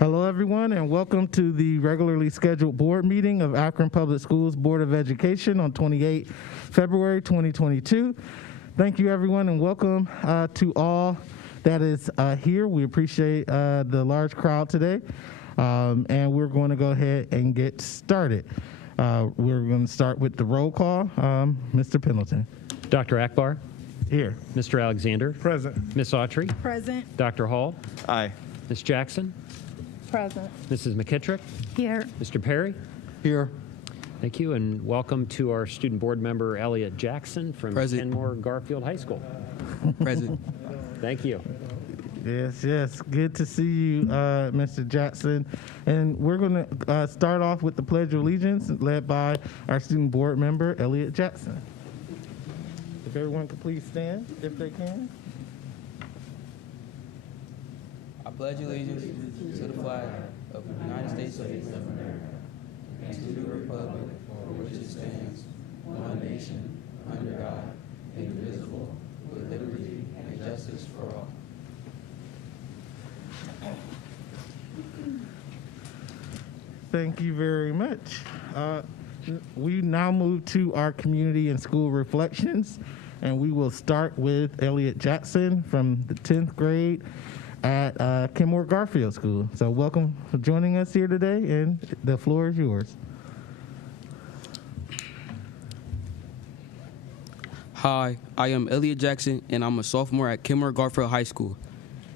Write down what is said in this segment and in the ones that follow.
Hello, everyone, and welcome to the regularly scheduled board meeting of Akron Public Schools Board of Education on 28 February 2022. Thank you, everyone, and welcome to all that is here. We appreciate the large crowd today, and we're going to go ahead and get started. We're going to start with the roll call. Mr. Pendleton. Dr. Akbar. Here. Mr. Alexander. Present. Ms. Autry. Present. Dr. Hall. Aye. Ms. Jackson. Present. Mrs. McKittrick. Here. Mr. Perry. Here. Thank you, and welcome to our student board member, Elliott Jackson from Present. Kenmore Garfield High School. Present. Thank you. Yes. Good to see you, Mr. Jackson. And we're going to start off with the Pledge of Allegiance led by our student board member, Elliott Jackson. If everyone could please stand, if they can. I pledge allegiance to the flag of the United States of America and to the republic for which it stands, one nation, under God, indivisible, with liberty and justice for all. Thank you very much. We now move to our community and school reflections, and we will start with Elliott Jackson from the 10th grade at Kenmore Garfield School. So welcome for joining us here today, and the floor is yours. Hi, I am Elliott Jackson, and I'm a sophomore at Kenmore Garfield High School,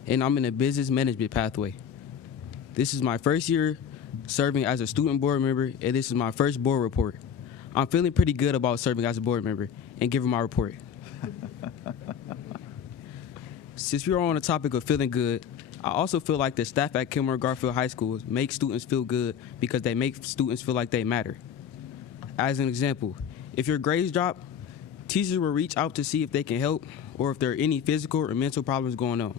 and I'm in a business management pathway. This is my first year serving as a student board member, and this is my first board report. I'm feeling pretty good about serving as a board member and giving my report. Since we are on the topic of feeling good, I also feel like the staff at Kenmore Garfield High School make students feel good because they make students feel like they matter. As an example, if your grades drop, teachers will reach out to see if they can help or if there are any physical or mental problems going on.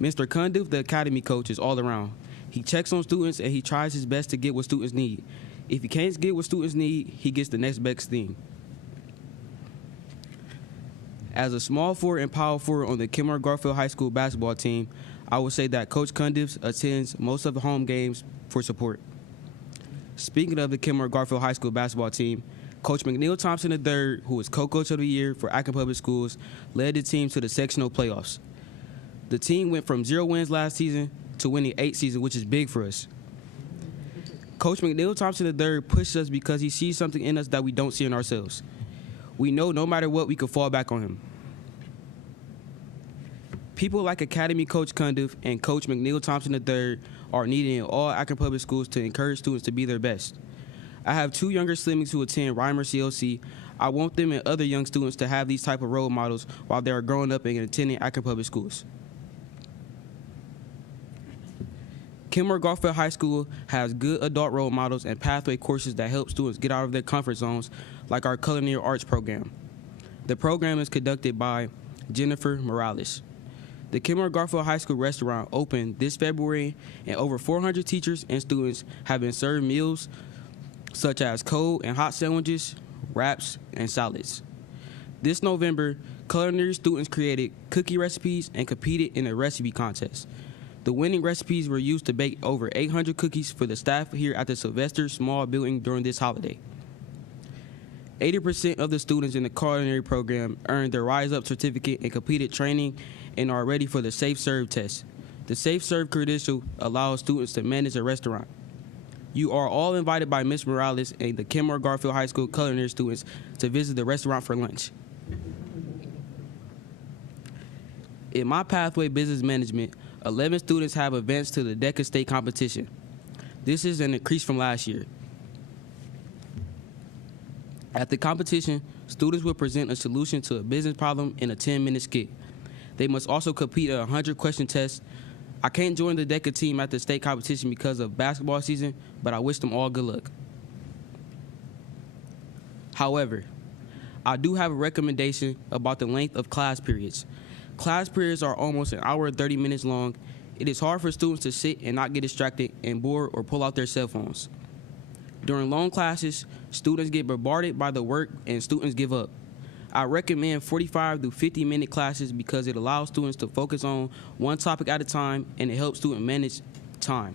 Mr. Cundiff, the academy coach, is all around. He checks on students and he tries his best to get what students need. If he can't get what students need, he gets the next best thing. As a small forward and power forward on the Kenmore Garfield High School basketball team, I would say that Coach Cundiff attends most of the home games for support. Speaking of the Kenmore Garfield High School basketball team, Coach McNeil-Thompson III, who was co-coach of the year for Akron Public Schools, led the team to the sectional playoffs. The team went from 0 wins last season to winning 8 seasons, which is big for us. Coach McNeil-Thompson III pushes us because he sees something in us that we don't see in ourselves. We know no matter what, we can fall back on him. People like Academy Coach Cundiff and Coach McNeil-Thompson III are needed in all Akron Public Schools to encourage students to be their best. I have 2 younger siblings who attend Reimer CLC. I want them and other young students to have these type of role models while they are growing up and attending Akron Public Schools. Kenmore Garfield High School has good adult role models and pathway courses that help students get out of their comfort zones, like our Culinary Arts program. The program is conducted by Jennifer Morales. The Kenmore Garfield High School restaurant opened this February, and over 400 teachers and students have been served meals such as cold and hot sandwiches, wraps, and salads. This November, culinary students created cookie recipes and competed in a recipe contest. The winning recipes were used to bake over 800 cookies for the staff here at the Sylvester Small Building during this holiday. 80% of the students in the culinary program earned their Rise Up certificate and completed training and are ready for the Safe Serve test. The Safe Serve credential allows students to manage a restaurant. You are all invited by Ms. Morales and the Kenmore Garfield High School culinary students to visit the restaurant for lunch. In my pathway business management, 11 students have advanced to the DECA state competition. This is an increase from last year. At the competition, students will present a solution to a business problem in a 10-minute skit. They must also complete a 100-question test. I can't join the DECA team at the state competition because of basketball season, but I wish them all good luck. However, I do have a recommendation about the length of class periods. Class periods are almost an hour and 30 minutes long. It is hard for students to sit and not get distracted and bored or pull out their cell phones. During long classes, students get bombarded by the work and students give up. I recommend 45 to 50-minute classes because it allows students to focus on one topic at a time and it helps students manage time.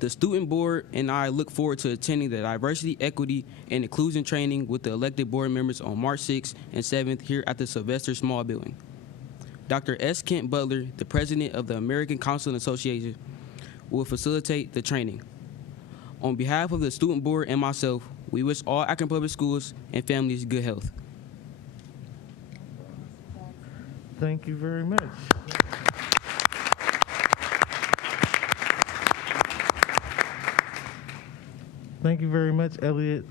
The student board and I look forward to attending the Diversity, Equity, and Inclusion training with the elected board members on March 6th and 7th here at the Sylvester Small Building. Dr. S. Kent Butler, the president of the American Counseling Association, will facilitate the training. On behalf of the student board and myself, we wish all Akron Public Schools and families good health. Thank you very much. Thank you very much, Elliott.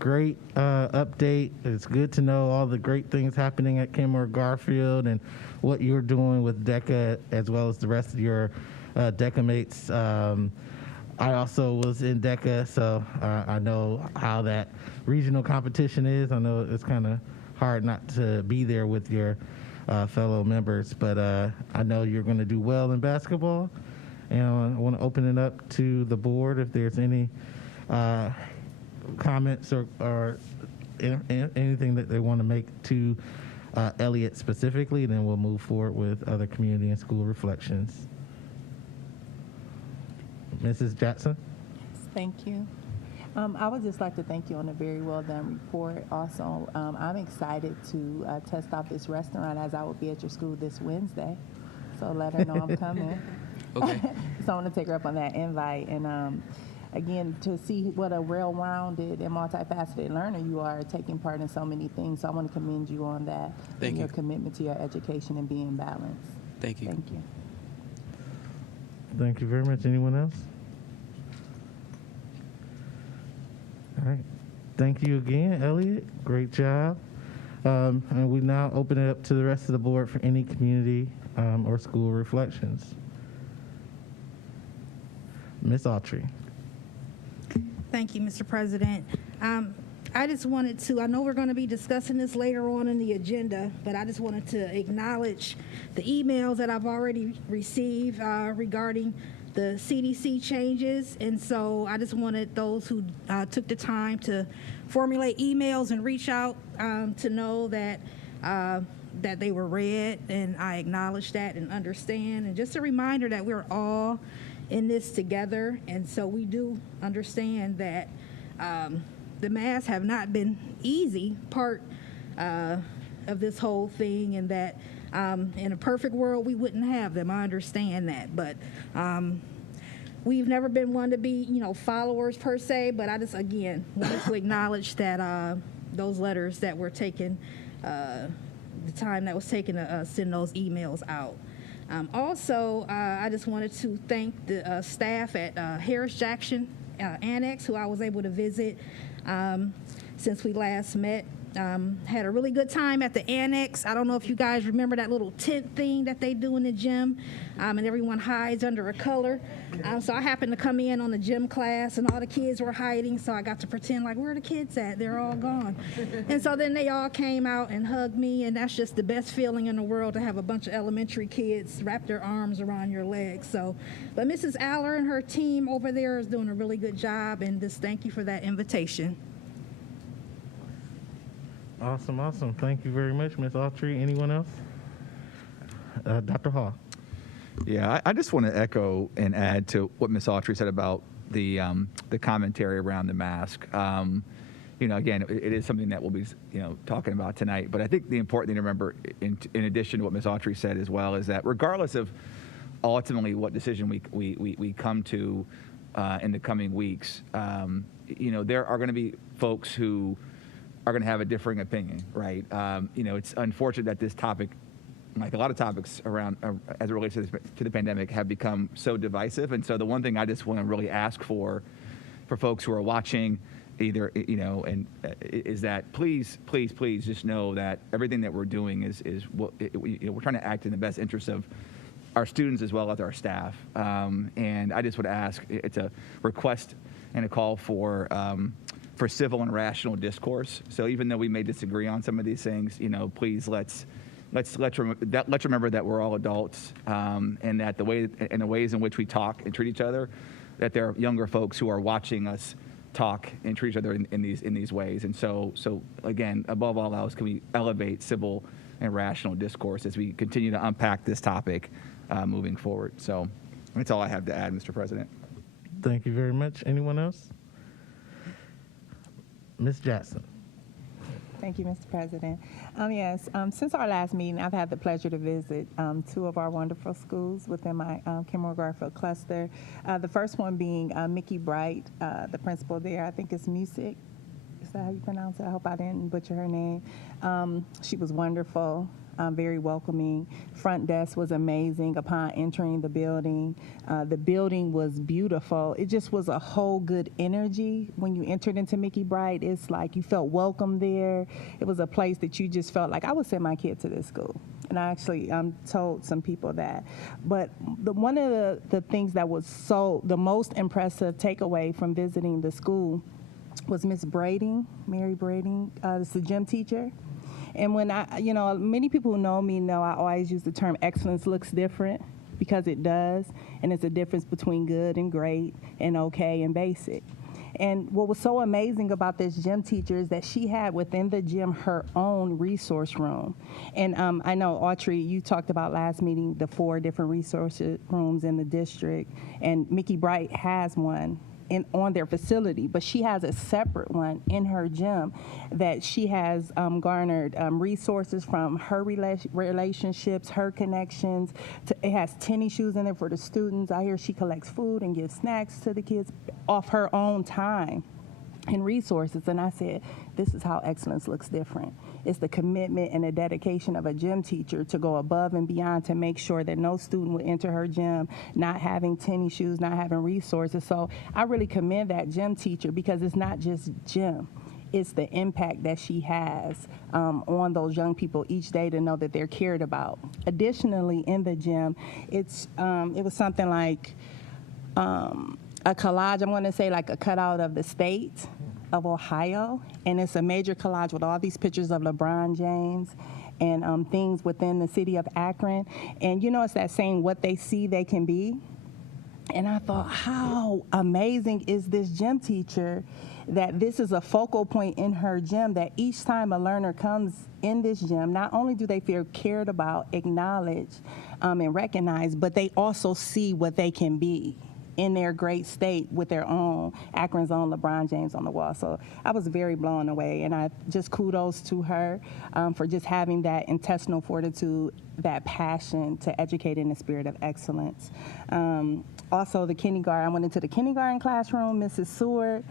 Great update. It's good to know all the great things happening at Kenmore Garfield and what you're doing with DECA as well as the rest of your DECA mates. I also was in DECA, so I know how that regional competition is. I know it's kind of hard not to be there with your fellow members, but I know you're going to do well in basketball. And I want to open it up to the board if there's any comments or anything that they want to make to Elliott specifically, then we'll move forward with other community and school reflections. Mrs. Jackson? Thank you. I would just like to thank you on a very well done report. Also, I'm excited to test out this restaurant as I will be at your school this Wednesday. So let her know I'm coming. Okay. So I want to take her up on that invite. And again, to see what a well-rounded and multifaceted learner you are, taking part in so many things. So I want to commend you on that. Thank you. Your commitment to your education and being balanced. Thank you. Thank you. Thank you very much. Anyone else? All right. Thank you again, Elliott. Great job. And we now open it up to the rest of the board for any community or school reflections. Ms. Autry. Thank you, Mr. President. I just wanted to, I know we're going to be discussing this later on in the agenda, but I just wanted to acknowledge the emails that I've already received regarding the CDC changes. And so I just wanted those who took the time to formulate emails and reach out to know that that they were read, and I acknowledge that and understand. And just a reminder that we're all in this together, and so we do understand that the masks have not been easy part of this whole thing, and that in a perfect world we wouldn't have them. I understand that, but we've never been one to be, followers per se. But I just again wanted to acknowledge that those letters that were taken, the time that was taken to send those emails out. Also, I just wanted to thank the staff at Harris Jackson Annex, who I was able to visit since we last met. Had a really good time at the Annex. I don't know if you guys remember that little tent thing that they do in the gym, and everyone hides under a color. So I happened to come in on the gym class, and all the kids were hiding, so I got to pretend like, where are the kids at? They're all gone. And so then they all came out and hugged me, and that's just the best feeling in the world, to have a bunch of elementary kids wrap their arms around your legs. So, but Mrs. Aller and her team over there is doing a really good job, and just thank you for that invitation. Awesome, awesome. Thank you very much, Ms. Autry. Anyone else? Dr. Hall. Yeah, I just want to echo and add to what Ms. Autry said about the commentary around the mask. Again, it is something that we'll be talking about tonight. But I think the important thing to remember, in addition to what Ms. Autry said as well, is that regardless of ultimately what decision we come to in the coming weeks, there are going to be folks who are going to have a differing opinion, right? It's unfortunate that this topic, like a lot of topics around as it relates to the pandemic, have become so divisive. And so the one thing I just want to really ask for folks who are watching, either is that please just know that everything that we're doing is what we're trying to act in the best interest of our students as well as our staff. And I just would ask, it's a request and a call for civil and rational discourse. So even though we may disagree on some of these things, please let's remember that we're all adults, and that the ways in which we talk and treat each other, that there are younger folks who are watching us talk and treat each other in these ways. And so again, above all else, can we elevate civil and rational discourse as we continue to unpack this topic moving forward? So that's all I have to add, Mr. President. Thank you very much. Anyone else? Ms. Jackson. Thank you, Mr. President. Yes, since our last meeting, I've had the pleasure to visit two of our wonderful schools within my Kenmore-Garfield cluster. The first one being Mickey Bright, the principal there. I think it's Music. Is that how you pronounce it? I hope I didn't butcher her name. She was wonderful. Very welcoming. Front desk was amazing upon entering the building. The building was beautiful. It just was a whole good energy. When you entered into Mickey Bright, it's like you felt welcome there. It was a place that you just felt like, I would send my kid to this school. And I actually told some people that. But one of the things that was the most impressive takeaway from visiting the school was Miss Brading, Mary Brading, it's the gym teacher. And when many people who know me know I always use the term excellence looks different, because it does, and it's a difference between good and great and okay and basic. And what was so amazing about this gym teacher is that she had within the gym her own resource room. And I know, Autry, you talked about last meeting the 4 different resource rooms in the district, and Mickey Bright has one on their facility, but she has a separate one in her gym that she has garnered resources from her relationships, her connections. It has tennis shoes in there for the students. I hear she collects food and gives snacks to the kids off her own time and resources. And I said, this is how excellence looks different. It's the commitment and the dedication of a gym teacher to go above and beyond to make sure that no student would enter her gym not having tennis shoes, not having resources. So I really commend that gym teacher, because it's not just gym. It's the impact that she has on those young people each day to know that they're cared about. Additionally, in the gym, it was something like a collage, I'm going to say like a cutout of the state of Ohio, and it's a major collage with all these pictures of LeBron James and things within the city of Akron. And it's that saying, what they see, they can be. And I thought, how amazing is this gym teacher that this is a focal point in her gym, that each time a learner comes in this gym, not only do they feel cared about, acknowledged, and recognized, but they also see what they can be in their great state with their own, Akron's own LeBron James on the wall. So I was very blown away, and I just kudos to her for just having that intestinal fortitude, that passion to educate in the spirit of excellence. Also, the kindergarten, I went into the kindergarten classroom, Mrs. Seward,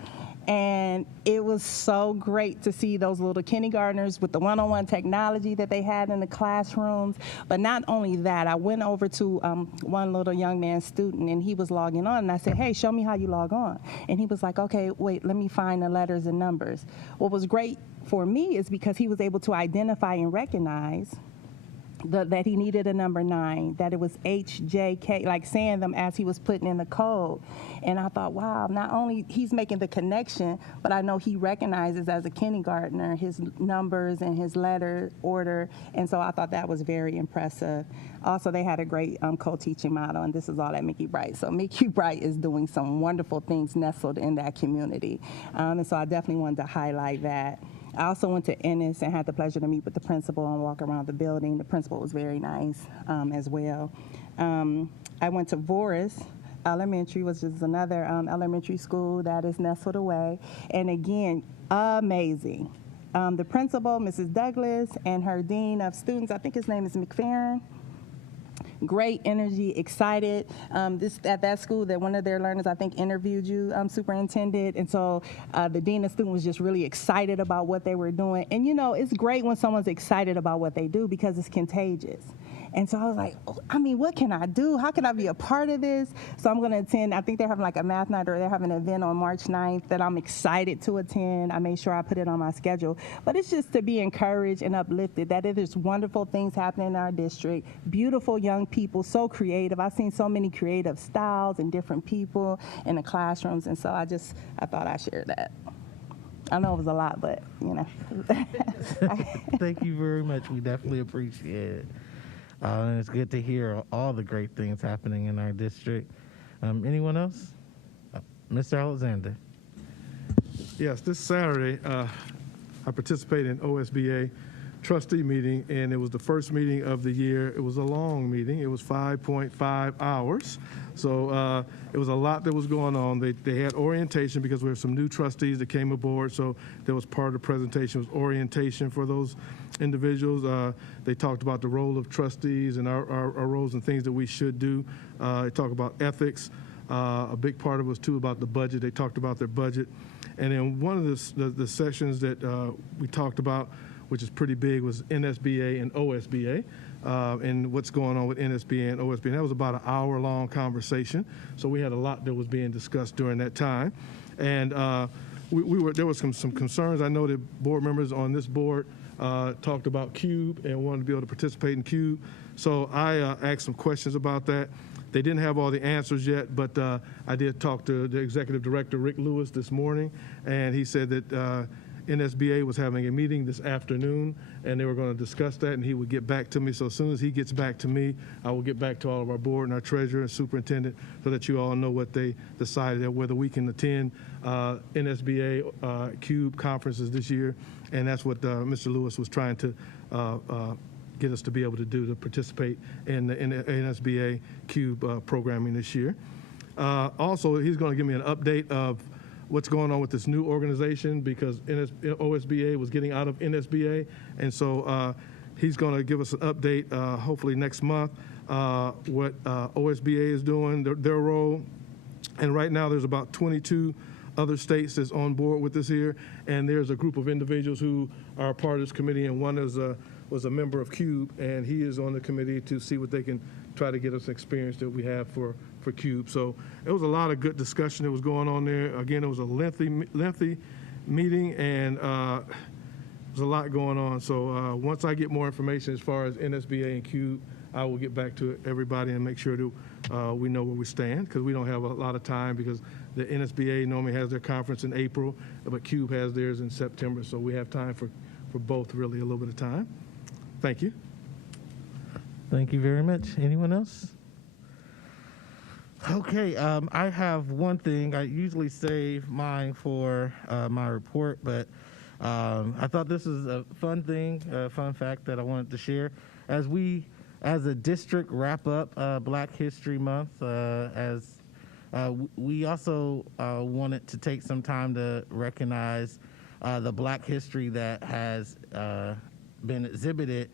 and it was so great to see those little kindergartners with the one-on-one technology that they had in the classrooms. But not only that, I went over to one little young man's student, and he was logging on, and I said, hey, show me how you log on. And he was like, okay, wait, let me find the letters and numbers. What was great for me is because he was able to identify and recognize that he needed a number 9, that it was HJK, like saying them as he was putting in the code. And I thought, wow, not only he's making the connection, but I know he recognizes as a kindergartner his numbers and his letter order. And so I thought that was very impressive. Also, they had a great co-teaching model, and this is all at Mickey Bright. So Mickey Bright is doing some wonderful things nestled in that community. And so I definitely wanted to highlight that. I also went to Ennis and had the pleasure to meet with the principal and walk around the building. The principal was very nice as well. I went to Voris Elementary, which is another elementary school that is nestled away. And again, amazing. The principal, Mrs. Douglas, and her dean of students, I think his name is McFerrin. Great energy, excited. At that school, that one of their learners, I think, interviewed you, Superintendent. And so the dean of students was just really excited about what they were doing. And it's great when someone's excited about what they do, because it's contagious. And so I was like, what can I do? How can I be a part of this? So I'm going to attend. I think they're having like a math night, or they're having an event on March 9th that I'm excited to attend. I made sure I put it on my schedule. But it's just to be encouraged and uplifted that there's wonderful things happening in our district, beautiful young people, so creative. I've seen so many creative styles and different people in the classrooms. And so I thought I'd share that. I know it was a lot, but, Thank you very much. We definitely appreciate it. And it's good to hear all the great things happening in our district. Anyone else? Mr. Alexander. Yes, this Saturday, I participated in OSBA trustee meeting, and it was the first meeting of the year. It was a long meeting. It was 5.5 hours. So it was a lot that was going on. They had orientation because we have some new trustees that came aboard. So that was part of the presentation was orientation for those individuals. They talked about the role of trustees and our roles and things that we should do. They talked about ethics. A big part of it was too about the budget. They talked about their budget. And then one of the sessions that we talked about, which is pretty big, was NSBA and OSBA. And what's going on with NSBA and OSBA. And that was about an hour-long conversation. So we had a lot that was being discussed during that time. And there was some concerns. I know that board members on this board talked about CUBE and wanted to be able to participate in CUBE. So I asked some questions about that. They didn't have all the answers yet, but I did talk to the executive director, Rick Lewis, this morning, and he said that NSBA was having a meeting this afternoon, and they were going to discuss that, and he would get back to me. So as soon as he gets back to me, I will get back to all of our board and our treasurer and superintendent so that you all know what they decided, whether we can attend NSBA CUBE conferences this year, and that's what Mr. Lewis was trying to get us to be able to do, to participate in the NSBA CUBE programming this year. Also, he's going to give me an update of what's going on with this new organization because OSBA was getting out of NSBA, and so he's going to give us an update hopefully next month what OSBA is doing, their role. And right now there's about 22 other states that's on board with this here, and there's a group of individuals who are a part of this committee, and one is was a member of CUBE, and he is on the committee to see what they can try to get us experience that we have for CUBE. So it was a lot of good discussion that was going on there. Again, it was a lengthy meeting, and there was a lot going on. So once I get more information as far as NSBA and CUBE, I will get back to everybody and make sure that we know where we stand, because we don't have a lot of time, because the NSBA normally has their conference in April, but CUBE has theirs in September. So we have time for both, really, a little bit of time. Thank you. Thank you very much. Anyone else? Okay, I have one thing. I usually save mine for my report, but I thought this was a fun thing, a fun fact that I wanted to share. As we, as a district, wrap up Black History Month, we also wanted to take some time to recognize the Black history that has been exhibited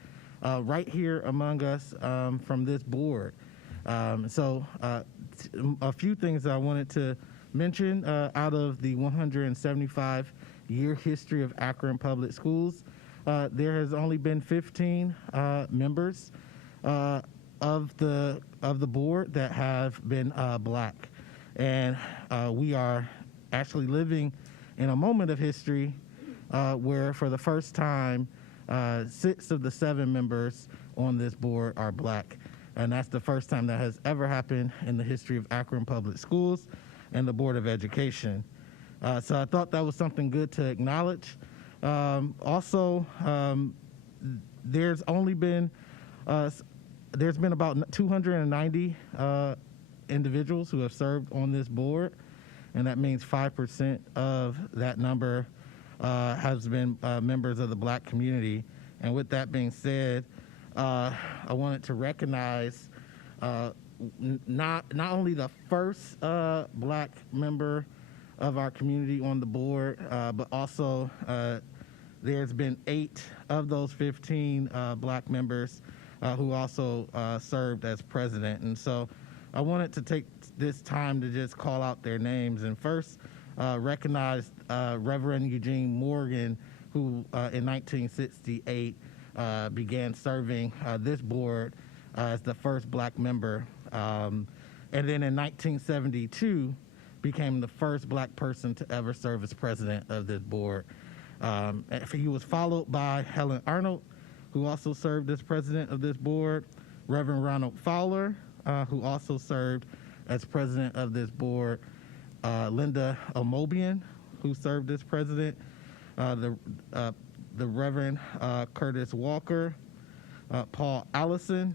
right here among us from this board. So a few things I wanted to mention out of the 175-year history of Akron Public Schools. There has only been 15 members of the board that have been Black, and we are actually living in a moment of history where, for the first time, 6 of the 7 members on this board are Black. And that's the first time that has ever happened in the history of Akron Public Schools and the Board of Education. So I thought that was something good to acknowledge. Also, there's been about 290 individuals who have served on this board, and that means 5% of that number has been members of the Black community. And with that being said, I wanted to recognize not only the first Black member of our community on the board, but also there's been 8 of those 15 Black members who also served as president. And so I wanted to take this time to just call out their names, and first recognize Reverend Eugene Morgan, who in 1968 began serving this board as the first Black member, and then in 1972 became the first Black person to ever serve as president of this board. He was followed by Helen Arnold, who also served as president of this board, Reverend Ronald Fowler, who also served as president of this board, Linda Omobian, who served as president, the Reverend Curtis Walker, Paul Allison,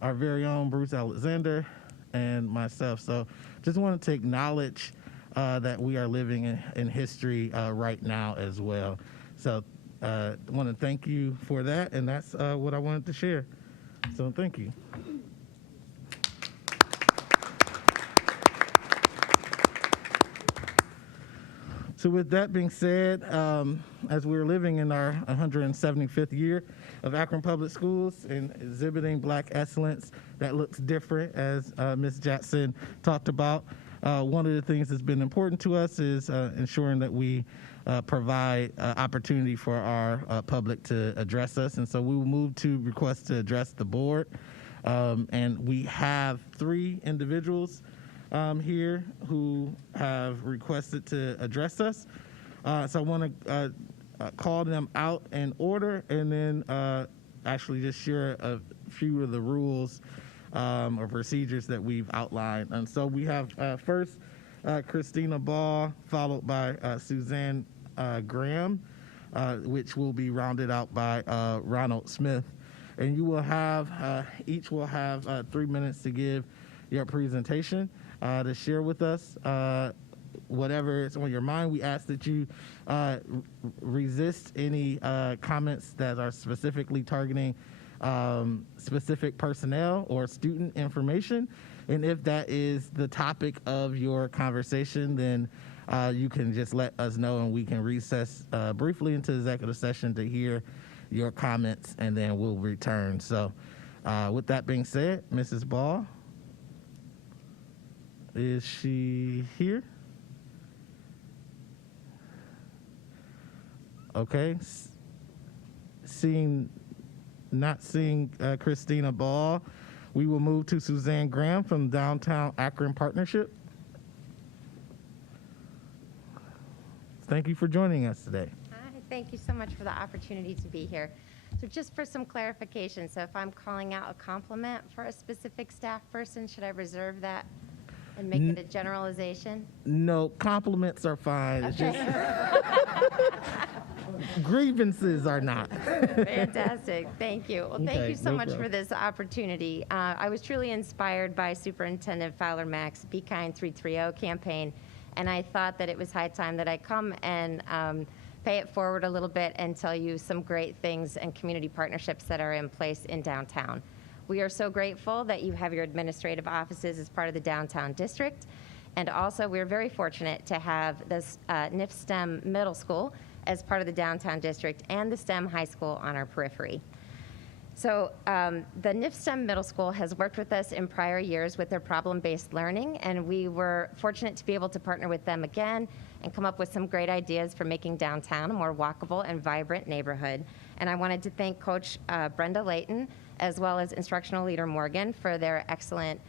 our very own Bruce Alexander, and myself. So just wanted to acknowledge that we are living in history right now as well. So I want to thank you for that, and that's what I wanted to share. So thank you. So with that being said, as we're living in our 175th year of Akron Public Schools and exhibiting Black excellence that looks different, as Ms. Jackson talked about, one of the things that's been important to us is ensuring that we provide opportunity for our public to address us. And so we will move to request to address the board. And we have 3 individuals here who have requested to address us. So I want to call them out in order and then actually just share a few of the rules or procedures that we've outlined. And so we have first Christina Ball, followed by Suzanne Graham, which will be rounded out by Ronald Smith. And you will have, each will have 3 minutes to give your presentation to share with us whatever is on your mind. We ask that you resist any comments that are specifically targeting specific personnel or student information. And if that is the topic of your conversation, then you can just let us know and we can recess briefly into executive session to hear your comments, and then we'll return. So with that being said, Mrs. Ball, is she here? Okay. Not seeing Christina Ball, we will move to Suzanne Graham from Downtown Akron Partnership. Thank you for joining us today. Hi, thank you so much for the opportunity to be here. So just for some clarification, so if I'm calling out a compliment for a specific staff person, should I reserve that and make it a generalization? No, compliments are fine. It's Okay. just grievances are not. Fantastic, thank you. Well, thank Okay, you so no much problem. for this opportunity. I was truly inspired by Superintendent Fowler-Mack's Be Kind 330 campaign, and I thought that it was high time that I come and pay it forward a little bit and tell you some great things and community partnerships that are in place in downtown. We are so grateful that you have your administrative offices as part of the downtown district, and also we're very fortunate to have this NIF STEM middle school as part of the downtown district and the STEM high school on our periphery. So the NIF STEM middle school has worked with us in prior years with their problem-based learning, and we were fortunate to be able to partner with them again and come up with some great ideas for making downtown a more walkable and vibrant neighborhood. And I wanted to thank Coach Brenda Layton, as well as instructional leader Morgan, for their excellent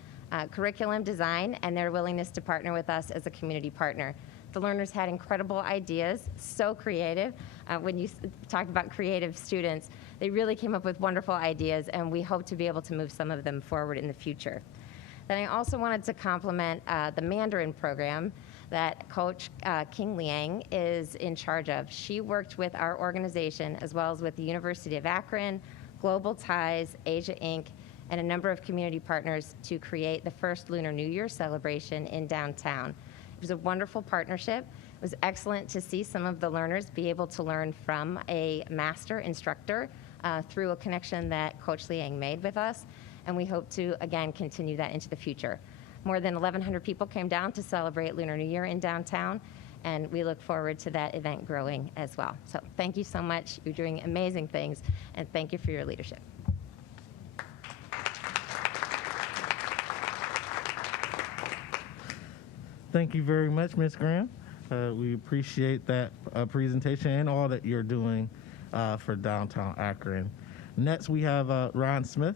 curriculum design and their willingness to partner with us as a community partner. The learners had incredible ideas, so creative. When you talked about creative students, they really came up with wonderful ideas, and we hope to be able to move some of them forward in the future. Then I also wanted to compliment the Mandarin program that Coach King Liang is in charge of. She worked with our organization as well as with the University of Akron, Global Ties, Asia Inc., and a number of community partners to create the first Lunar New Year celebration in downtown. It was a wonderful partnership. It was excellent to see some of the learners be able to learn from a master instructor through a connection that Coach Liang made with us, and we hope to, again, continue that into the future. More than 1,100 people came down to celebrate Lunar New Year in downtown, and we look forward to that event growing as well. So thank you so much. You're doing amazing things, and thank you for your leadership. Thank you very much, Ms. Graham. We appreciate that presentation and all that you're doing for downtown Akron. Next, we have Ron Smith.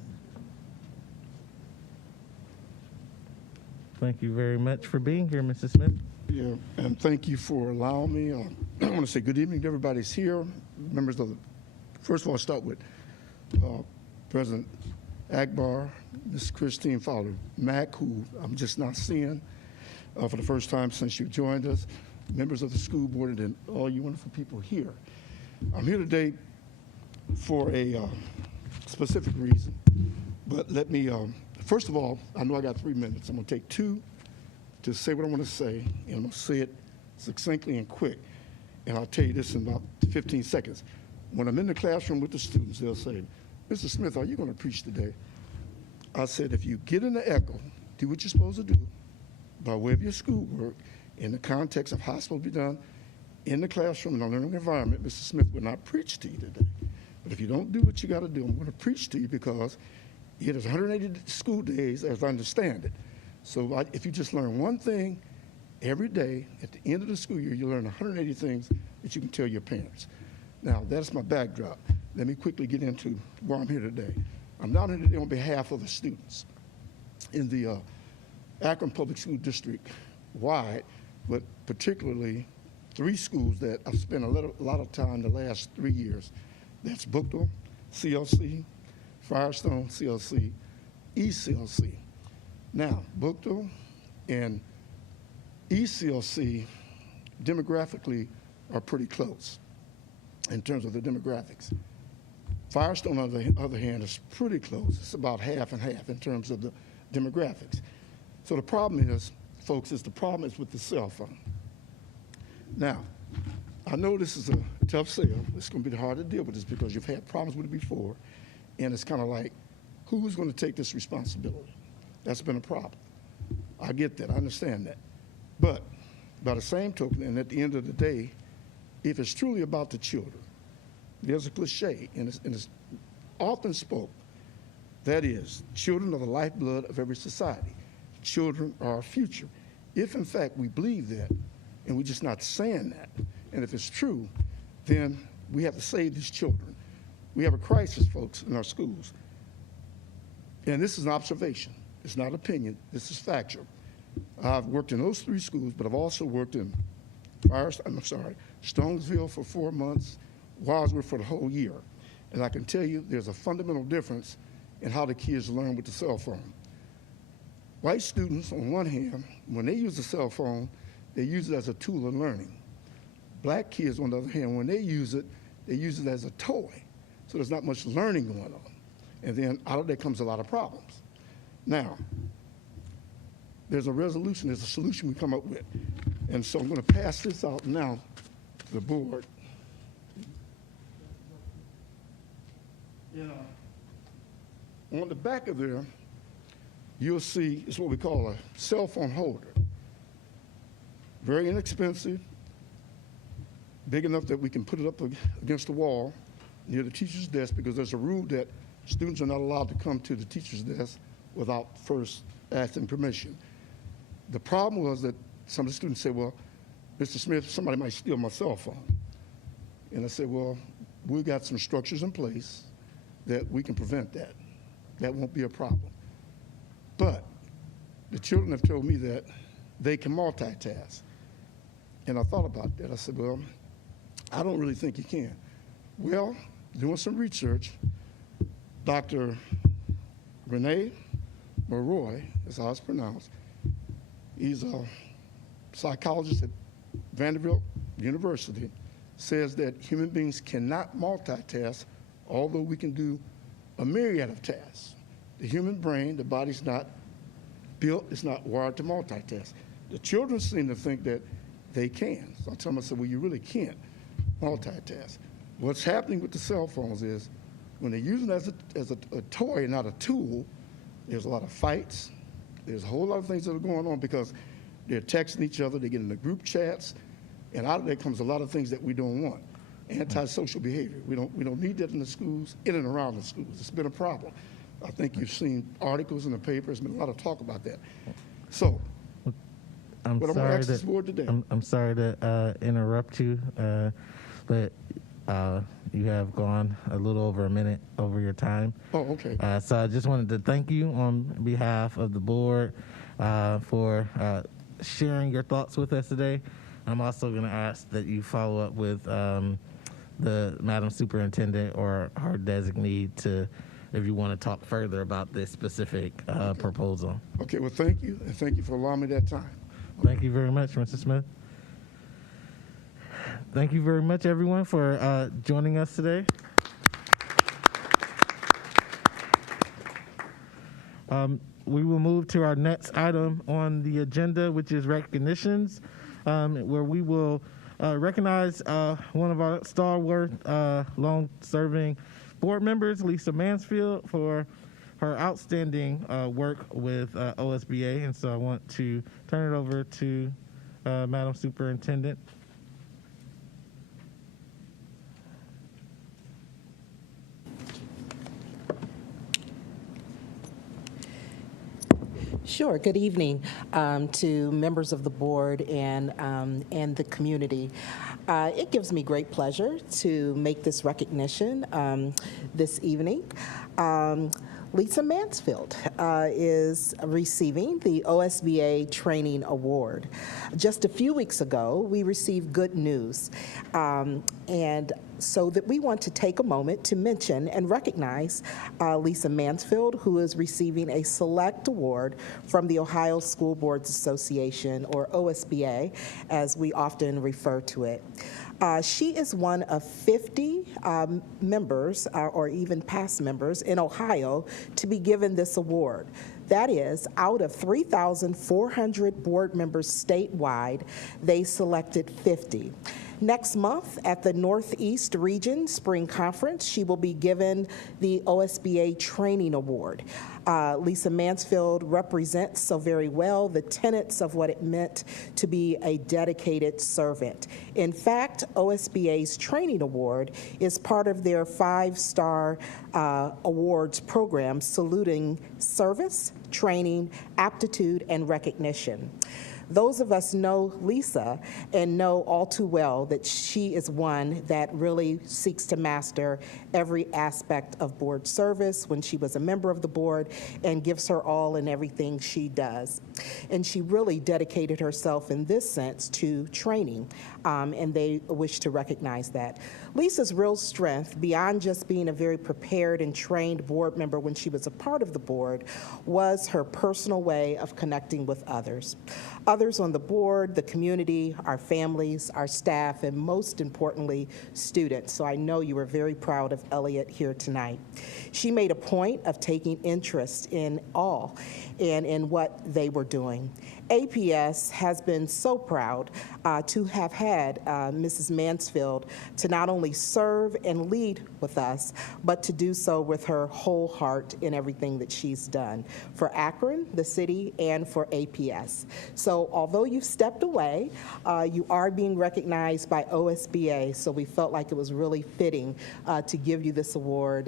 Thank you very much for being here, Mr. Smith. Yeah, and thank you for allowing me. I want to say good evening to everybody's here. Members of the, first of all, I'll start with President Akbar, Ms. Christine Fowler-Mack, who I'm just not seeing for the first time since you joined us, members of the school board, and then all you wonderful people here. I'm here today for a specific reason, but let me, first of all, I know I got 3 minutes. I'm going to take 2 to say what I want to say, and I'm going to say it succinctly and quick, and I'll tell you this in about 15 seconds. When I'm in the classroom with the students, they'll say, Mr. Smith, are you going to preach today? I said, if you get in the echo, do what you're supposed to do by way of your schoolwork in the context of how it's supposed to be done, in the classroom, in a learning environment, Mr. Smith would not preach to you today. But if you don't do what you got to do, I'm going to preach to you because it is 180 school days as I understand it. So if you just learn one thing every day, at the end of the school year, you learn 180 things that you can tell your parents. Now, that's my backdrop. Let me quickly get into why I'm here today. I'm down here today on behalf of the students in the Akron Public School District wide, but particularly 3 schools that I've spent a lot of time the last 3 years. That's Bookville, CLC, Firestone, CLC, ECLC. Now, Bookville and ECLC demographically are pretty close in terms of the demographics. Firestone, on the other hand, is pretty close. It's about half and half in terms of the demographics. So the problem is, folks, the problem is with the cell phone. Now, I know this is a tough sale. It's going to be hard to deal with this because you've had problems with it before, and it's kind of like, who's going to take this responsibility? That's been a problem. I get that. I understand that. But by the same token, and at the end of the day, if it's truly about the children, there's a cliche, and it's often spoke, that is, children are the lifeblood of every society. Children are our future. If, in fact, we believe that, and we're just not saying that, and if it's true, then we have to save these children. We have a crisis, folks, in our schools. And this is an observation. It's not opinion. This is factual. I've worked in those 3 schools, but I've also worked in Strongsville for 4 months, Wadsworth for the whole year. And I can tell you there's a fundamental difference in how the kids learn with the cell phone. White students, on one hand, when they use the cell phone, they use it as a tool of learning. Black kids, on the other hand, when they use it as a toy. So there's not much learning going on. And then out of that comes a lot of problems. Now, there's a resolution, there's a solution we come up with. And so I'm going to pass this out now to the board. On the back of there, you'll see it's what we call a cell phone holder. Very inexpensive, big enough that we can put it up against the wall near the teacher's desk, because there's a rule that students are not allowed to come to the teacher's desk without first asking permission. The problem was that some of the students said, well, Mr. Smith, somebody might steal my cell phone. And I said, well, we've got some structures in place that we can prevent that. That won't be a problem. But the children have told me that they can multitask. And I thought about that. I said, well, I don't really think you can. Well, doing some research, Dr. Rene Maroy, that's how it's pronounced, he's a psychologist at Vanderbilt University, says that human beings cannot multitask, although we can do a myriad of tasks. The human brain, the body's not built, it's not wired to multitask. The children seem to think that they can. So I tell them, I said, well, you really can't multitask. What's happening with the cell phones is when they're using it as a toy, not a tool, there's a lot of fights. There's a whole lot of things that are going on because they're texting each other, they get into group chats, and out of that comes a lot of things that we don't want. Antisocial behavior. We don't need that in the schools, in and around the schools. It's been a problem. I think you've seen articles in the paper. There's been a lot of talk about that. So, I'm what I'm going to ask this board today. I'm sorry to interrupt you, but you have gone a little over a minute over your time. Oh, okay. So I just wanted to thank you on behalf of the board for sharing your thoughts with us today. I'm also going to ask that you follow up with the Madam Superintendent or her designee if you want to talk further about this specific proposal. Okay, well, thank you, and thank you for allowing me that time. Thank you very much, Mr. Smith. Thank you very much, everyone, for joining us today. We will move to our next item on the agenda, which is recognitions, where we will recognize one of our stalwart, long-serving board members, Lisa Mansfield, for her outstanding work with OSBA. And so I want to turn it over to Madam Superintendent. Sure. Good evening to members of the board and the community. It gives me great pleasure to make this recognition this evening. Lisa Mansfield is receiving the OSBA Training Award. Just a few weeks ago, we received good news, and so that we want to take a moment to mention and recognize Lisa Mansfield, who is receiving a select award from the Ohio School Boards Association, or OSBA, as we often refer to it. She is one of 50 members, or even past members, in Ohio to be given this award. That is, out of 3,400 board members statewide, they selected 50. Next month at the Northeast Region Spring Conference, she will be given the OSBA Training Award. Lisa Mansfield represents so very well the tenets of what it meant to be a dedicated servant. In fact, OSBA's Training Award is part of their 5-star awards program, saluting service, training, aptitude, and recognition. Those of us know Lisa and know all too well that she is one that really seeks to master every aspect of board service when she was a member of the board, and gives her all in everything she does. And she really dedicated herself in this sense to training, and they wish to recognize that. Lisa's real strength, beyond just being a very prepared and trained board member when she was a part of the board, was her personal way of connecting with others. Others on the board, the community, our families, our staff, and most importantly, students. So I know you are very proud of Elliott here tonight. She made a point of taking interest in all and in what they were doing. APS has been so proud to have had Mrs. Mansfield to not only serve and lead with us, but to do so with her whole heart in everything that she's done for Akron, the city, and for APS. So although you've stepped away, you are being recognized by OSBA, so we felt like it was really fitting to give you this award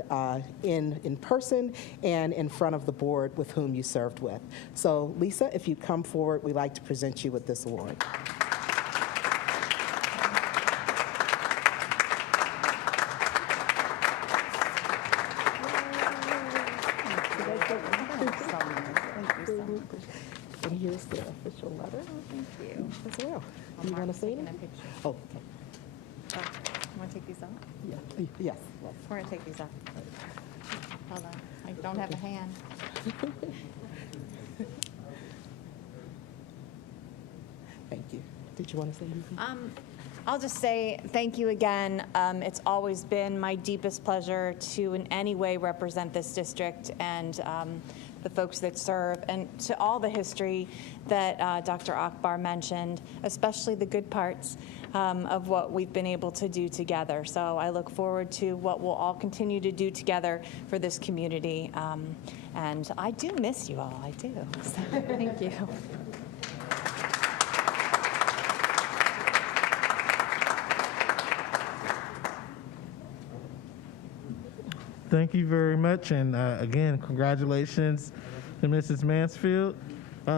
in person and in front of the board with whom you served with. So Lisa, if you come forward, we'd like to present you with this award. And here's the official letter. Thank you. As well. Do you want to say taking a anything? picture. Oh, okay. You want to take these off? Yeah. Yes. We're going to take these off. Hold on. I don't have a hand. Thank you. Did you want to say anything? I'll just say thank you again. It's always been my deepest pleasure to in any way represent this district and the folks that serve, and to all the history that Dr. Akbar mentioned, especially the good parts of what we've been able to do together. So I look forward to what we'll all continue to do together for this community. And I do miss you all, I do. So, thank you. Thank you very much, and again, congratulations to Mrs. Mansfield.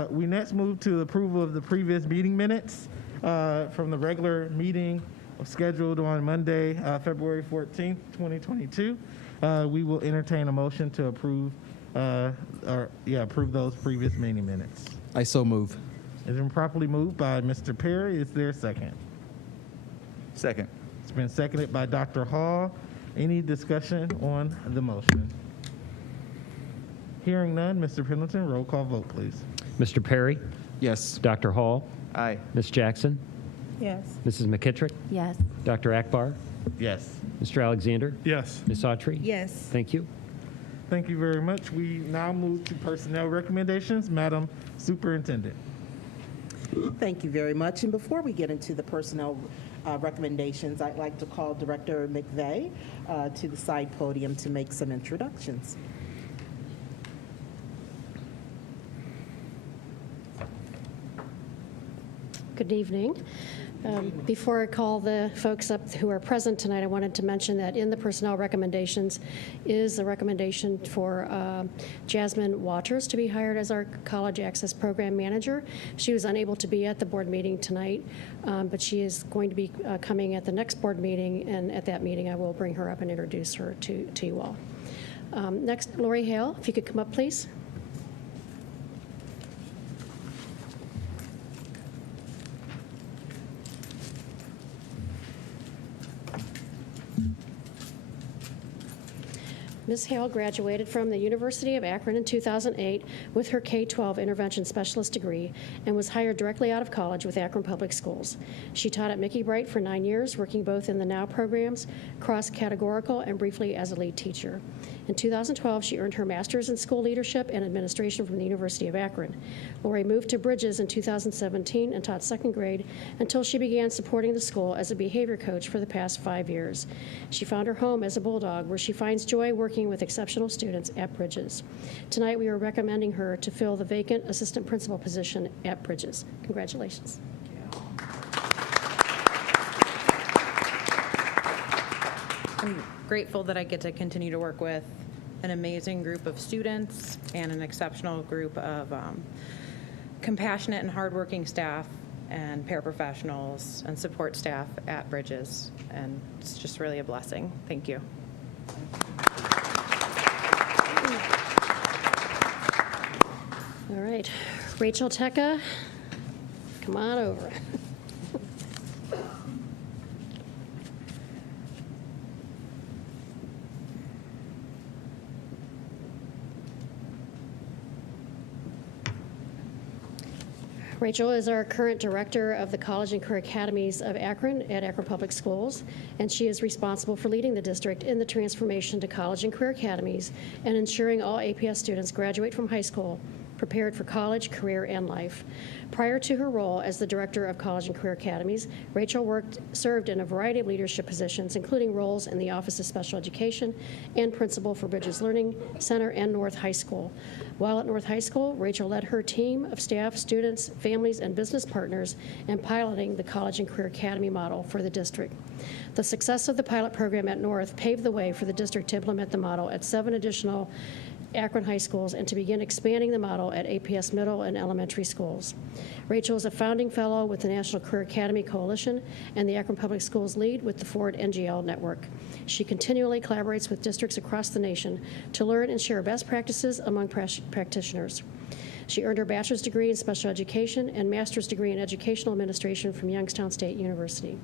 We next move to approval of the previous meeting minutes from the regular meeting scheduled on Monday, February 14th, 2022. We will entertain a motion to approve those previous meeting minutes. I so move. It's been properly moved by Mr. Perry. Is there a second? Second. It's been seconded by Dr. Hall. Any discussion on the motion? Hearing none, Mr. Pendleton, roll call vote, please. Mr. Perry? Yes. Dr. Hall? Aye. Ms. Jackson? Yes. Mrs. McKittrick? Yes. Dr. Akbar? Yes. Mr. Alexander? Yes. Ms. Autry? Yes. Thank you. Thank you very much. We now move to personnel recommendations. Madam Superintendent. Thank you very much. And before we get into the personnel recommendations, I'd like to call Director McVeigh to the side podium to make some introductions. Good evening. Before I call the folks up who are present tonight, I wanted to mention that in the personnel recommendations is a recommendation for Jasmine Waters to be hired as our College Access Program Manager. She was unable to be at the board meeting tonight, but she is going to be coming at the next board meeting, and at that meeting I will bring her up and introduce her to you all. Next, Lori Hale, if you could come up, please. Ms. Hale graduated from the University of Akron in 2008 with her K-12 intervention specialist degree and was hired directly out of college with Akron Public Schools. She taught at Mickey Bright for 9 years, working both in the NOW programs, cross-categorical, and briefly as a lead teacher. In 2012, she earned her master's in school leadership and administration from the University of Akron. Lori moved to Bridges in 2017 and taught second grade until she began supporting the school as a behavior coach for the past 5 years. She found her home as a Bulldog, where she finds joy working with exceptional students at Bridges. Tonight, we are recommending her to fill the vacant assistant principal position at Bridges. Congratulations. I'm grateful that I get to continue to work with an amazing group of students and an exceptional group of compassionate and hardworking staff and paraprofessionals and support staff at Bridges. And it's just really a blessing. Thank you. All right, Rachel Tecca, come on over. Rachel is our current director of the College and Career Academies of Akron at Akron Public Schools, and she is responsible for leading the district in the transformation to college and career academies and ensuring all APS students graduate from high school prepared for college, career, and life. Prior to her role as the director of College and Career Academies, Rachel served in a variety of leadership positions, including roles in the Office of Special Education and principal for Bridges Learning Center and North High School. While at North High School, Rachel led her team of staff, students, families, and business partners in piloting the College and Career Academy model for the district. The success of the pilot program at North paved the way for the district to implement the model at 7 additional Akron high schools and to begin expanding the model at APS middle and elementary schools. Rachel is a founding fellow with the National Career Academy Coalition and the Akron Public Schools lead with the Ford NGL Network. She continually collaborates with districts across the nation to learn and share best practices among practitioners. She earned her bachelor's degree in special education and master's degree in educational administration from Youngstown State University.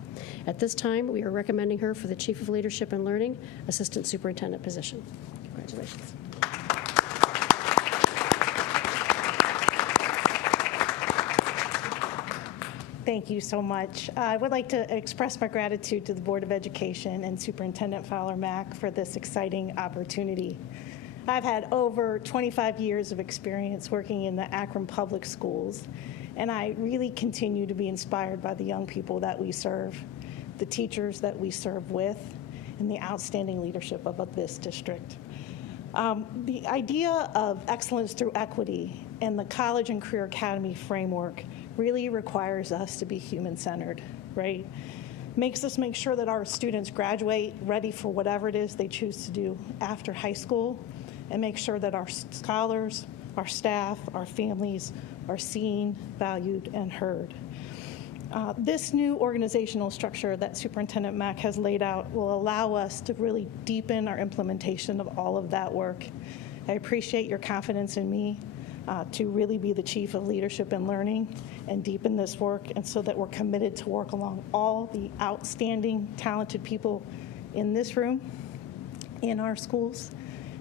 At this time, we are recommending her for the Chief of Leadership and Learning Assistant Superintendent position. Congratulations. Thank you so much. I would like to express my gratitude to the Board of Education and Superintendent Fowler Mack for this exciting opportunity. I've had over 25 years of experience working in the Akron Public Schools, and I really continue to be inspired by the young people that we serve, the teachers that we serve with, and the outstanding leadership of this district. The idea of excellence through equity and the College and Career Academy framework really requires us to be human-centered, right? Makes us make sure that our students graduate ready for whatever it is they choose to do after high school, and make sure that our scholars, our staff, our families are seen, valued, and heard. This new organizational structure that Superintendent Mack has laid out will allow us to really deepen our implementation of all of that work. I appreciate your confidence in me to really be the Chief of Leadership and Learning and deepen this work, and so that we're committed to work along all the outstanding, talented people in this room, in our schools,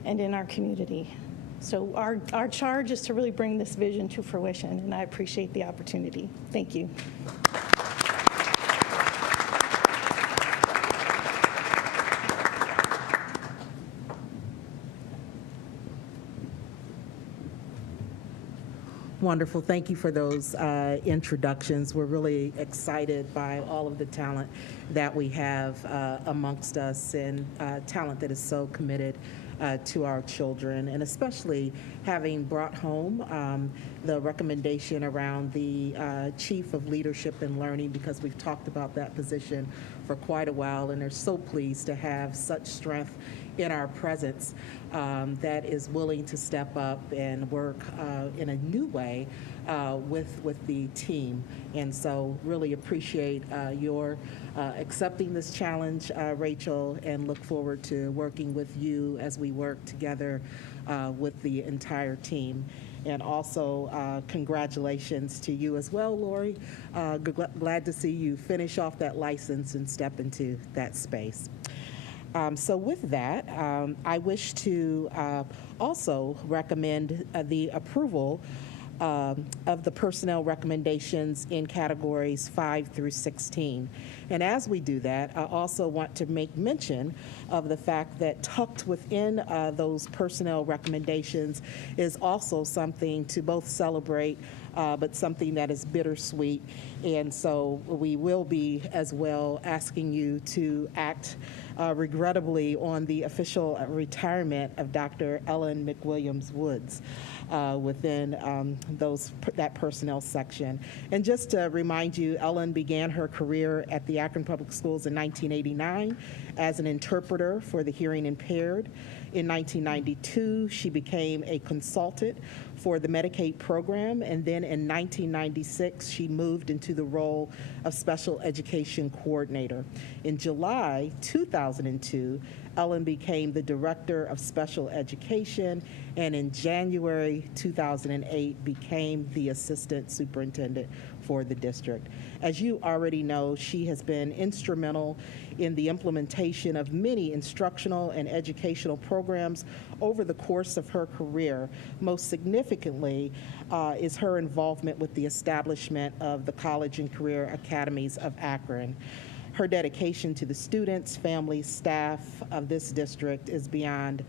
and in our community. So our charge is to really bring this vision to fruition, and I appreciate the opportunity. Thank you. Wonderful. Thank you for those introductions. We're really excited by all of the talent that we have amongst us, and talent that is so committed to our children, and especially having brought home the recommendation around the Chief of Leadership and Learning, because we've talked about that position for quite a while, and are so pleased to have such strength in our presence that is willing to step up and work in a new way with the team. And so really appreciate your accepting this challenge, Rachel, and look forward to working with you as we work together with the entire team. And also, congratulations to you as well, Lori. Glad to see you finish off that license and step into that space. So with that, I wish to also recommend the approval of the personnel recommendations in categories 5 through 16. And as we do that, I also want to make mention of the fact that tucked within those personnel recommendations is also something to both celebrate, but something that is bittersweet. And so we will be as well asking you to act regrettably on the official retirement of Dr. Ellen McWilliams-Woods within that personnel section. And just to remind you, Ellen began her career at the Akron Public Schools in 1989 as an interpreter for the hearing impaired. In 1992, she became a consultant for the Medicaid program, and then in 1996, she moved into the role of special education coordinator. In July 2002, Ellen became the director of special education, and in January 2008 became the assistant superintendent for the district. As you already know, she has been instrumental in the implementation of many instructional and educational programs over the course of her career. Most significantly is her involvement with the establishment of the College and Career Academies of Akron. Her dedication to the students, families, staff of this district is behind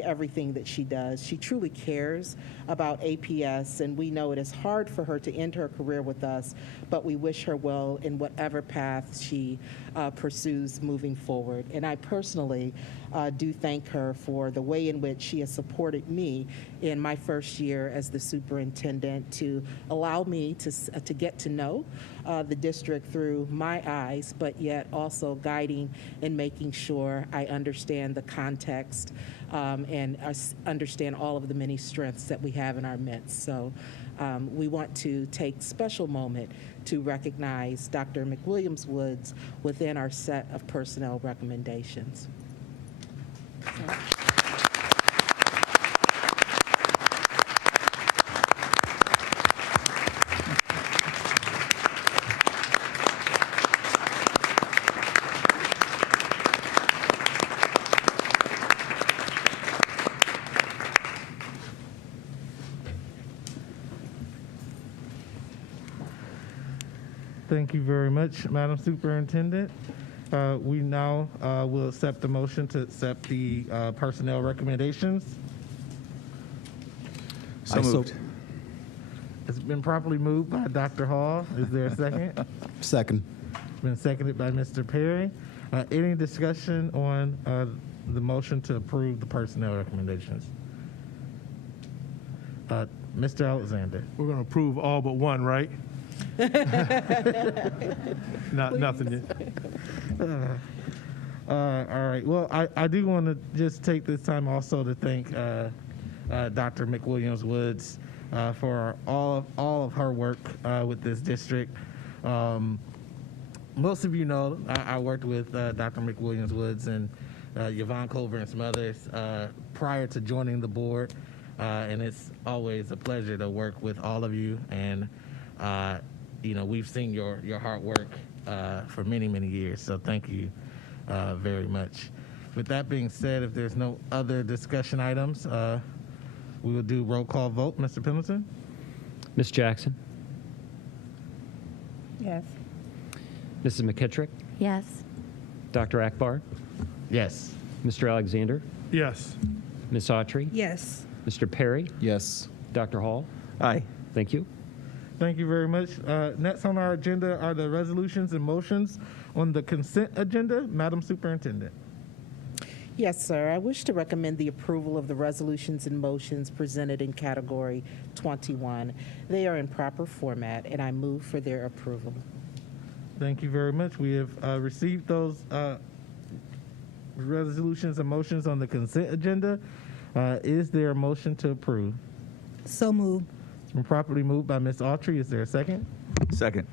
everything that she does. She truly cares about APS, and we know it is hard for her to end her career with us, but we wish her well in whatever path she pursues moving forward. And I personally do thank her for the way in which she has supported me in my first year as the superintendent, to allow me to get to know the district through my eyes, but yet also guiding and making sure I understand the context and understand all of the many strengths that we have in our midst. So we want to take special moment to recognize Dr. McWilliams-Woods within our set of personnel recommendations. Thank you very much, Madam Superintendent. We now will accept the motion to accept the personnel recommendations. So moved. It's been properly moved by Dr. Hall. Is there a second? Second. It's been seconded by Mr. Perry. Any discussion on the motion to approve the personnel recommendations? Mr. Alexander. We're going to approve all but one, right? Nothing yet. All right. Well, I do want to just take this time also to thank Dr. McWilliams-Woods for all of her work with this district. Most of you know I worked with Dr. McWilliams-Woods and Yvonne Culver and some others prior to joining the board, and it's always a pleasure to work with all of you. And we've seen your hard work for many, many years, so thank you very much. With that being said, if there's no other discussion items, we will do roll call vote. Mr. Pendleton? Ms. Jackson? Yes. Mrs. McKittrick? Yes. Dr. Akbar? Yes. Mr. Alexander? Yes. Ms. Autry? Yes. Mr. Perry? Yes. Dr. Hall? Aye. Thank you. Thank you very much. Next on our agenda are the resolutions and motions on the consent agenda. Madam Superintendent. Yes, sir. I wish to recommend the approval of the resolutions and motions presented in Category 21. They are in proper format, and I move for their approval. Thank you very much. We have received those resolutions and motions on the consent agenda. Is there a motion to approve? So moved. It's been properly moved by Ms. Autry. Is there a second? Second.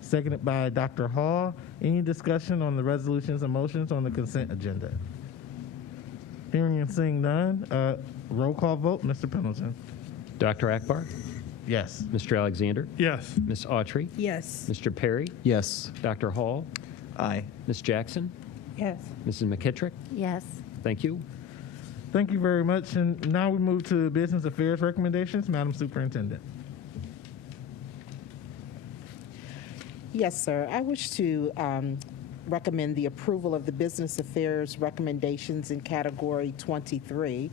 Seconded by Dr. Hall. Any discussion on the resolutions and motions on the consent agenda? Hearing and seeing none, roll call vote. Mr. Pendleton. Dr. Akbar, Yes. Mr. Alexander, Yes. Ms. Autry, Yes. Mr. Perry, Yes. Dr. Hall, Aye. Ms. Jackson, Yes. Mrs. McKittrick. Yes. Thank you. Thank you very much. And now we move to business affairs recommendations. Madam Superintendent. Yes, sir. I wish to recommend the approval of the business affairs recommendations in Category 23.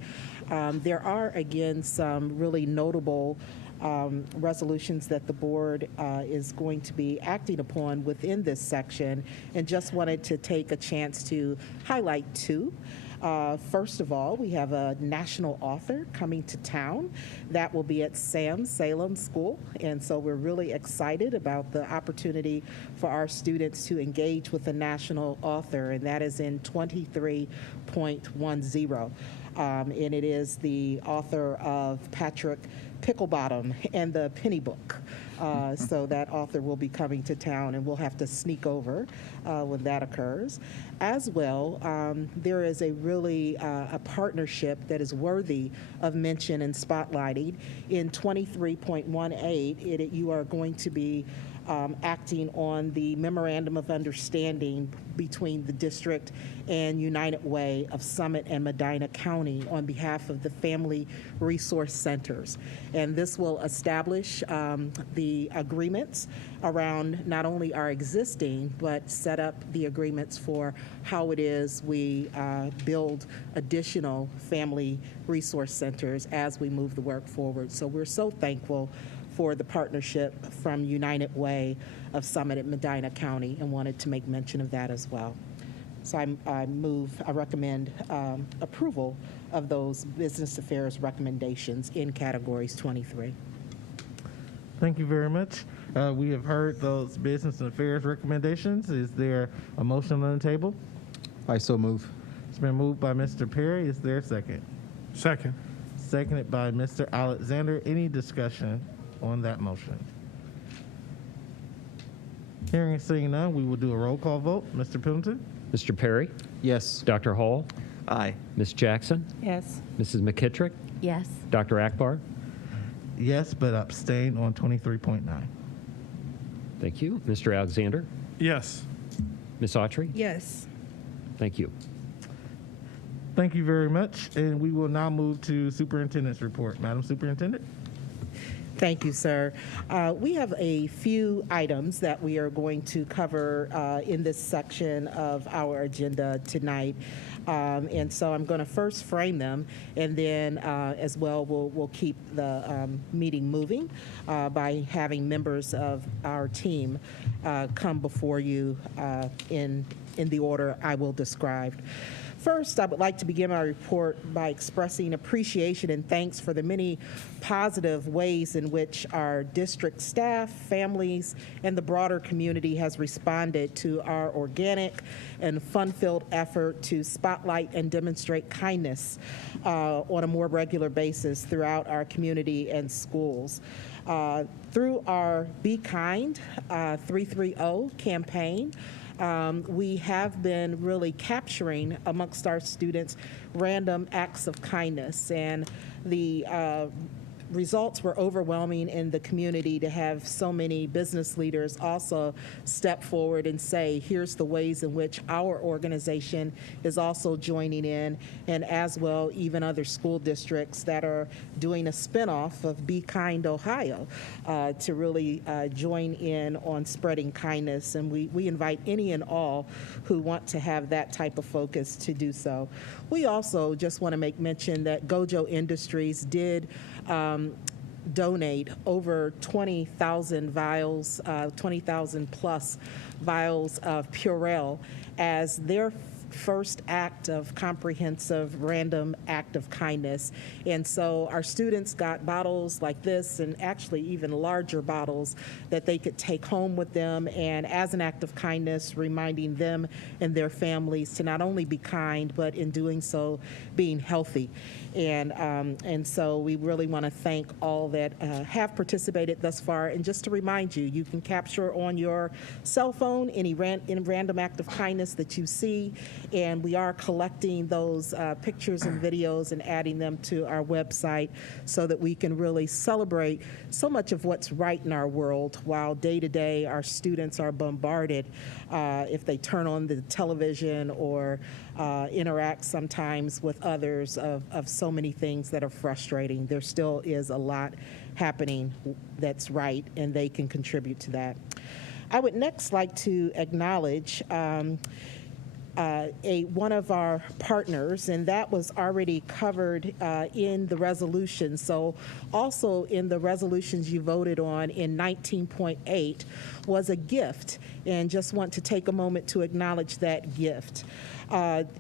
There are, again, some really notable resolutions that the board is going to be acting upon within this section, and just wanted to take a chance to highlight two. First of all, we have a national author coming to town. That will be at Salem School, and so we're really excited about the opportunity for our students to engage with a national author, and that is in 23.10. And it is the author of Patrick Picklebottom and the Penny Book. So that author will be coming to town, and we'll have to sneak over when that occurs. As well, there is a really a partnership that is worthy of mention and spotlighting. In 23.18, you are going to be acting on the Memorandum of Understanding between the district and United Way of Summit and Medina County on behalf of the Family Resource Centers. And this will establish the agreements around not only our existing, but set up the agreements for how it is we build additional family resource centers as we move the work forward. So we're so thankful for the partnership from United Way of Summit and Medina County, and wanted to make mention of that as well. So I recommend approval of those business affairs recommendations in categories 23. Thank you very much. We have heard those business affairs recommendations. Is there a motion on the table? I so move. It's been moved by Mr. Perry. Is there a second? Second. Seconded by Mr. Alexander. Any discussion on that motion? Hearing and seeing none, we will do a roll call vote. Mr. Pendleton? Mr. Perry, Yes. Dr. Hall, Aye. Ms. Jackson, Yes. Mrs. McKittrick, Yes. Dr. Akbar. Yes, but abstain on 23.9. Thank you. Mr. Alexander, Yes. Ms. Autry. Yes. Thank you. Thank you very much. And we will now move to Superintendent's report. Madam Superintendent? Thank you, sir. We have a few items that we are going to cover in this section of our agenda tonight. And so I'm going to first frame them, and then as well we'll keep the meeting moving by having members of our team come before you in the order I will describe. First, I would like to begin my report by expressing appreciation and thanks for the many positive ways in which our district staff, families, and the broader community has responded to our organic and fun-filled effort to spotlight and demonstrate kindness on a more regular basis throughout our community and schools. Through our Be Kind 330 campaign, we have been really capturing amongst our students random acts of kindness, and the results were overwhelming in the community to have so many business leaders also step forward and say, here's the ways in which our organization is also joining in, and as well even other school districts that are doing a spinoff of Be Kind Ohio to really join in on spreading kindness. And we invite any and all who want to have that type of focus to do so. We also just want to make mention that Gojo Industries did donate over 20,000 vials, 20,000 plus vials of Purell as their first act of comprehensive random act of kindness. And so our students got bottles like this, and actually even larger bottles that they could take home with them, and as an act of kindness, reminding them and their families to not only be kind, but in doing so, being healthy. And so we really want to thank all that have participated thus far. And just to remind you, you can capture on your cell phone any random act of kindness that you see, and we are collecting those pictures and videos and adding them to our website so that we can really celebrate so much of what's right in our world, while day to day our students are bombarded if they turn on the television or interact sometimes with others of so many things that are frustrating. There still is a lot happening that's right, and they can contribute to that. I would next like to acknowledge one of our partners, and that was already covered in the resolution. So also in the resolutions you voted on in 19.8 was a gift, and just want to take a moment to acknowledge that gift.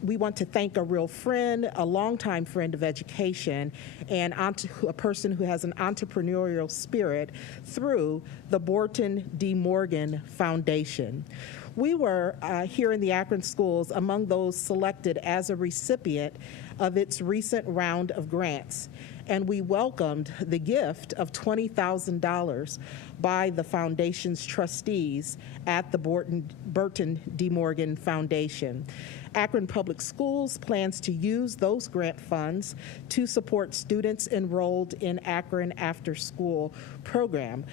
We want to thank a real friend, a longtime friend of education, and a person who has an entrepreneurial spirit through the Borton D. Morgan Foundation. We were here in the Akron schools among those selected as a recipient of its recent round of grants, and we welcomed the gift of $20,000 by the foundation's trustees at the Burton D. Morgan Foundation. Akron Public Schools plans to use those grant funds to support students enrolled in Akron After School program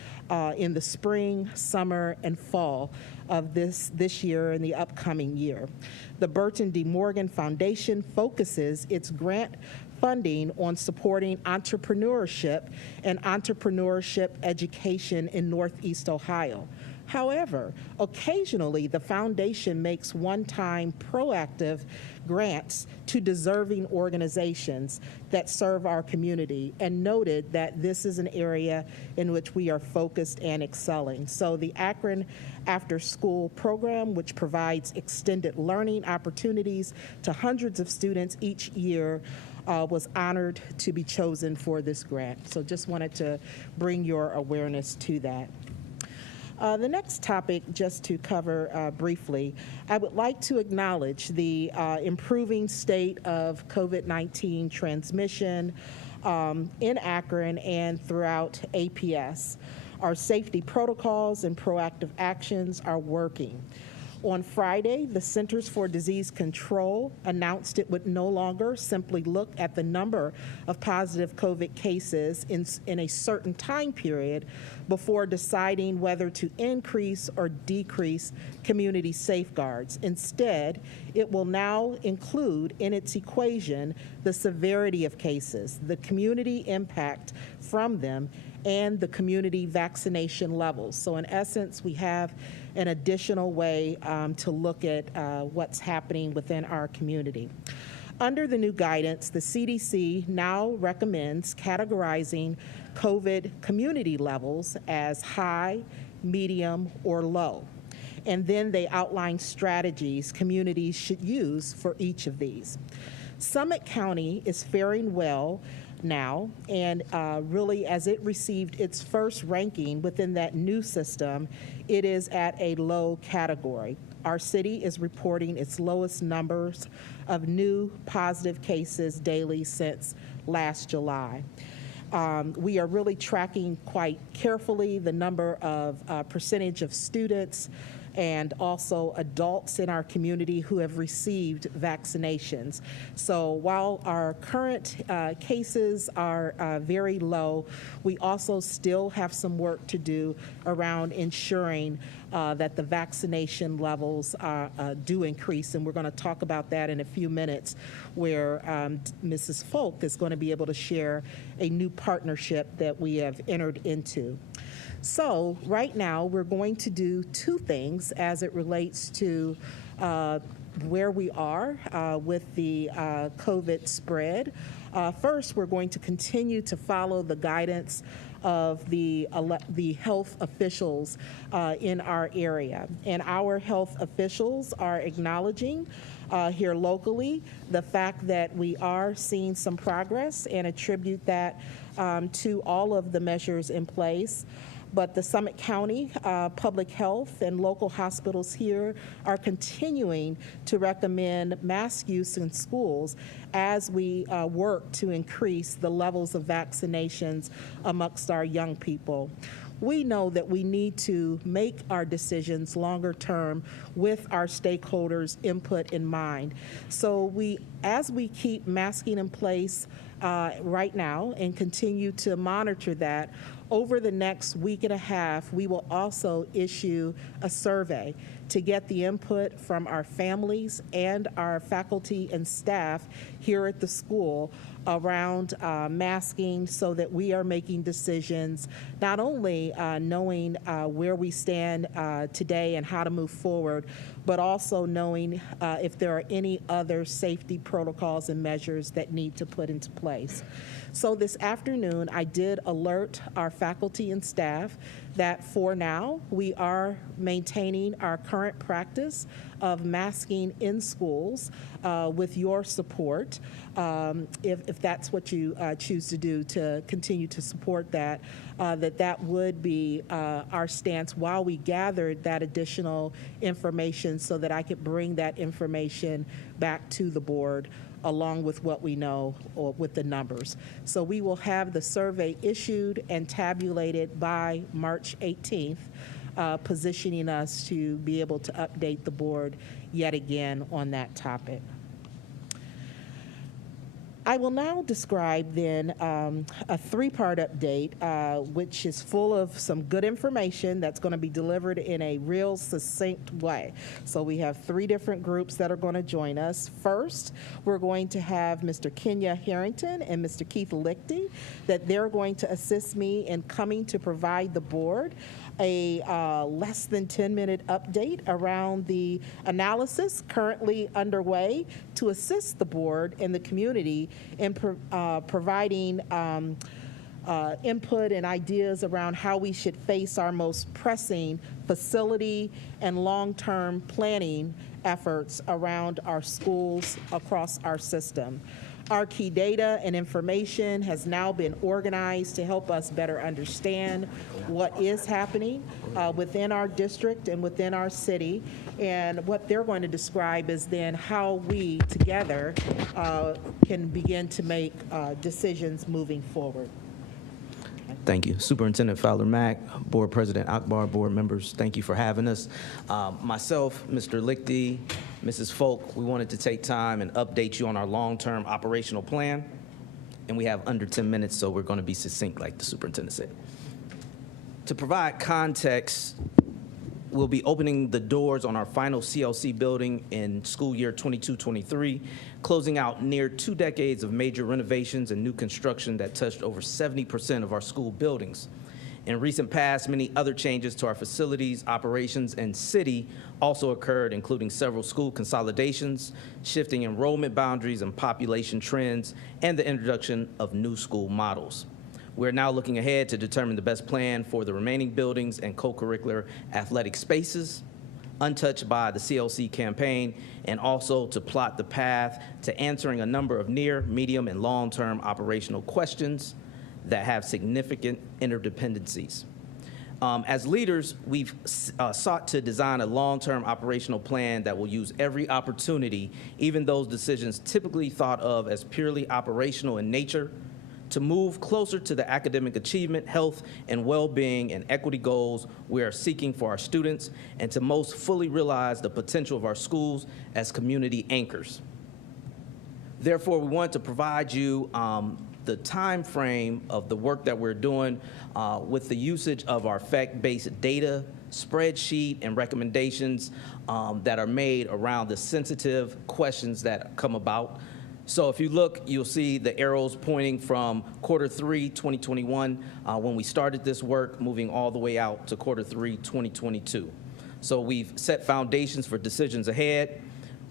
in the spring, summer, and fall of this year and the upcoming year. The Burton D. Morgan Foundation focuses its grant funding on supporting entrepreneurship and entrepreneurship education in Northeast Ohio. However, occasionally the foundation makes one-time proactive grants to deserving organizations that serve our community, and noted that this is an area in which we are focused and excelling. So the Akron After School program, which provides extended learning opportunities to hundreds of students each year, was honored to be chosen for this grant. So just wanted to bring your awareness to that. The next topic, just to cover briefly, I would like to acknowledge the improving state of COVID-19 transmission in Akron and throughout APS. Our safety protocols and proactive actions are working. On Friday, the Centers for Disease Control announced it would no longer simply look at the number of positive COVID cases in a certain time period before deciding whether to increase or decrease community safeguards. Instead, it will now include in its equation the severity of cases, the community impact from them, and the community vaccination levels. So in essence, we have an additional way to look at what's happening within our community. Under the new guidance, the CDC now recommends categorizing COVID community levels as high, medium, or low. And then they outline strategies communities should use for each of these. Summit County is faring well now, and really as it received its first ranking within that new system, it is at a low category. Our city is reporting its lowest numbers of new positive cases daily since last July. We are really tracking quite carefully the number of percentage of students and also adults in our community who have received vaccinations. So while our current cases are very low, we also still have some work to do around ensuring that the vaccination levels do increase, and we're going to talk about that in a few minutes, where Mrs. Folk is going to be able to share a new partnership that we have entered into. So right now, we're going to do two things as it relates to where we are with the COVID spread. First, we're going to continue to follow the guidance of the health officials in our area. And our health officials are acknowledging here locally the fact that we are seeing some progress and attribute that to all of the measures in place. But the Summit County Public Health and local hospitals here are continuing to recommend mask use in schools as we work to increase the levels of vaccinations amongst our young people. We know that we need to make our decisions longer term with our stakeholders' input in mind. So as we keep masking in place right now and continue to monitor that, over the next week and a half, we will also issue a survey to get the input from our families and our faculty and staff here at the school around masking, so that we are making decisions, not only knowing where we stand today and how to move forward, but also knowing if there are any other safety protocols and measures that need to put into place. So this afternoon, I did alert our faculty and staff that for now, we are maintaining our current practice of masking in schools with your support, if that's what you choose to do, to continue to support that, that would be our stance while we gathered that additional information, so that I could bring that information back to the board along with what we know or with the numbers. So we will have the survey issued and tabulated by March 18th, positioning us to be able to update the board yet again on that topic. I will now describe then a three-part update, which is full of some good information that's going to be delivered in a real succinct way. So we have three different groups that are going to join us. First, we're going to have Mr. Kenya Harrington and Mr. Keith Lichty, that they're going to assist me in coming to provide the board a less than 10-minute update around the analysis currently underway to assist the board and the community in providing input and ideas around how we should face our most pressing facility and long-term planning efforts around our schools across our system. Our key data and information has now been organized to help us better understand what is happening within our district and within our city. And what they're going to describe is then how we together can begin to make decisions moving forward. Thank you. Superintendent Fowler-Mack, Board President Akbar, board members, thank you for having us. Myself, Mr. Lichty, Mrs. Folk, we wanted to take time and update you on our long-term operational plan. And we have under 10 minutes, so we're going to be succinct like the superintendent said. To provide context, we'll be opening the doors on our final CLC building in school year 22-23, closing out near 2 decades of major renovations and new construction that touched over 70% of our school buildings. In recent past, many other changes to our facilities, operations, and city also occurred, including several school consolidations, shifting enrollment boundaries and population trends, and the introduction of new school models. We're now looking ahead to determine the best plan for the remaining buildings and co-curricular athletic spaces, untouched by the CLC campaign, and also to plot the path to answering a number of near, medium, and long-term operational questions that have significant interdependencies. As leaders, we've sought to design a long-term operational plan that will use every opportunity, even those decisions typically thought of as purely operational in nature, to move closer to the academic achievement, health, and well-being and equity goals we are seeking for our students, and to most fully realize the potential of our schools as community anchors. Therefore, we want to provide you the time frame of the work that we're doing with the usage of our fact-based data, spreadsheet, and recommendations that are made around the sensitive questions that come about. So if you look, you'll see the arrows pointing from Q3 2021, when we started this work, moving all the way out to Q3 2022. So we've set foundations for decisions ahead.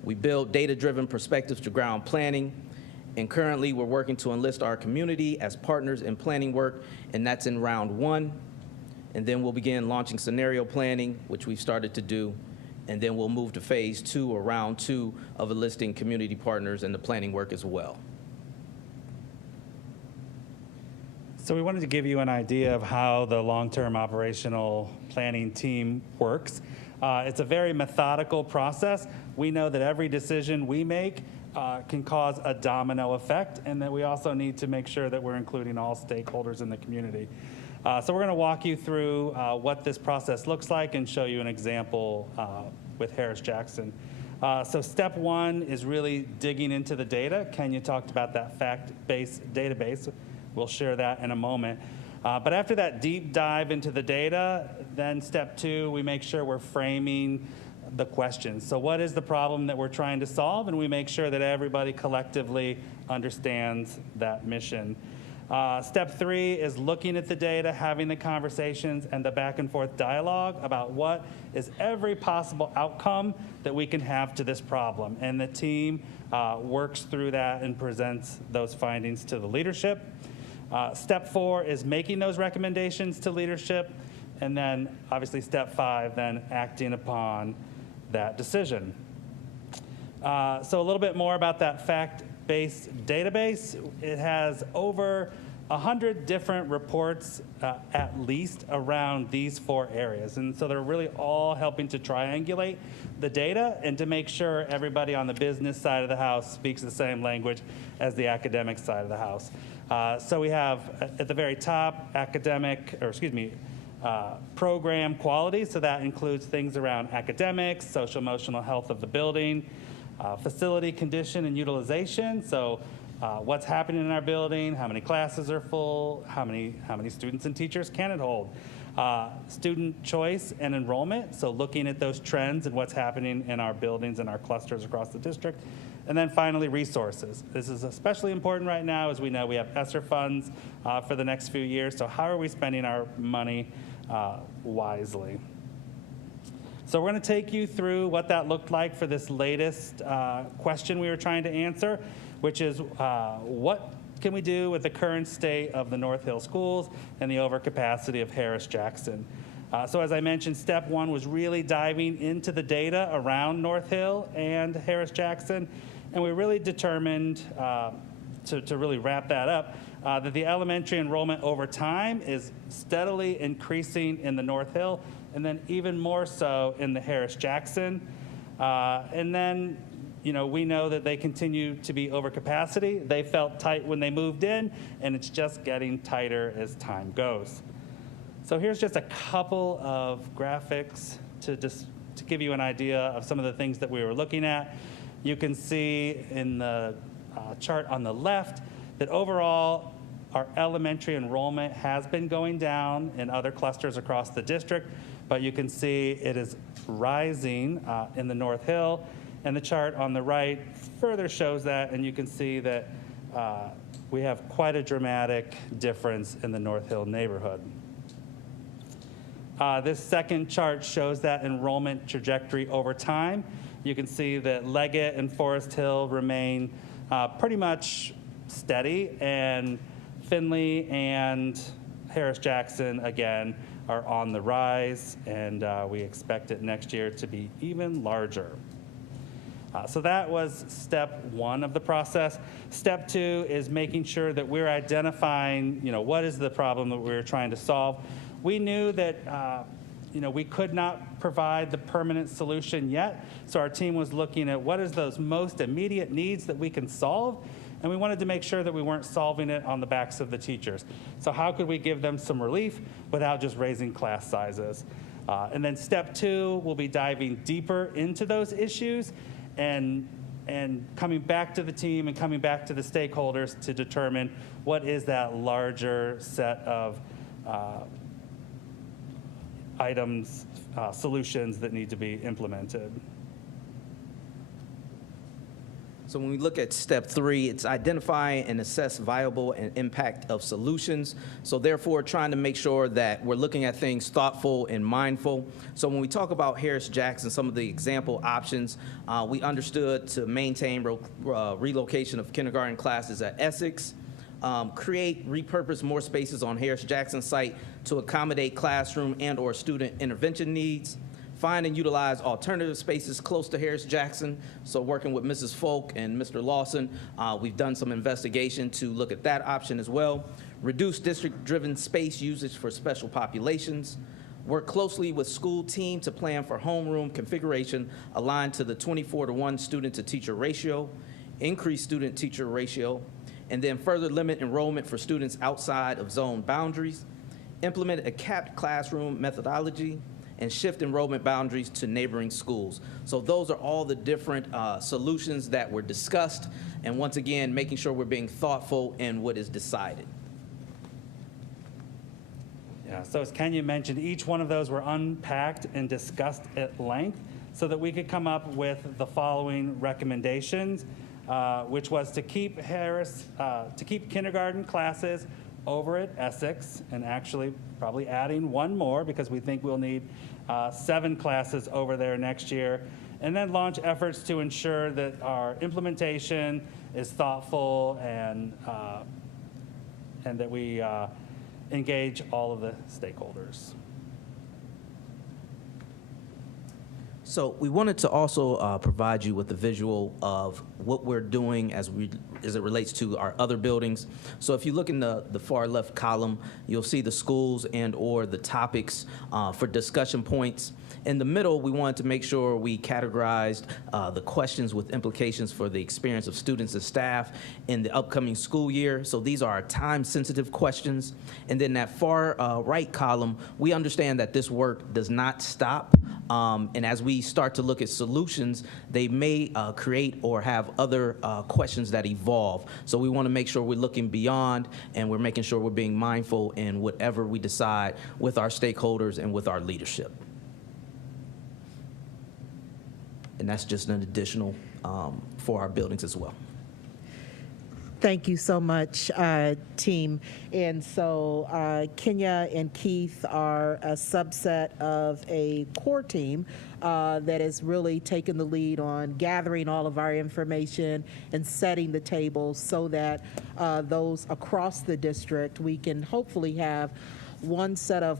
We build data-driven perspectives to ground planning, and currently we're working to enlist our community as partners in planning work, and that's in round 1. And then we'll begin launching scenario planning, which we've started to do, and then we'll move to phase 2 or round 2 of enlisting community partners in the planning work as well. So we wanted to give you an idea of how the long-term operational planning team works. It's a very methodical process. We know that every decision we make can cause a domino effect, and that we also need to make sure that we're including all stakeholders in the community. So we're going to walk you through what this process looks like and show you an example with Harris-Jackson. So step 1 is really digging into the data. Kenya talked about that fact-based database. We'll share that in a moment. But after that deep dive into the data, then step 2, we make sure we're framing the questions. So what is the problem that we're trying to solve? And we make sure that everybody collectively understands that mission. Step 3 is looking at the data, having the conversations and the back and forth dialogue about what is every possible outcome that we can have to this problem. And the team works through that and presents those findings to the leadership. Step 4 is making those recommendations to leadership. And then obviously step 5, then acting upon that decision. So a little bit more about that fact-based database. It has over 100 different reports at least around these 4 areas. And so they're really all helping to triangulate the data and to make sure everybody on the business side of the house speaks the same language as the academic side of the house. So we have at the very top program quality. So that includes things around academics, social emotional health of the building, facility condition and utilization. So what's happening in our building, how many classes are full, how many students and teachers can it hold. Student choice and enrollment, so looking at those trends and what's happening in our buildings and our clusters across the district. And then finally, resources. This is especially important right now, as we know we have ESSER funds for the next few years, so how are we spending our money wisely? So we're going to take you through what that looked like for this latest question we were trying to answer, which is what can we do with the current state of the North Hill schools and the overcapacity of Harris-Jackson? So as I mentioned, step 1 was really diving into the data around North Hill and Harris-Jackson, and we really determined, to really wrap that up, that the elementary enrollment over time is steadily increasing in the North Hill, and then even more so in the Harris-Jackson. And then, we know that they continue to be over capacity. They felt tight when they moved in, and it's just getting tighter as time goes. So here's just a couple of graphics to give you an idea of some of the things that we were looking at. You can see in the chart on the left that overall our elementary enrollment has been going down in other clusters across the district, but you can see it is rising in the North Hill. And the chart on the right further shows that, and you can see that we have quite a dramatic difference in the North Hill neighborhood. This second chart shows that enrollment trajectory over time. You can see that Leggett and Forest Hill remain pretty much steady, and Findlay and Harris-Jackson, again, are on the rise, and we expect it next year to be even larger. So that was step 1 of the process. Step 2 is making sure that we're identifying, what is the problem that we're trying to solve. We knew that, we could not provide the permanent solution yet, so our team was looking at what is those most immediate needs that we can solve, and we wanted to make sure that we weren't solving it on the backs of the teachers. So how could we give them some relief without just raising class sizes? And then step 2, we'll be diving deeper into those issues and coming back to the team and coming back to the stakeholders to determine what is that larger set of items, solutions that need to be implemented. So when we look at step 3, it's identify and assess viable and impact of solutions. So therefore, trying to make sure that we're looking at things thoughtful and mindful. So when we talk about Harris-Jackson, some of the example options, we understood to maintain relocation of kindergarten classes at Essex, repurpose more spaces on Harris-Jackson site to accommodate classroom and or student intervention needs, find and utilize alternative spaces close to Harris-Jackson. So working with Mrs. Folk and Mr. Lawson, we've done some investigation to look at that option as well. Reduce district-driven space usage for special populations. Work closely with school team to plan for homeroom configuration aligned to the 24:1 student-to-teacher ratio. Increase student-teacher ratio. And then further limit enrollment for students outside of zone boundaries. Implement a capped classroom methodology, and shift enrollment boundaries to neighboring schools. So those are all the different solutions that were discussed, and once again, making sure we're being thoughtful in what is decided. Yeah, so as Kenya mentioned, each one of those were unpacked and discussed at length so that we could come up with the following recommendations, which was to keep kindergarten classes over at Essex, and actually probably adding one more because we think we'll need 7 classes over there next year, and then launch efforts to ensure that our implementation is thoughtful and that we engage all of the stakeholders. So we wanted to also provide you with a visual of what we're doing as it relates to our other buildings. So if you look in the far left column, you'll see the schools and or the topics for discussion points. In the middle, we wanted to make sure we categorized the questions with implications for the experience of students and staff in the upcoming school year. So these are time-sensitive questions. And then that far right column, we understand that this work does not stop. And as we start to look at solutions, they may create or have other questions that evolve. So we want to make sure we're looking beyond, and we're making sure we're being mindful in whatever we decide with our stakeholders and with our leadership. And that's just an additional for our buildings as well. Thank you so much, team. And so Kenya and Keith are a subset of a core team that has really taken the lead on gathering all of our information and setting the table so that those across the district, we can hopefully have one set of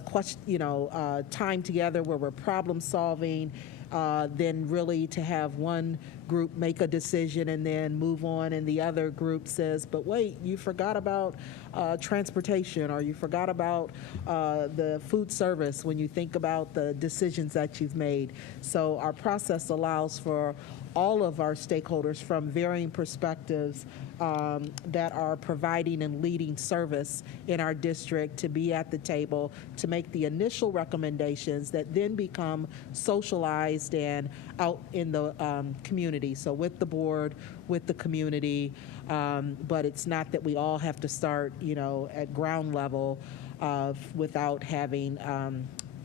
time together where we're problem solving, then really to have one group make a decision and then move on, and the other group says, but wait, you forgot about transportation, or you forgot about the food service when you think about the decisions that you've made. So our process allows for all of our stakeholders from varying perspectives that are providing and leading service in our district to be at the table to make the initial recommendations that then become socialized and out in the community. So with the board, with the community, but it's not that we all have to start, at ground level without having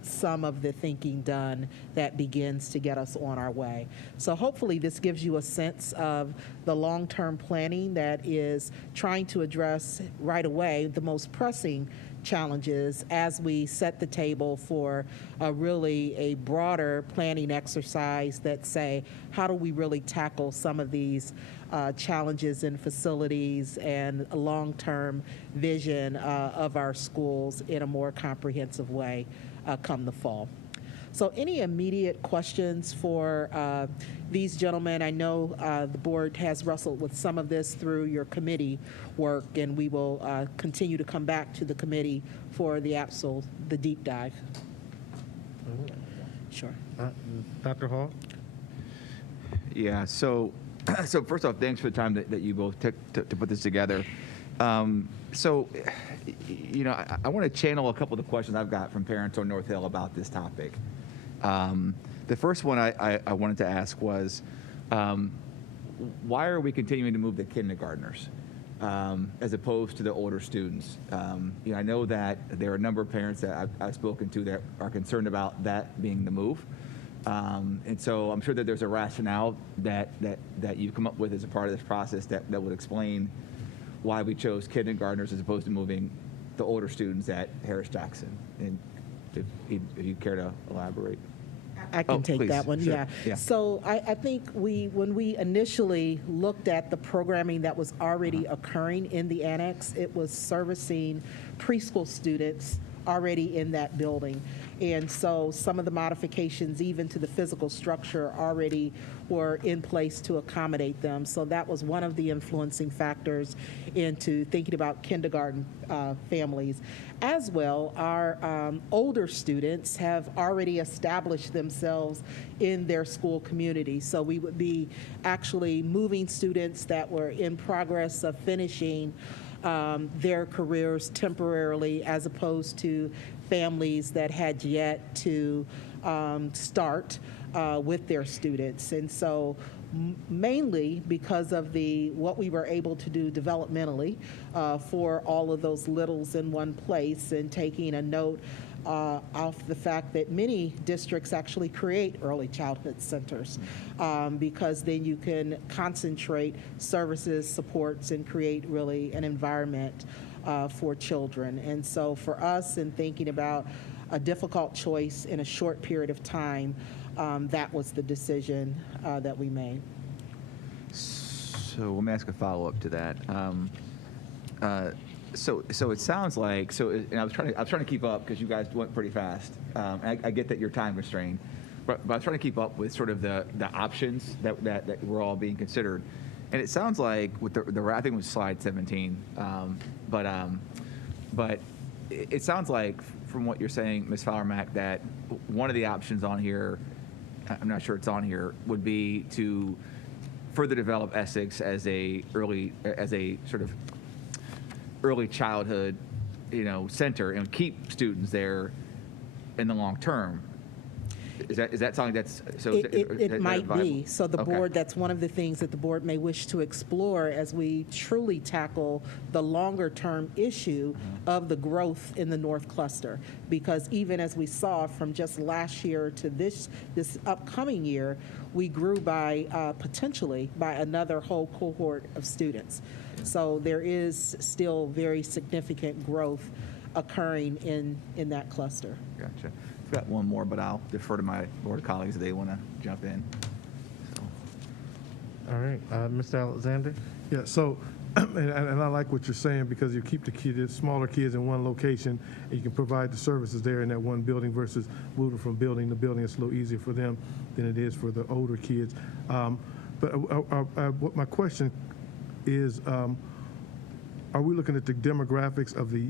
some of the thinking done that begins to get us on our way. So hopefully this gives you a sense of the long-term planning that is trying to address right away the most pressing challenges as we set the table for really a broader planning exercise that say, how do we really tackle some of these challenges in facilities and a long-term vision of our schools in a more comprehensive way come the fall. So any immediate questions for these gentlemen? I know the board has wrestled with some of this through your committee work, and we will continue to come back to the committee for the deep dive. Sure. Dr. Hall? Yeah, so first off, thanks for the time that you both took to put this together. I want to channel a couple of the questions I've got from parents on North Hill about this topic. The first one I wanted to ask was, why are we continuing to move the kindergartners as opposed to the older students? I know that there are a number of parents that I've spoken to that are concerned about that being the move. And so I'm sure that there's a rationale that you've come up with as a part of this process that would explain why we chose kindergartners as opposed to moving the older students at Harris Jackson. And if you care to elaborate. I can take please. that one, Sure. yeah. So I think when we initially looked at the programming that was already occurring in the annex, it was servicing preschool students already in that building. And so some of the modifications, even to the physical structure, already were in place to accommodate them. So that was one of the influencing factors into thinking about kindergarten families. As well, our older students have already established themselves in their school community. So we would be actually moving students that were in progress of finishing their careers temporarily, as opposed to families that had yet to start with their students. And so mainly because of what we were able to do developmentally for all of those littles in one place, and taking a note off the fact that many districts actually create early childhood centers because then you can concentrate services, supports, and create really an environment for children. And so for us, in thinking about a difficult choice in a short period of time, that was the decision that we made. So let me ask a follow-up to that. So it sounds like, and I was trying to keep up because you guys went pretty fast. I get that you're time constrained, but I was trying to keep up with sort of the options that were all being considered. And it sounds like with the I think it was slide 17, but it sounds like from what you're saying, Ms. Fowler-Mack, that one of the options on here, I'm not sure it's on here, would be to further develop Essex as a sort of early childhood, center, and keep students there in the long term. Is that something that's so? It might be. So the Okay. board, that's one of the things that the board may wish to explore as we truly tackle the longer term issue of the growth in the North Cluster. Because even as we saw from just last year to this upcoming year, we grew by potentially by another whole cohort of students. So there is still very significant growth occurring in that cluster. Gotcha. I've got one more, but I'll defer to my board colleagues if they want to jump in. All right, Mr. Alexander? Yeah, so, and I like what you're saying, because you keep the smaller kids in one location, and you can provide the services there in that one building versus moving from building to building. It's a little easier for them than it is for the older kids. But what my question is, are we looking at the demographics of the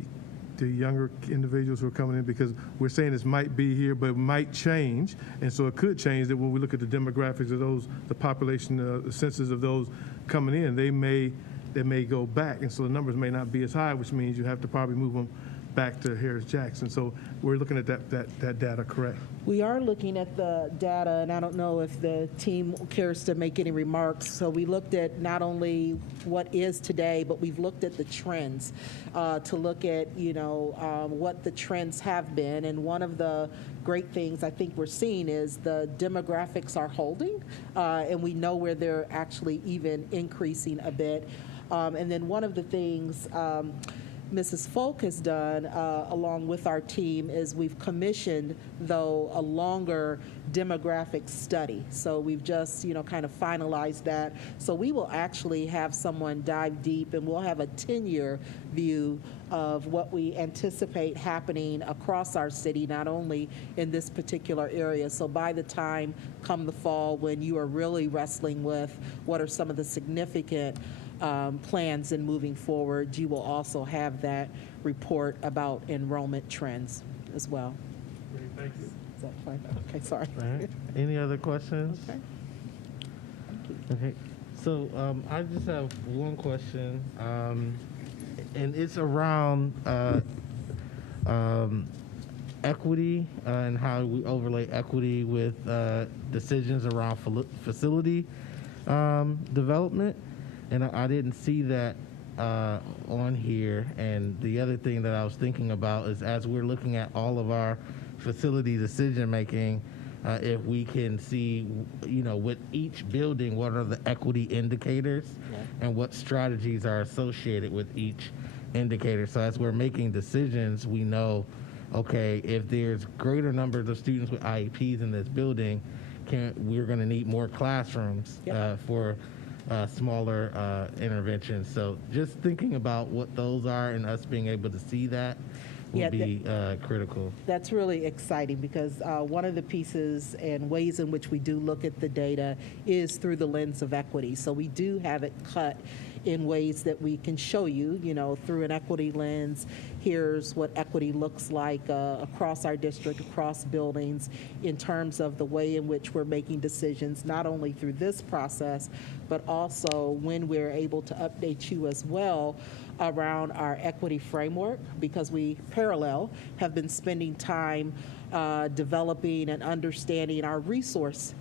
younger individuals who are coming in? Because we're saying this might be here, but it might change. And so it could change that when we look at the demographics of those, the population, the census of those coming in, they may go back. And so the numbers may not be as high, which means you have to probably move them back to Harris Jackson. So we're looking at that data, correct? We are looking at the data, and I don't know if the team cares to make any remarks. So we looked at not only what is today, but we've looked at the trends to look at, what the trends have been. And one of the great things I think we're seeing is the demographics are holding, and we know where they're actually even increasing a bit. And then one of the things Mrs. Folk has done along with our team is we've commissioned, though, a longer demographic study. So we've just, kind of finalized that. So we will actually have someone dive deep, and we'll have a 10-year view of what we anticipate happening across our city, not only in this particular area. So by the time come the fall, when you are really wrestling with what are some of the significant plans in moving forward, you will also have that report about enrollment trends as well. Great, thank you. Is that fine? Okay, sorry. All right. Any other questions? Okay. Okay. So I just have one question, and it's around equity and how we overlay equity with decisions around facility development. And I didn't see that on here. And the other thing that I was thinking about is, as we're looking at all of our facility decision making, if we can see, with each building, what are the equity indicators and what strategies are associated with each indicator. So as we're making decisions, we know, okay, if there's greater numbers of students with IEPs in this building, we're going to need more classrooms for smaller interventions. So just thinking about what those are and us being able to see that will be critical. That's really exciting because one of the pieces and ways in which we do look at the data is through the lens of equity. So we do have it cut in ways that we can show you, through an equity lens. Here's what equity looks like across our district, across buildings, in terms of the way in which we're making decisions, not only through this process, but also when we're able to update you as well around our equity framework, because we have been spending time developing and understanding our resource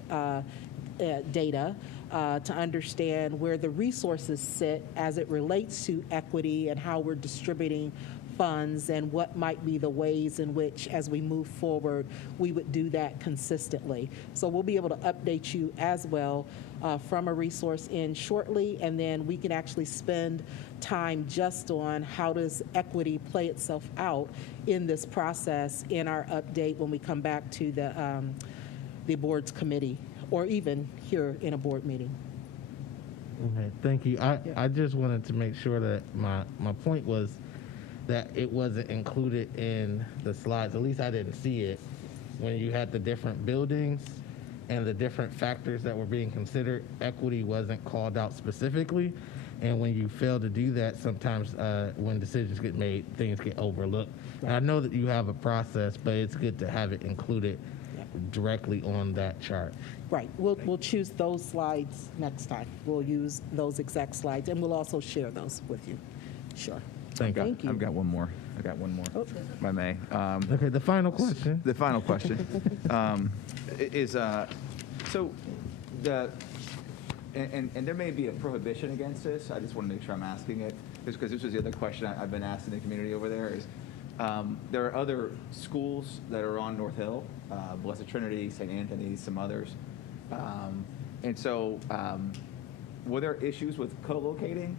data to understand where the resources sit as it relates to equity and how we're distributing funds and what might be the ways in which, as we move forward, we would do that consistently. So we'll be able to update you as well from a resource in shortly, and then we can actually spend time just on how does equity play itself out in this process in our update when we come back to the board's committee, or even here in a board meeting. Okay, thank you. I just wanted to make sure that my point was that it wasn't included in the slides. At least I didn't see it when you had the different buildings and the different factors that were being considered. Equity wasn't called out specifically. And when you fail to do that, sometimes when decisions get made, things get overlooked. Right. I know that you have a process, but it's good to have it included directly on that chart. Right. We'll choose those slides next time. We'll use those exact slides, and we'll also share those with you. Sure. Thank you. I've got one more. If I may. Okay, the final question. The final question is, so and there may be a prohibition against this. I just want to make sure I'm asking it, just because this was the other question I've been asked in the community over there is, there are other schools that are on North Hill, Blessed Trinity, St. Anthony's, some others. And so were there issues with co-locating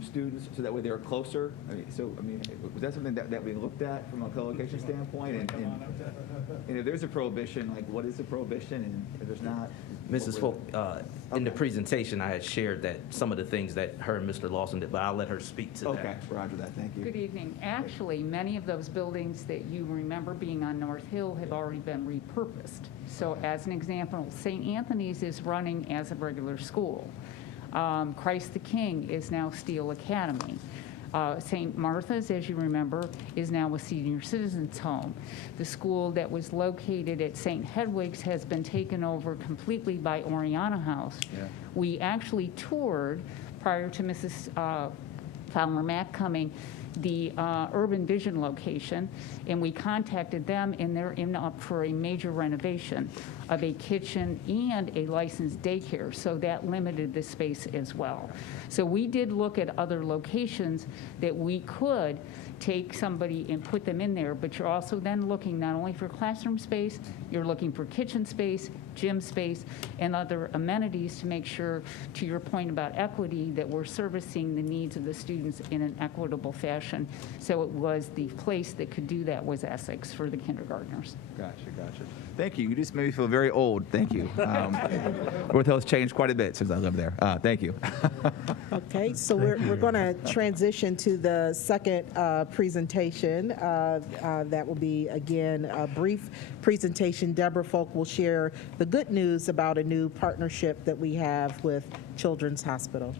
students so that way they're closer? Was that something that we looked at from a co-location standpoint? And if there's a prohibition, like what is the prohibition? And if there's not? Mrs. Folk, in the presentation, I had shared that some of the things that her and Mr. Lawson did, but I'll let her speak to that. Okay, roger that, thank you. Good evening. Actually, many of those buildings that you remember being on North Hill have already been repurposed. So as an example, St. Anthony's is running as a regular school. Christ the King is now Steele Academy. St. Martha's, as you remember, is now a senior citizens home. The school that was located at St. Hedwig's has been taken over completely by Oriana House. Yeah. We actually toured, prior to Mrs. Fowler-Mack coming, the Urban Vision location, and we contacted them, and they're up for a major renovation of a kitchen and a licensed daycare, so that limited the space as well. So we did look at other locations that we could take somebody and put them in there, but you're also then looking not only for classroom space, you're looking for kitchen space, gym space, and other amenities to make sure, to your point about equity, that we're servicing the needs of the students in an equitable fashion. So it was the place that could do that was Essex for the kindergartners. Gotcha. Thank you. You just made me feel very old. Thank you. North Hill's changed quite a bit since I lived there. Thank you. Okay, so we're going to transition to the second presentation. That will be, again, a brief presentation. Deborah Folk will share the good news about a new partnership that we have with Children's Hospital.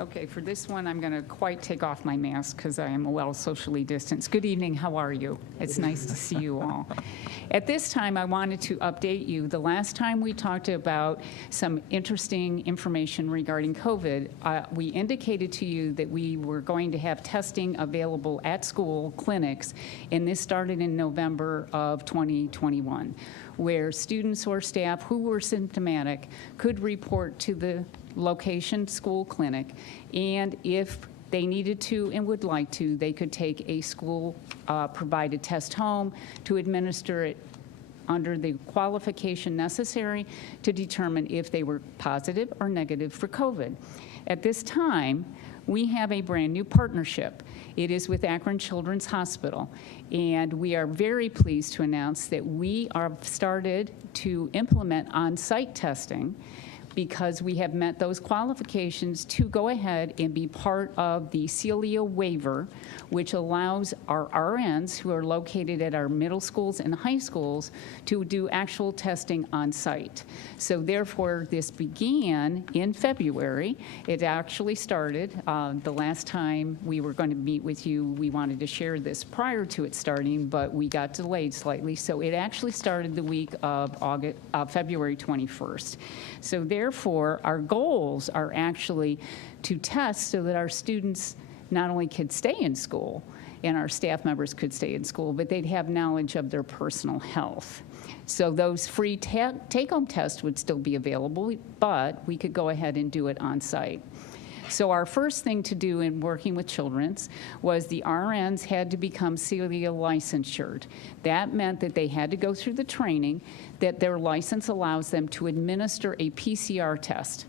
Okay, for this one, I'm going to quite take off my mask because I am well socially distanced. Good evening, how are you? It's nice to see you all. At this time, I wanted to update you. The last time we talked about some interesting information regarding COVID, we indicated to you that we were going to have testing available at school clinics, and this started in November of 2021, where students or staff who were symptomatic could report to the location school clinic, and if they needed to and would like to, they could take a school provided test home to administer it under the qualification necessary to determine if they were positive or negative for COVID. At this time, we have a brand new partnership. It is with Akron Children's Hospital, and we are very pleased to announce that we have started to implement on-site testing because we have met those qualifications to go ahead and be part of the CELIA waiver, which allows our RNs who are located at our middle schools and high schools to do actual testing on site. So therefore, this began in February. It actually started the last time we were going to meet with you. We wanted to share this prior to it starting, but we got delayed slightly. So it actually started the week of February 21st. So therefore, our goals are actually to test so that our students not only could stay in school and our staff members could stay in school, but they'd have knowledge of their personal health. So those free take-home tests would still be available, but we could go ahead and do it on site. So our first thing to do in working with Children's was the RNs had to become CELIA licensed. That meant that they had to go through the training that their license allows them to administer a PCR test.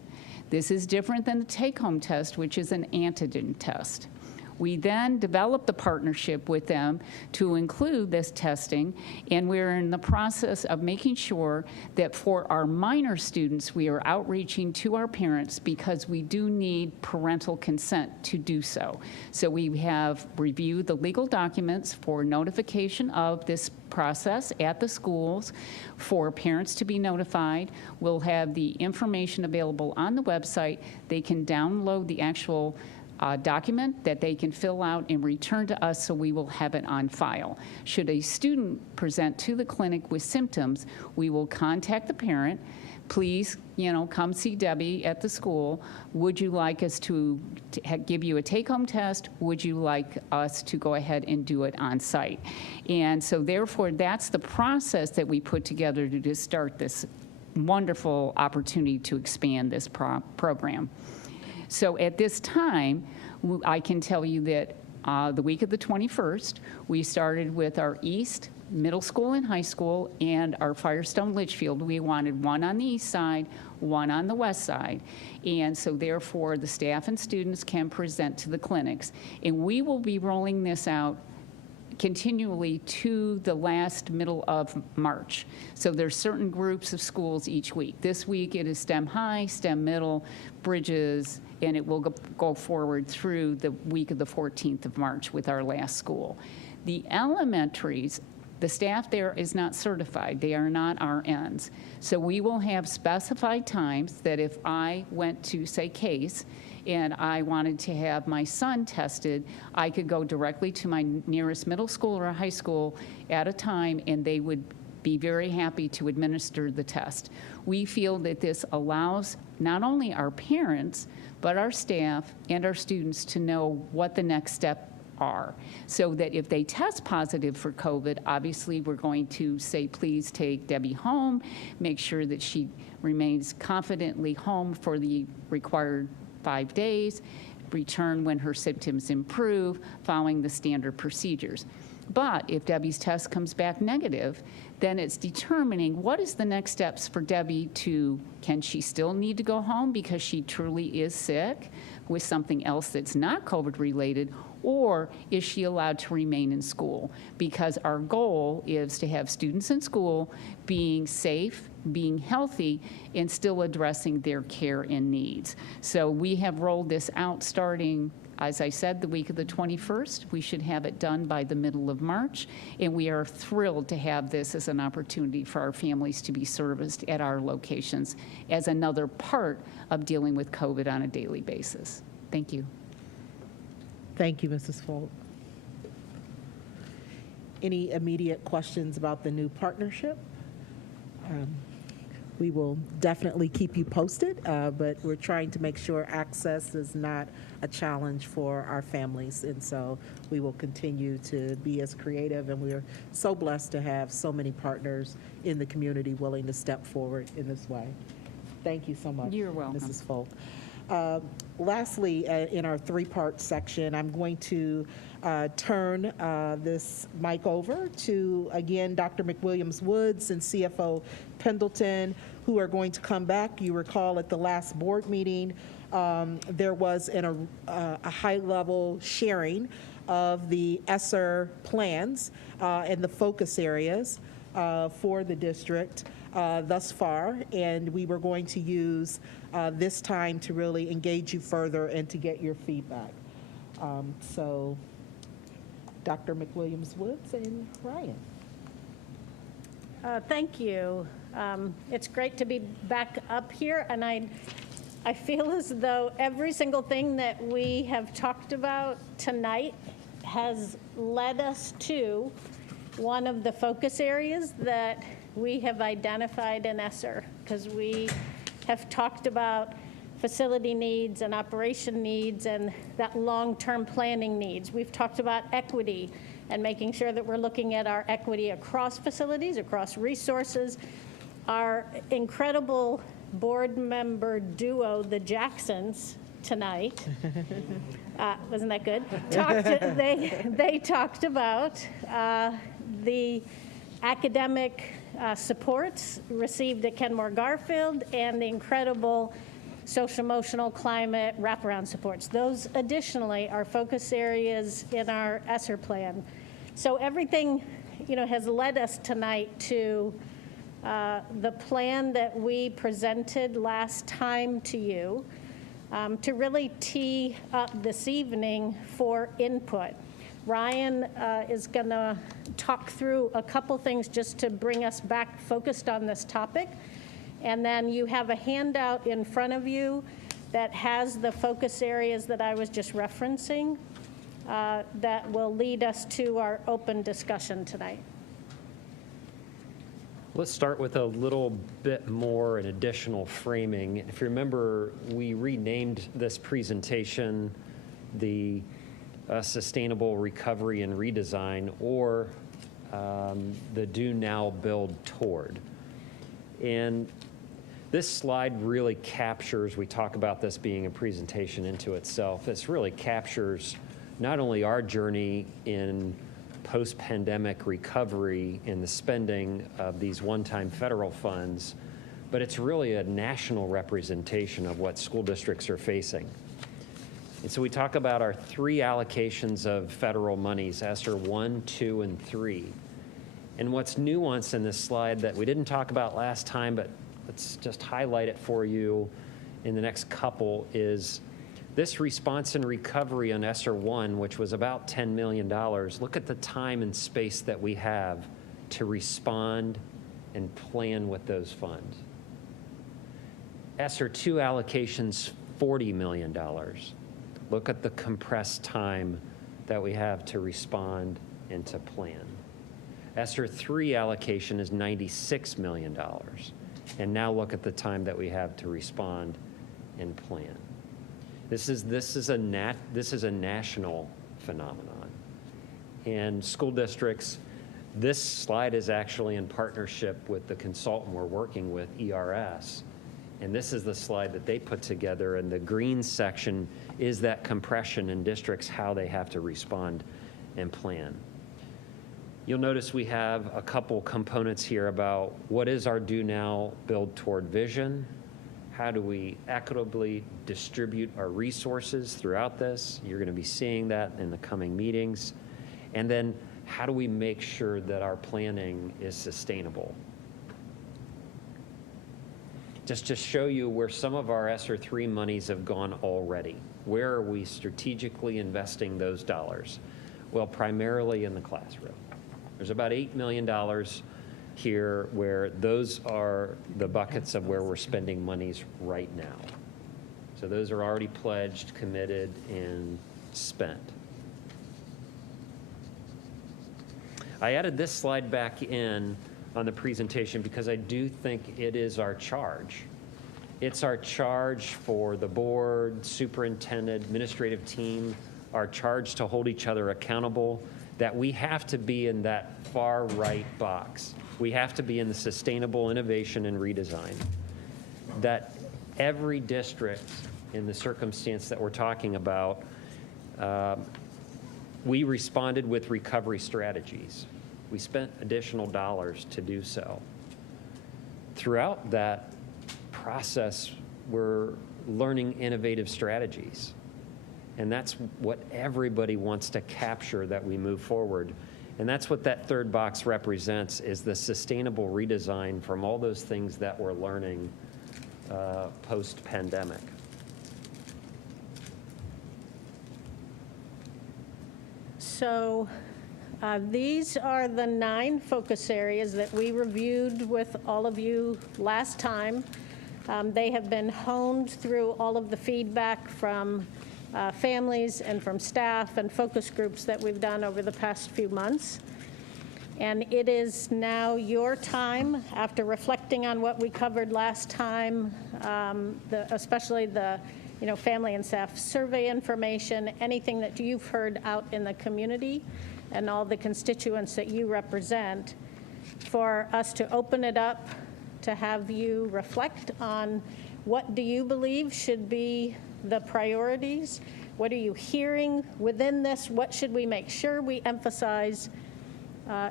This is different than the take-home test, which is an antigen test. We then developed the partnership with them to include this testing, and we're in the process of making sure that for our minor students, we are outreaching to our parents because we do need parental consent to do so. So we have reviewed the legal documents for notification of this process at the schools for parents to be notified. We'll have the information available on the website. They can download the actual document that they can fill out and return to us, so we will have it on file. Should a student present to the clinic with symptoms, we will contact the parent. Please, come see Debbie at the school. Would you like us to give you a take-home test? Would you like us to go ahead and do it on site? And so therefore, that's the process that we put together to just start this wonderful opportunity to expand this program. So at this time, I can tell you that the week of the 21st, we started with our East Middle School and High School and our Firestone Litchfield. We wanted one on the east side, one on the west side. And so therefore, the staff and students can present to the clinics. And we will be rolling this out continually to the last middle of March. So there's certain groups of schools each week. This week it is STEM High, STEM Middle, Bridges, and it will go forward through the week of the 14th of March with our last school. The elementaries, the staff there is not certified. They are not RNs. So we will have specified times that if I went to, say, Case, and I wanted to have my son tested, I could go directly to my nearest middle school or high school at a time, and they would be very happy to administer the test. We feel that this allows not only our parents, but our staff and our students to know what the next step are, so that if they test positive for COVID, obviously we're going to say, please take Debbie home, make sure that she remains confidently home for the required 5 days, return when her symptoms improve, following the standard procedures. But if Debbie's test comes back negative, then it's determining what is the next steps for Debbie to, can she still need to go home because she truly is sick with something else that's not COVID related, or is she allowed to remain in school? Because our goal is to have students in school being safe, being healthy, and still addressing their care and needs. So we have rolled this out starting, as I said, the week of the 21st. We should have it done by the middle of March, and we are thrilled to have this as an opportunity for our families to be serviced at our locations as another part of dealing with COVID on a daily basis. Thank you. Thank you, Mrs. Folk. Any immediate questions about the new partnership? We will definitely keep you posted, but we're trying to make sure access is not a challenge for our families, and so we will continue to be as creative, and we're so blessed to have so many partners in the community willing to step forward in this way. Thank you so much. You're welcome. Mrs. Folk. Lastly, in our three-part section, I'm going to turn this mic over to, again, Dr. McWilliams-Woods and CFO Pendleton, who are going to come back. You recall at the last board meeting, there was a high-level sharing of the ESSER plans and the focus areas for the district thus far, and we were going to use this time to really engage you further and to get your feedback. So, Dr. McWilliams-Woods and Ryan. Thank you. It's great to be back up here, and I feel as though every single thing that we have talked about tonight has led us to one of the focus areas that we have identified in ESSER, because we have talked about facility needs and operation needs and that long-term planning needs. We've talked about equity and making sure that we're looking at our equity across facilities, across resources. Our incredible board member duo, the Jacksons, tonight, wasn't that good? They talked about the academic supports received at Kenmore Garfield and the incredible social-emotional climate wraparound supports. Those additionally are focus areas in our ESSER plan. So everything, has led us tonight to the plan that we presented last time to you to really tee up this evening for input. Ryan is going to talk through a couple things just to bring us back focused on this topic. And then you have a handout in front of you that has the focus areas that I was just referencing that will lead us to our open discussion tonight. Let's start with a little bit more an additional framing. If you remember, we renamed this presentation the Sustainable Recovery and Redesign, or the Do Now, Build Toward. And this slide really captures, we talk about this being a presentation into itself, this really captures not only our journey in post-pandemic recovery and the spending of these one-time federal funds, but it's really a national representation of what school districts are facing. And so we talk about our three allocations of federal monies, ESSER 1, 2, and 3. And what's nuanced in this slide that we didn't talk about last time, but let's just highlight it for you in the next couple, is this response and recovery on ESSER 1, which was about $10 million. Look at the time and space that we have to respond and plan with those funds. ESSER 2 allocations, $40 million. Look at the compressed time that we have to respond and to plan. ESSER 3 allocation is $96 million. And now look at the time that we have to respond and plan. This is a national phenomenon. And school districts, this slide is actually in partnership with the consultant we're working with, ERS. And this is the slide that they put together, and the green section is that compression in districts, how they have to respond and plan. You'll notice we have a couple components here about what is our Do Now, Build Toward vision. How do we equitably distribute our resources throughout this? You're going to be seeing that in the coming meetings. And then how do we make sure that our planning is sustainable? Just to show you where some of our ESSER 3 monies have gone already. Where are we strategically investing those dollars? Well, primarily in the classroom. There's about $8 million here where those are the buckets of where we're spending monies right now. So those are already pledged, committed, and spent. I added this slide back in on the presentation because I do think it is our charge. It's our charge for the board, superintendent, administrative team, our charge to hold each other accountable, that we have to be in that far right box. We have to be in the sustainable innovation and redesign. That every district in the circumstance that we're talking about, we responded with recovery strategies. We spent additional dollars to do so. Throughout that process, we're learning innovative strategies. And that's what everybody wants to capture that we move forward. And that's what that third box represents, is the sustainable redesign from all those things that we're learning post-pandemic. So these are the 9 focus areas that we reviewed with all of you last time. They have been honed through all of the feedback from families and from staff and focus groups that we've done over the past few months. And it is now your time, after reflecting on what we covered last time, especially the family and staff survey information, anything that you've heard out in the community and all the constituents that you represent, for us to open it up to have you reflect on what do you believe should be the priorities, what are you hearing within this, what should we make sure we emphasize,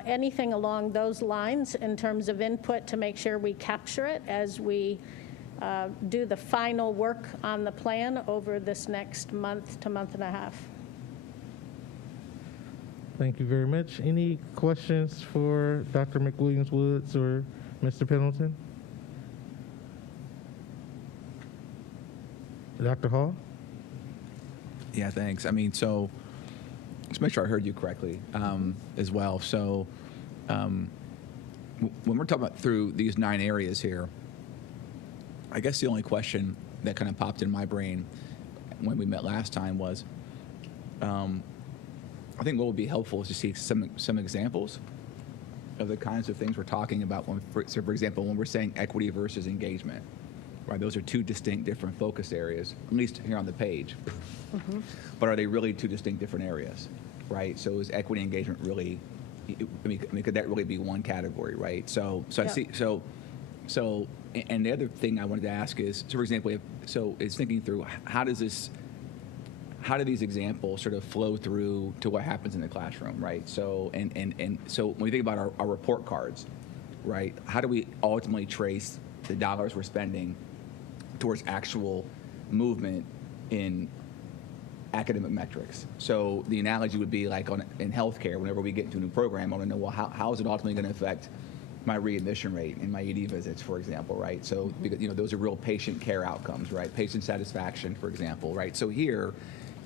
anything along those lines in terms of input to make sure we capture it as we do the final work on the plan over this next month to month and a half. Thank you very much. Any questions for Dr. McWilliams-Woods or Mr. Pendleton? Dr. Hall? Yeah, thanks. I mean, so just make sure I heard you correctly as well. So when we're talking about through these 9 areas here, I guess the only question that kind of popped in my brain when we met last time was, I think what would be helpful is to see some examples of the kinds of things we're talking about. For example, when we're saying equity versus engagement, right? Those are 2 distinct different focus areas, at least here on the page. Mm-hmm. But are they really 2 distinct different areas, right? So is equity engagement really, I mean, could that really be one category, right? So yeah. I see, so, and the other thing I wanted to ask is, so for example, it's thinking through how do these examples sort of flow through to what happens in the classroom, right? So, and so when we think about our report cards, right, how do we ultimately trace the dollars we're spending towards actual movement in academic metrics? So the analogy would be like in healthcare, whenever we get into a new program, I want to know, well, how is it ultimately going to affect my readmission rate and my ED visits, for example, right? So, because, those are real patient care outcomes, right? Patient satisfaction, for example, right? So here,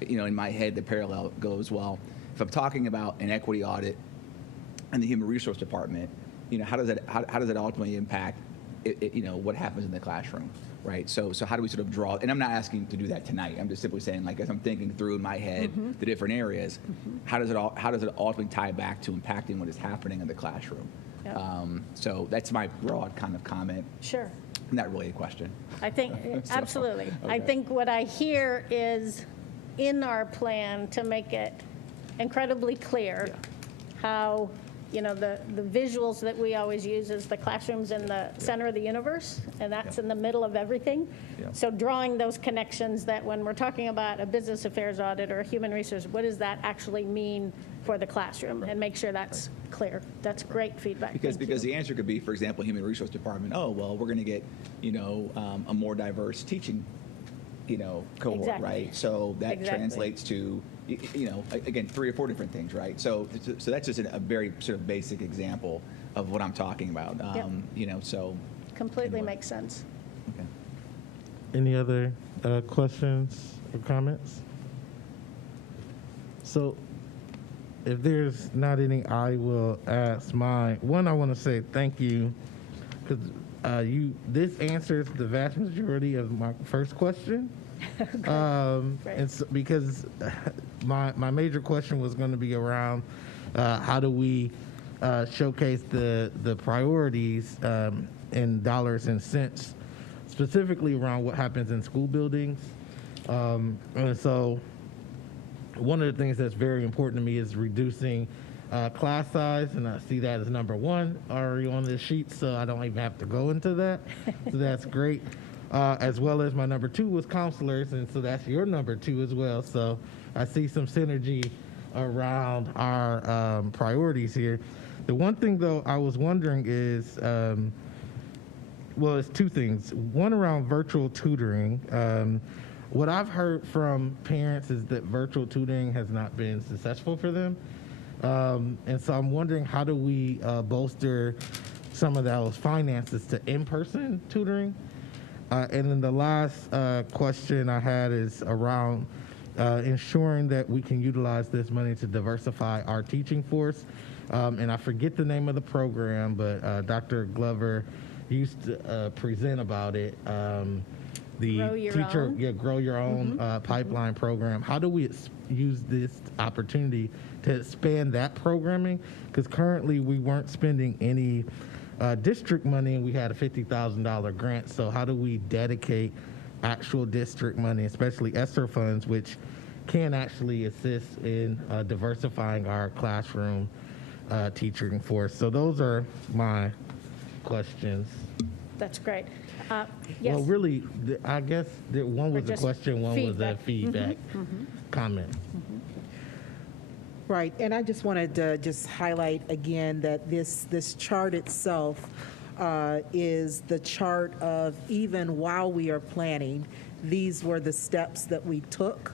in my head, the parallel goes, well, if I'm talking about an equity audit and the human resource department, how does it ultimately impact what happens in the classroom, right? So how do we sort of draw, and I'm not asking to do that tonight, I'm just simply saying, like, as I'm thinking through in my head the different areas, how does it ultimately tie back to impacting what is happening in the classroom? Yep. So that's my broad kind of comment. Sure. Not really a question. I think, absolutely. Okay. I think what I hear is in our plan to make it incredibly clear how, the visuals that we always use is the classroom's in the center of the universe, and that's in the middle of everything. So drawing those connections that when we're talking about a business affairs audit or a human resource, what does that actually mean for the classroom, and make sure that's clear. That's great feedback. Because the answer could be, for example, human resource department, oh, well, we're going to get, a more diverse teaching, cohort, exactly. Right? So that translates to, again, 3 or 4 different things, right? So that's just a very sort of basic example of what I'm talking about. So completely makes sense. Okay. Any other questions or comments? So if there's not any, I will ask mine. One, I want to say thank you, because this answers the vast majority of my first question. And so, because my major question was going to be around how do we showcase the priorities in dollars and cents, specifically around what happens in school buildings. And so one of the things that's very important to me is reducing class size, and I see that as number 1 already on this sheet, so I don't even have to go into that. So that's great. as well as my number 2 was counselors, and so that's your number 2 as well. So I see some synergy around our priorities here. The one thing, though, I was wondering is, well, it's 2 things. One around virtual tutoring. What I've heard from parents is that virtual tutoring has not been successful for them. And so I'm wondering, how do we bolster some of those finances to in-person tutoring? And then the last question I had is around ensuring that we can utilize this money to diversify our teaching force. And I forget the name of the program, but Dr. Glover used to present about it. The Grow Your teacher, Own? yeah, Grow Your Own pipeline program. How do we use this opportunity to expand that programming? Because currently we weren't spending any district money, and we had a $50,000 grant. So how do we dedicate actual district money, especially ESSER funds, which can actually assist in diversifying our classroom teaching force? So those are my questions. That's great. Yes. Well, really, I guess that one was a just question, one was a feedback comment. Right, and I just wanted to just highlight again that this chart itself is the chart of, even while we are planning, these were the steps that we took,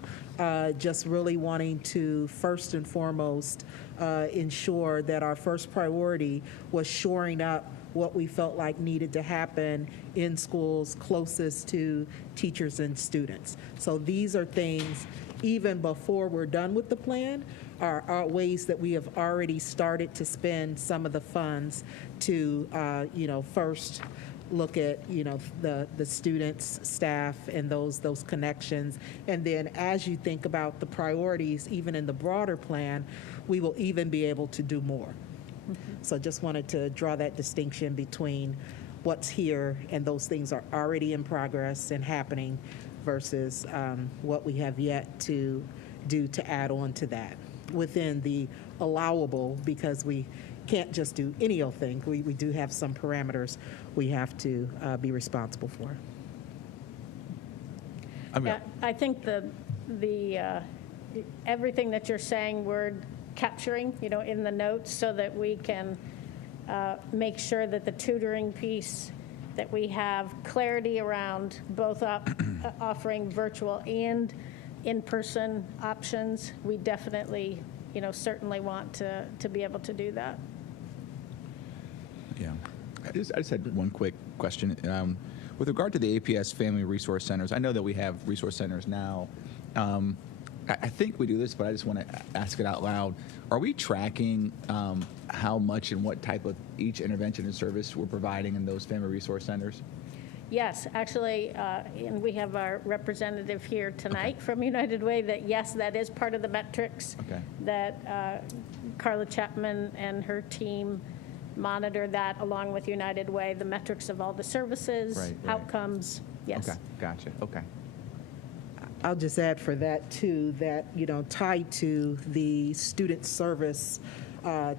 just really wanting to first and foremost ensure that our first priority was shoring up what we felt like needed to happen in schools closest to teachers and students. So these are things, even before we're done with the plan, are ways that we have already started to spend some of the funds to, first look at, the students, staff, and those connections. And then as you think about the priorities, even in the broader plan, we will even be able to do more. So just wanted to draw that distinction between what's here and those things are already in progress and happening versus what we have yet to do to add on to that within the allowable, because we can't just do any old thing. We do have some parameters we have to be responsible for. Yeah, I think the everything that you're saying, we're capturing, in the notes, so that we can make sure that the tutoring piece, that we have clarity around both offering virtual and in-person options. We definitely, certainly want to be able to do that. Yeah. I just had one quick question. With regard to the APS Family Resource Centers, I know that we have resource centers now. I think we do this, but I just want to ask it out loud. Are we tracking how much and what type of each intervention and service we're providing in those family resource centers? Yes, actually, and we have our representative here tonight from United Way, that yes, that is part of the metrics that Carla Chapman and her team monitor, that along with United Way, the metrics of all the services, outcomes. Yes. Okay, gotcha. Okay. I'll just add for that too, that, tied to the student service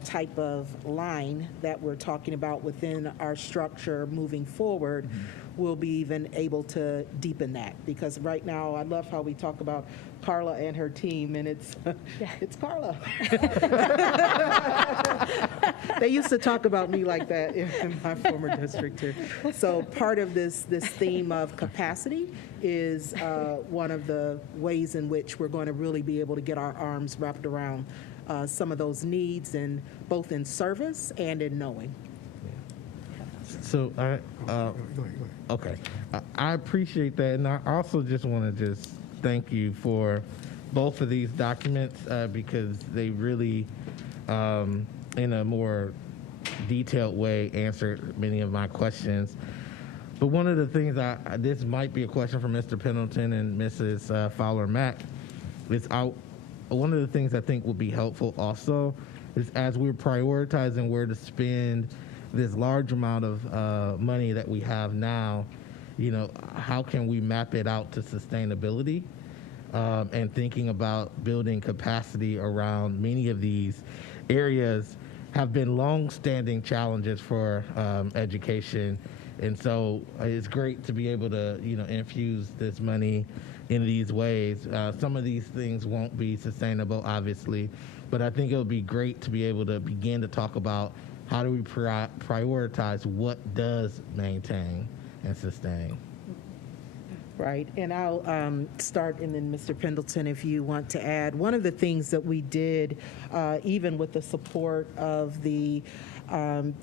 type of line that we're talking about within our structure moving forward, we'll be even able to deepen that. Because right now, I love how we talk about Carla and her team, and it's Carla. They used to talk about me like that in my former district too. So part of this theme of capacity is one of the ways in which we're going to really be able to get our arms wrapped around some of those needs, and both in service and in knowing. So okay, I appreciate that, and I also just want to just thank you for both of these documents because they really, in a more detailed way, answered many of my questions. But one of the things this might be a question for Mr. Pendleton and Mrs. Fowler-Mack, is one of the things I think will be helpful also is, as we're prioritizing where to spend this large amount of money that we have now, how can we map it out to sustainability, and thinking about building capacity around many of these areas have been long-standing challenges for education And so it's great to be able to, infuse this money in these ways. Some of these things won't be sustainable, obviously, but I think it would be great to be able to begin to talk about how do we prioritize what does maintain and sustain. Right, and I'll start, and then Mr. Pendleton, if you want to add. One of the things that we did, even with the support of the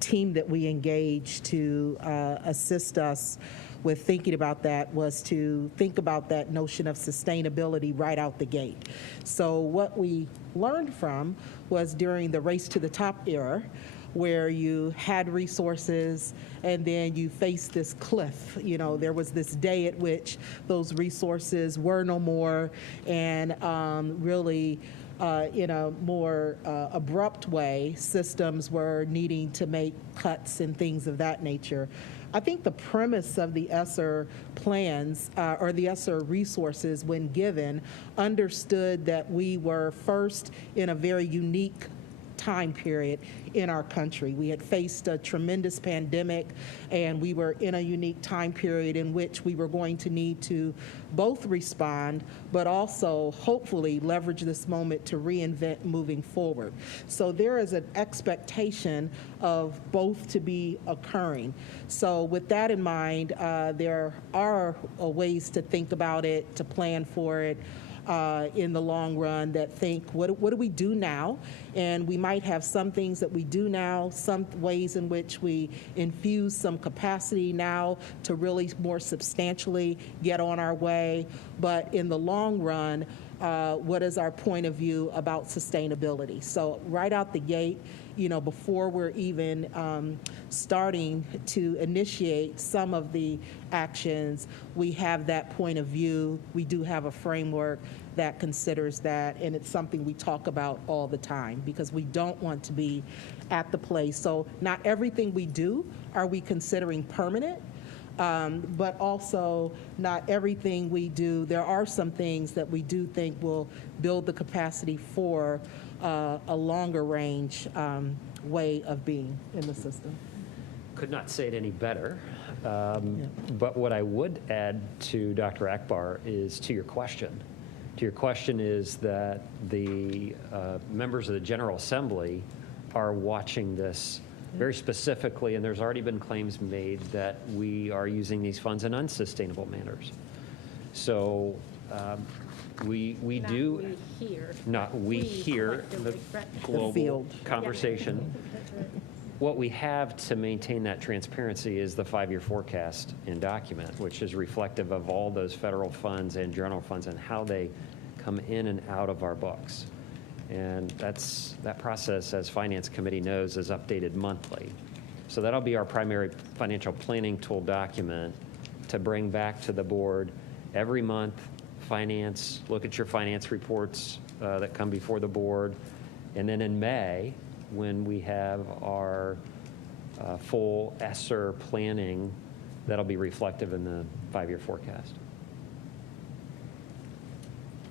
team that we engaged to assist us with thinking about that, was to think about that notion of sustainability right out the gate. So what we learned from was during the Race to the Top era, where you had resources and then you faced this cliff. There was this day at which those resources were no more, and really in a more abrupt way, systems were needing to make cuts and things of that nature. I think the premise of the ESSER plans, or the ESSER resources when given, understood that we were first in a very unique time period in our country. We had faced a tremendous pandemic, and we were in a unique time period in which we were going to need to both respond, but also hopefully leverage this moment to reinvent moving forward. So there is an expectation of both to be occurring. So with that in mind, there are ways to think about it, to plan for it, in the long run, that think, what do we do now? And we might have some things that we do now, some ways in which we infuse some capacity now to really more substantially get on our way. But in the long run, what is our point of view about sustainability? So right out the gate, before we're even starting to initiate some of the actions, we have that point of view. We do have a framework that considers that, and it's something we talk about all the time, because we don't want to be at the place. So not everything we do are we considering permanent, but also not everything we do. There are some things that we do think will build the capacity for a longer range way of being in the system. Could not say it any better. But what I would add to Dr. Akbar is to your question. Your question is that the members of the General Assembly are watching this very specifically, and there's already been claims made that we are using these funds in unsustainable manners. So we do, not we here, the global conversation. What we have to maintain that transparency is the 5-year forecast and document, which is reflective of all those federal funds and general funds and how they come in and out of our books. And that process, as Finance Committee knows, is updated monthly. So that'll be our primary financial planning tool document to bring back to the board every month. Look at your finance reports that come before the board. And then in May, when we have our full ESSER planning, that'll be reflective in the 5-year forecast.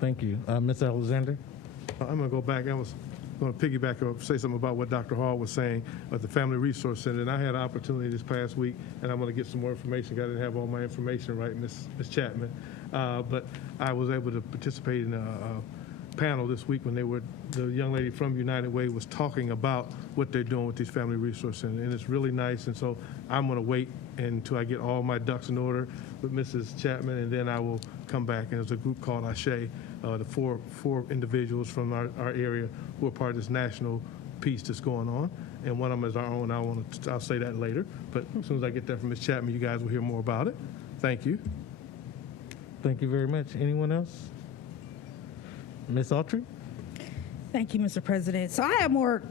Thank you. Ms. Alexander? I'm going to go back. I was going to piggyback or say something about what Dr. Hall was saying at the Family Resource Center. And I had an opportunity this past week, and I'm going to get some more information. I didn't have all my information right, Ms. Chapman. But I was able to participate in a panel this week when the young lady from United Way was talking about what they're doing with these Family Resource Centers. And it's really nice. And so I'm going to wait until I get all my ducks in order with Mrs. Chapman, and then I will come back. And there's a group called Ashe, the four individuals from our area who are part of this national piece that's going on. And one of them is our own. I'll say that later. But as soon as I get that from Ms. Chapman, you guys will hear more about it. Thank you. Thank you very much. Anyone else? Ms. Autry? Thank you, Mr. President. So I have more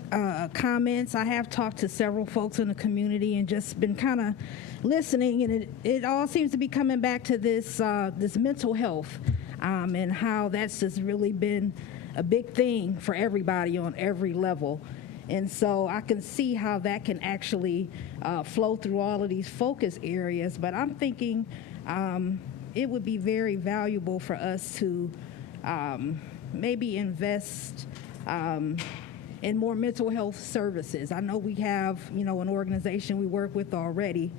comments. I have talked to several folks in the community and just been kind of listening, and it all seems to be coming back to this this mental health and how that's just really been a big thing for everybody on every level. And so I can see how that can actually flow through all of these focus areas. But I'm thinking it would be very valuable for us to maybe invest in more mental health services. I know we have, an organization we work with already,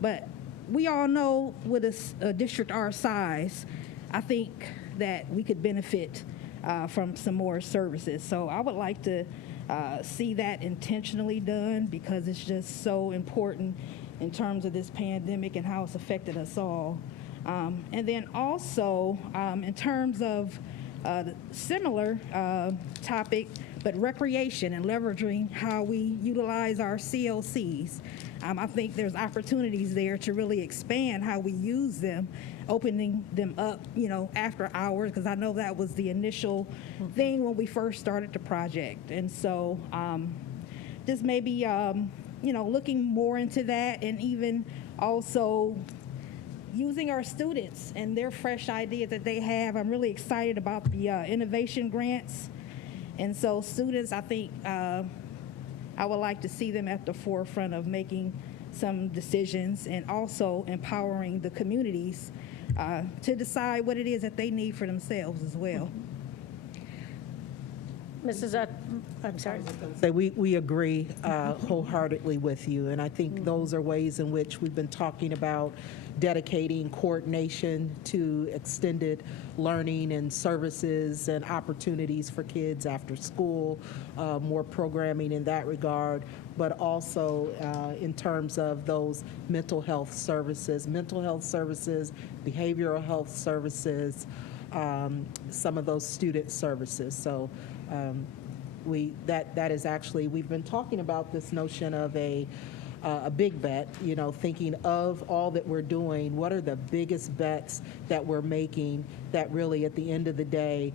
But we all know with a district our size, I think that we could benefit from some more services. So I would like to see that intentionally done because it's just so important in terms of this pandemic and how it's affected us all. And then also in terms of similar topic, but recreation and leveraging how we utilize our CLCs. I think there's opportunities there to really expand how we use them, opening them up, after hours, because I know that was the initial thing when we first started the project. And so just maybe, looking more into that, and even also using our students and their fresh ideas that they have. I'm really excited about the innovation grants. And so students, I think, I would like to see them at the forefront of making some decisions and also empowering the communities to decide what it is that they need for themselves as well. Mrs. I'm sorry. So we agree wholeheartedly with you, and I think those are ways in which we've been talking about dedicating coordination to extended learning and services and opportunities for kids after school, more programming in that regard, but also in terms of those mental health services, behavioral health services, some of those student services. So that is actually, we've been talking about this notion of a big bet, thinking of all that we're doing, what are the biggest bets that we're making that really at the end of the day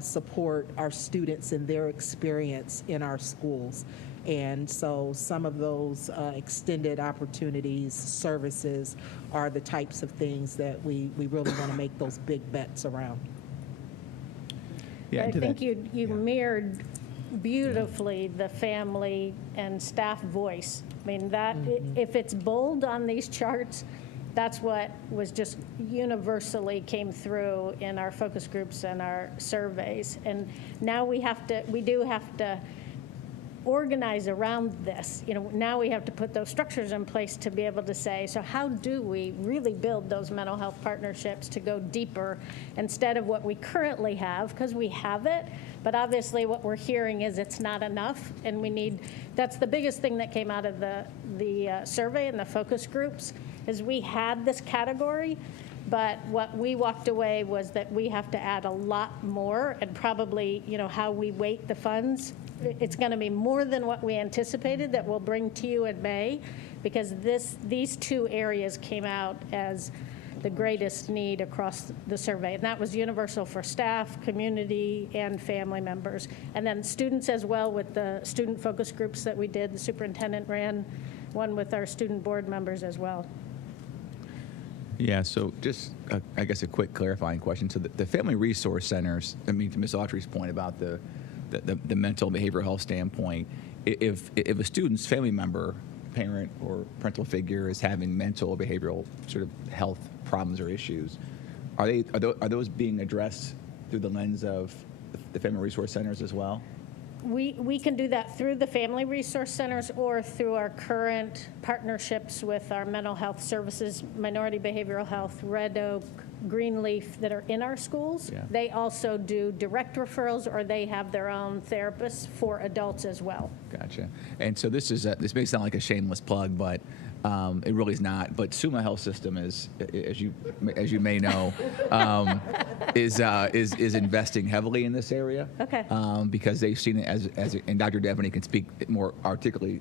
support our students and their experience in our schools. And so some of those extended opportunities, services are the types of things that we really want to make those big bets around. I think you mirrored beautifully the family and staff voice. I mean, that if it's bold on these charts, that's what was just universally came through in our focus groups and our surveys. And now we do have to organize around this. Now we have to put those structures in place to be able to say, so how do we really build those mental health partnerships to go deeper instead of what we currently have, because we have it, but obviously what we're hearing is it's not enough, and that's the biggest thing that came out of the survey and the focus groups, is we had this category, but what we walked away was that we have to add a lot more, and probably, how we weight the funds. It's going to be more than what we anticipated that we'll bring to you in May, because these two areas came out as the greatest need across the survey. And that was universal for staff, community, and family members. And then students as well, with the student focus groups that we did. The superintendent ran one with our student board members as well. Yeah, so just, I guess, a quick clarifying question. So the family resource centers, to Ms. Autry's point about the mental and behavioral health standpoint, if a student's family member, parent, or parental figure is having mental or behavioral sort of health problems or issues, are those being addressed through the lens of the family resource centers as well? We can do that through the family resource centers or through our current partnerships with our mental health services, minority behavioral health, Red Oak, Greenleaf, that are in our schools. Yeah. They also do direct referrals, or they have their own therapists for adults as well. Gotcha. And so this may sound like a shameless plug, but it really is not. But Suma Health System is, as you may know, is investing heavily in this area. Okay. Because they've seen it as and Dr. Devaney can speak more articulately,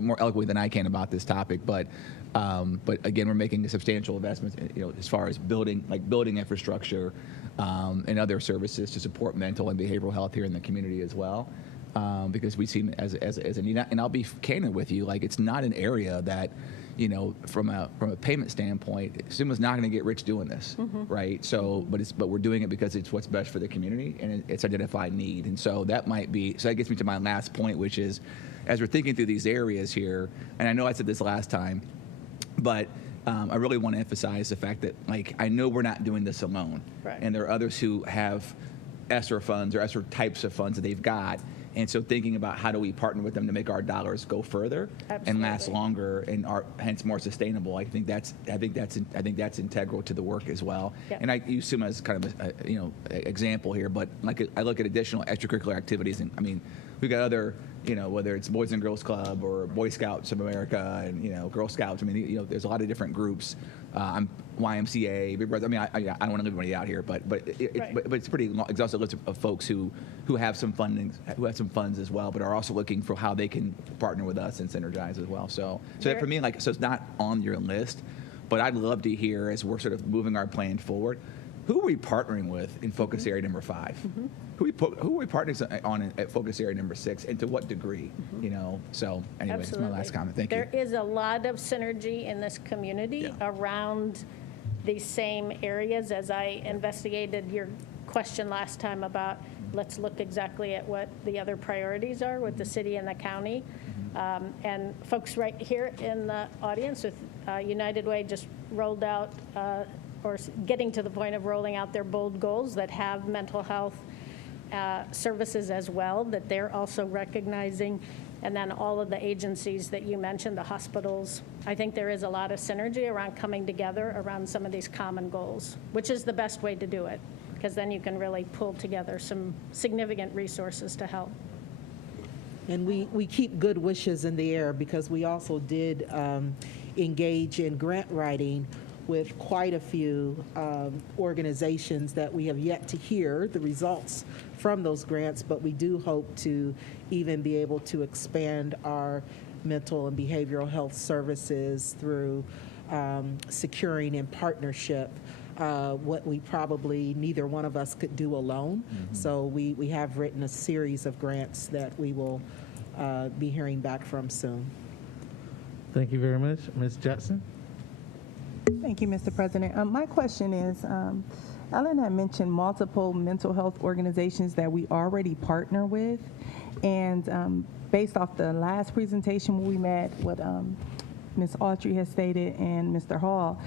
more eloquently than I can about this topic. But again, we're making a substantial investment, as far as building infrastructure and other services to support mental and behavioral health here in the community as well. Because we see it as a need. And I'll be candid with you, it's not an area that, from a payment standpoint, Suma's not going to get rich doing this, right? So, but we're doing it because it's what's best for the community and it's identified need. And so that gets me to my last point, which is, as we're thinking through these areas here, and I know I said this last time, but I really want to emphasize the fact that, I know we're not doing this alone. Right. And there are others who have ESSER funds or ESSER types of funds that they've got. And so thinking about how do we partner with them to make our dollars go further and last longer and are hence more sustainable. I think that's integral to the work as well. Yep. And I use them as kind of a example here, but like I look at additional extracurricular activities, and I mean, we've got other, whether it's Boys and Girls Club or Boy Scouts of America and, Girl Scouts. I mean, there's a lot of different groups. YMCA, Big Brother. I mean, I don't want to leave anybody out here, but it's a pretty exhaustive list of folks who have some funding, who have some funds as well, but are also looking for how they can partner with us and synergize as well. So that for me, so it's not on your list, but I'd love to hear as we're sort of moving our plan forward, who are we partnering with in focus area number 5? Mm-hmm. Who are we partnering on at focus area number 6, and to what degree? Mm-hmm. So anyway, that's my last comment. Thank you. There is a lot of synergy in this community around these same areas. As I investigated your question last time about, let's look exactly at what the other priorities are with the city and the county. And folks right here in the audience with United Way just rolled out or getting to the point of rolling out their bold goals that have mental health services as well, that they're also recognizing. And then all of the agencies that you mentioned, the hospitals, I think there is a lot of synergy around coming together around some of these common goals, which is the best way to do it, because then you can really pull together some significant resources to help. And we keep good wishes in the air, because we also did engage in grant writing with quite a few organizations that we have yet to hear the results from those grants, but we do hope to even be able to expand our mental and behavioral health services through securing in partnership what we probably neither one of us could do alone. Mm-hmm. So we have written a series of grants that we will be hearing back from soon. Thank you very much. Ms. Jackson? Thank you, Mr. President. My question is, Ellen had mentioned multiple mental health organizations that we already partner with, and based off the last presentation when we met, what Ms. Autry has stated and Mr. Hall,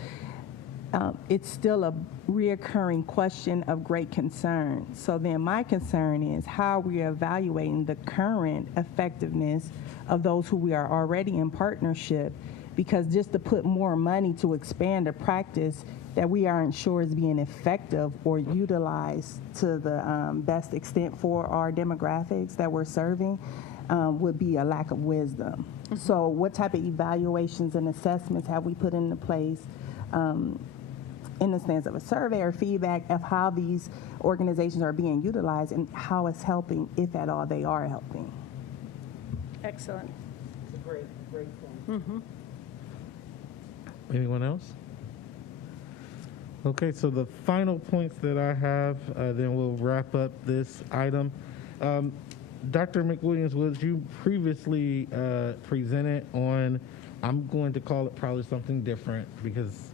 it's still a reoccurring question of great concern. So then my concern is how we are evaluating the current effectiveness of those who we are already in partnership, because just to put more money to expand a practice that we aren't sure is being effective or utilized to the best extent for our demographics that we're serving would be a lack of wisdom. Mm-hmm. So what type of evaluations and assessments have we put into place in the sense of a survey or feedback of how these organizations are being utilized and how it's helping, if at all they are helping? Excellent. It's a great point. Mm-hmm. Anyone else? Okay, so the final points that I have, then we'll wrap up this item. Dr. McWilliams-Woods, you previously presented on, I'm going to call it probably something different, because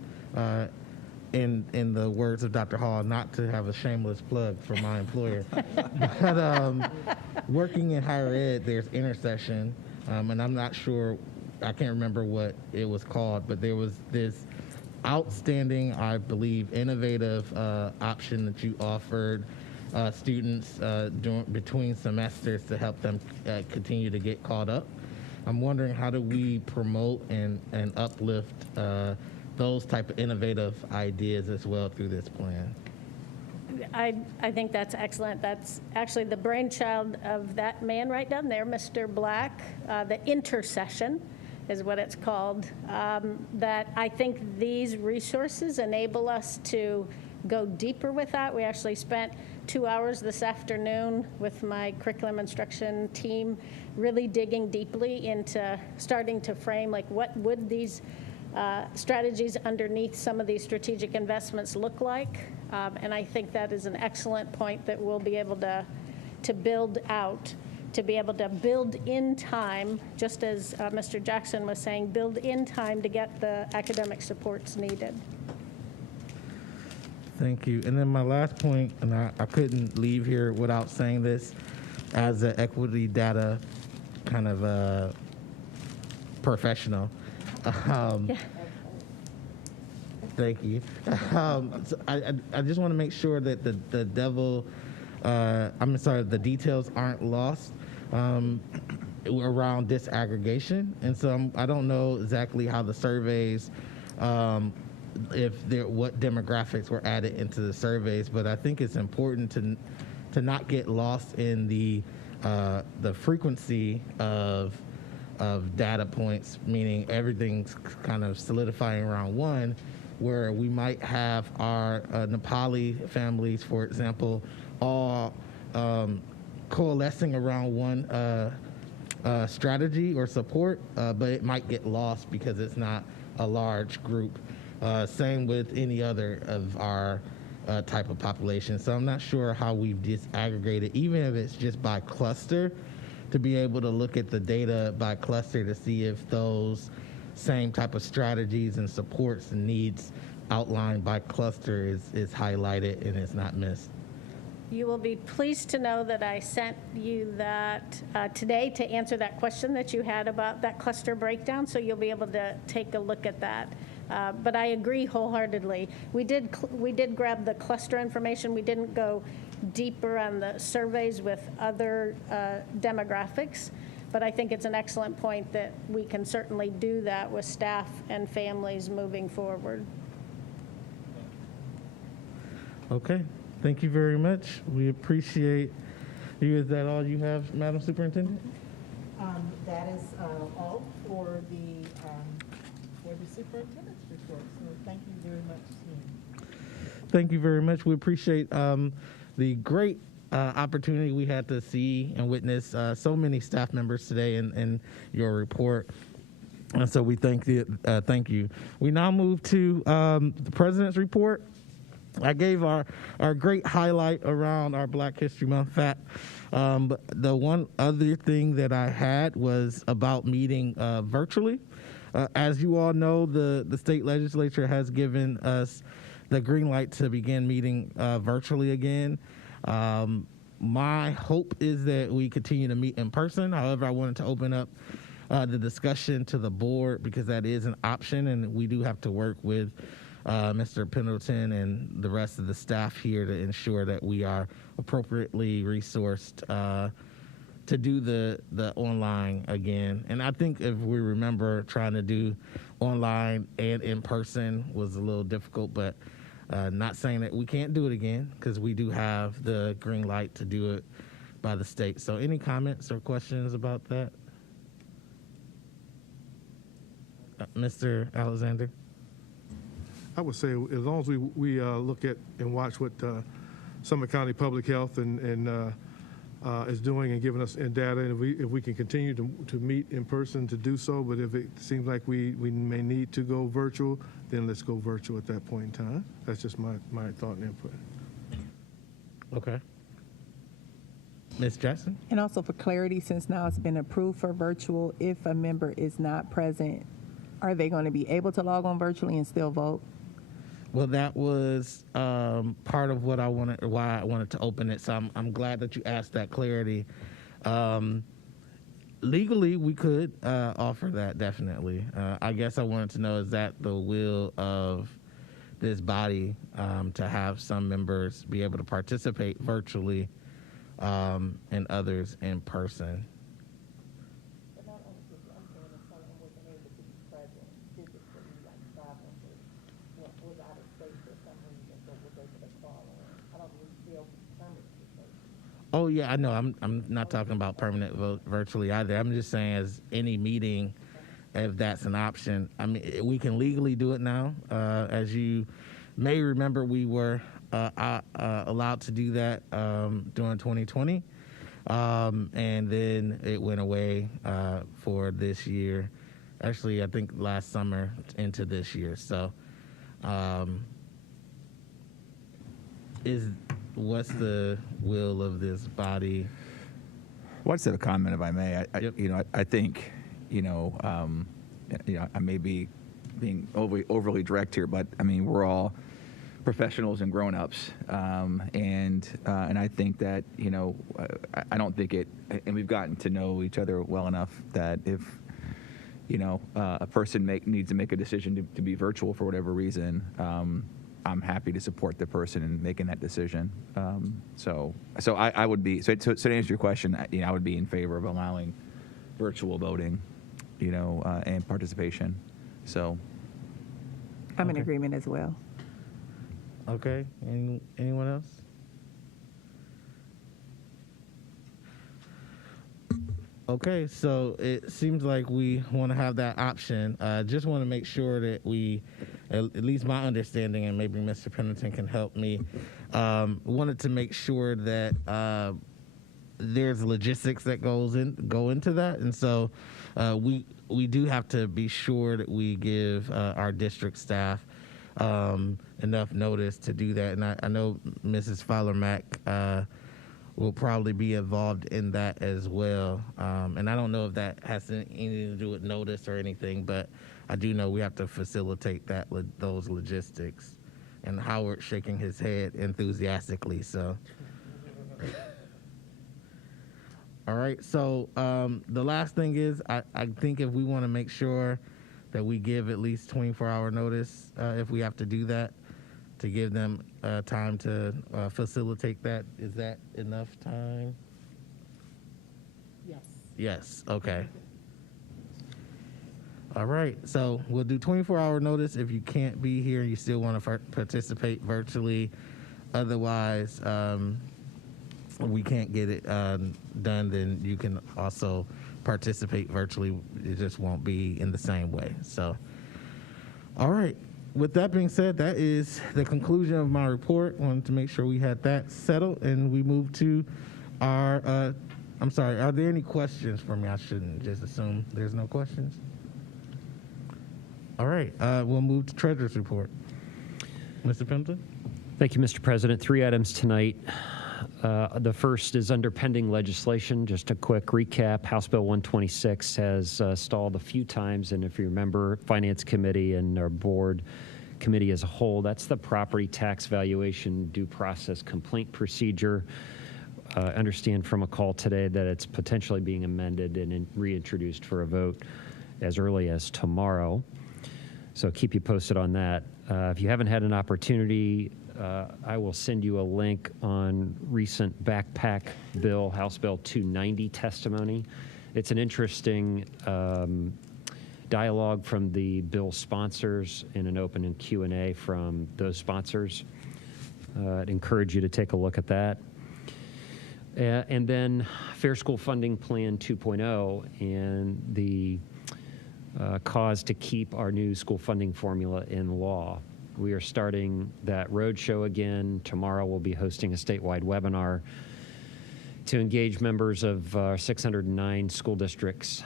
in the words of Dr. Hall, not to have a shameless plug for my employer, but working in higher ed, there's intercession, and I'm not sure, I can't remember what it was called, but there was this outstanding, I believe, innovative option that you offered students between semesters to help them continue to get caught up. I'm wondering, how do we promote and uplift those type of innovative ideas as well through this plan? I think that's excellent. That's actually the brainchild of that man right down there, Mr. Black. The intercession is what it's called. That I think these resources enable us to go deeper with that. We actually spent 2 hours this afternoon with my curriculum instruction team really digging deeply into starting to frame, like, what would these strategies underneath some of these strategic investments look like. And I think that is an excellent point that we'll be able to build out, to be able to build in time, just as Mr. Jackson was saying, build in time to get the academic supports needed. Thank you. And then my last point, and I couldn't leave here without saying this, as an equity data kind of professional. Yeah. Thank you. So I just want to make sure that the details aren't lost. around disaggregation. And so I don't know exactly how the surveys, what demographics were added into the surveys, but I think it's important to not get lost in the frequency of data points, meaning everything's kind of solidifying around one, where we might have our Nepali families, for example, all coalescing around one strategy or support, but it might get lost because it's not a large group. Same with any other of our type of population. So I'm not sure how we've disaggregated, even if it's just by cluster, to be able to look at the data by cluster to see if those same type of strategies and supports and needs outlined by cluster is highlighted and is not missed. You will be pleased to know that I sent you that today to answer that question that you had about that cluster breakdown, so you'll be able to take a look at that. But I agree wholeheartedly. We did grab the cluster information. We didn't go deeper on the surveys with other demographics, but I think it's an excellent point that we can certainly do that with staff and families moving forward. Okay, thank you very much. We appreciate you. Is that all you have, Madam Superintendent? That is all for the superintendent's report. So thank you very much. Thank you very much. We appreciate the great opportunity we had to see and witness so many staff members today in your report. And so we thank you. Thank you. We now move to the President's report. I gave our great highlight around our Black History Month fact. But the one other thing that I had was about meeting virtually. As you all know, the state legislature has given us the green light to begin meeting virtually again. My hope is that we continue to meet in person. However, I wanted to open up the discussion to the board because that is an option, and we do have to work with Mr. Pendleton and the rest of the staff here to ensure that we are appropriately resourced to do the online again. And I think if we remember, trying to do online and in person was a little difficult, but not saying that we can't do it again because we do have the green light to do it by the state. So any comments or questions about that? Mr. Alexander? I would say as long as we look at and watch what Summit County Public Health and is doing and giving us data, and if we can continue to meet in person, to do so. But if it seems like we may need to go virtual, then let's go virtual at that point in time. That's just my thought and input. Okay. Ms. Jackson? And also for clarity, since now it's been approved for virtual, if a member is not present, are they going to be able to log on virtually and still vote? Well, that was part of what why I wanted to open it. So I'm glad that you asked that clarity. Legally, we could offer that, definitely. I guess I wanted to know, is that the will of this body to have some members be able to participate virtually and others in person? Oh yeah, I know. I'm not talking about permanent vote virtually either. I'm just saying, as any meeting, if that's an option. I mean, we can legally do it now. As you may remember, we were allowed to do that during 2020, and then it went away for this year. Actually, I think last summer into this year. So, what's the will of this body? Well, I just have a comment, if I may. I think, I may be being overly direct here, but I mean, we're all professionals and grown-ups, and I think that I don't think it, and we've gotten to know each other well enough that if a person needs to make a decision to be virtual for whatever reason, I'm happy to support the person in making that decision. So I would be, so to answer your question, I would be in favor of allowing virtual voting, and participation. So. I'm in agreement as well. Okay. Anyone else? Okay, so it seems like we want to have that option. Just want to make sure that we, at least my understanding, and maybe Mr. Pennington can help me, wanted to make sure that there's logistics that go into that, and so we do have to be sure that we give our district staff enough notice to do that. And I know Mrs. Fowler-Mack will probably be involved in that as well. And I don't know if that has anything to do with notice or anything, but I do know we have to facilitate those logistics. And Howard's shaking his head enthusiastically, so. All right, so the last thing is, I think if we want to make sure that we give at least 24-hour notice, if we have to do that, to give them time to facilitate that. Is that enough time? Yes. Yes, okay. All right, so we'll do 24-hour notice if you can't be here and you still want to participate virtually. Otherwise, we can't get it done, then you can also participate virtually. It just won't be in the same way. So, all right. With that being said, that is the conclusion of my report. Wanted to make sure we had that settled, and we move to our, I'm sorry, are there any questions for me? I shouldn't just assume there's no questions. All right, we'll move to Treasurer's Report. Mr. Pendleton? Thank you, Mr. President. 3 items tonight. The first is under pending legislation. Just a quick recap. House Bill 126 has stalled a few times, and if you remember, Finance Committee and our board committee as a whole, that's the property tax valuation due process complaint procedure. I understand from a call today that it's potentially being amended and reintroduced for a vote as early as tomorrow. So keep you posted on that. If you haven't had an opportunity, I will send you a link on recent backpack bill, House Bill 290 testimony. It's an interesting dialogue from the bill sponsors and an open and Q&A from those sponsors. I'd encourage you to take a look at that. And then Fair School Funding Plan 2.0 and the cause to keep our new school funding formula in law. We are starting that roadshow again. Tomorrow we'll be hosting a statewide webinar to engage members of 609 school districts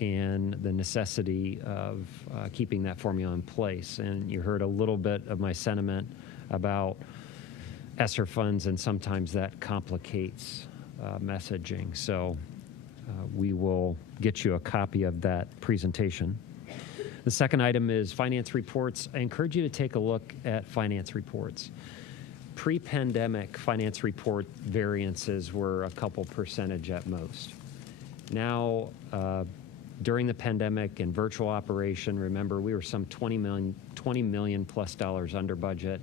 and the necessity of keeping that formula in place. And you heard a little bit of my sentiment about ESSER funds, and sometimes that complicates messaging. So we will get you a copy of that presentation. The second item is finance reports. I encourage you to take a look at finance reports. Pre-pandemic finance report variances were a couple percentage at most. Now, during the pandemic and virtual operation, remember we were some $20 million plus under budget.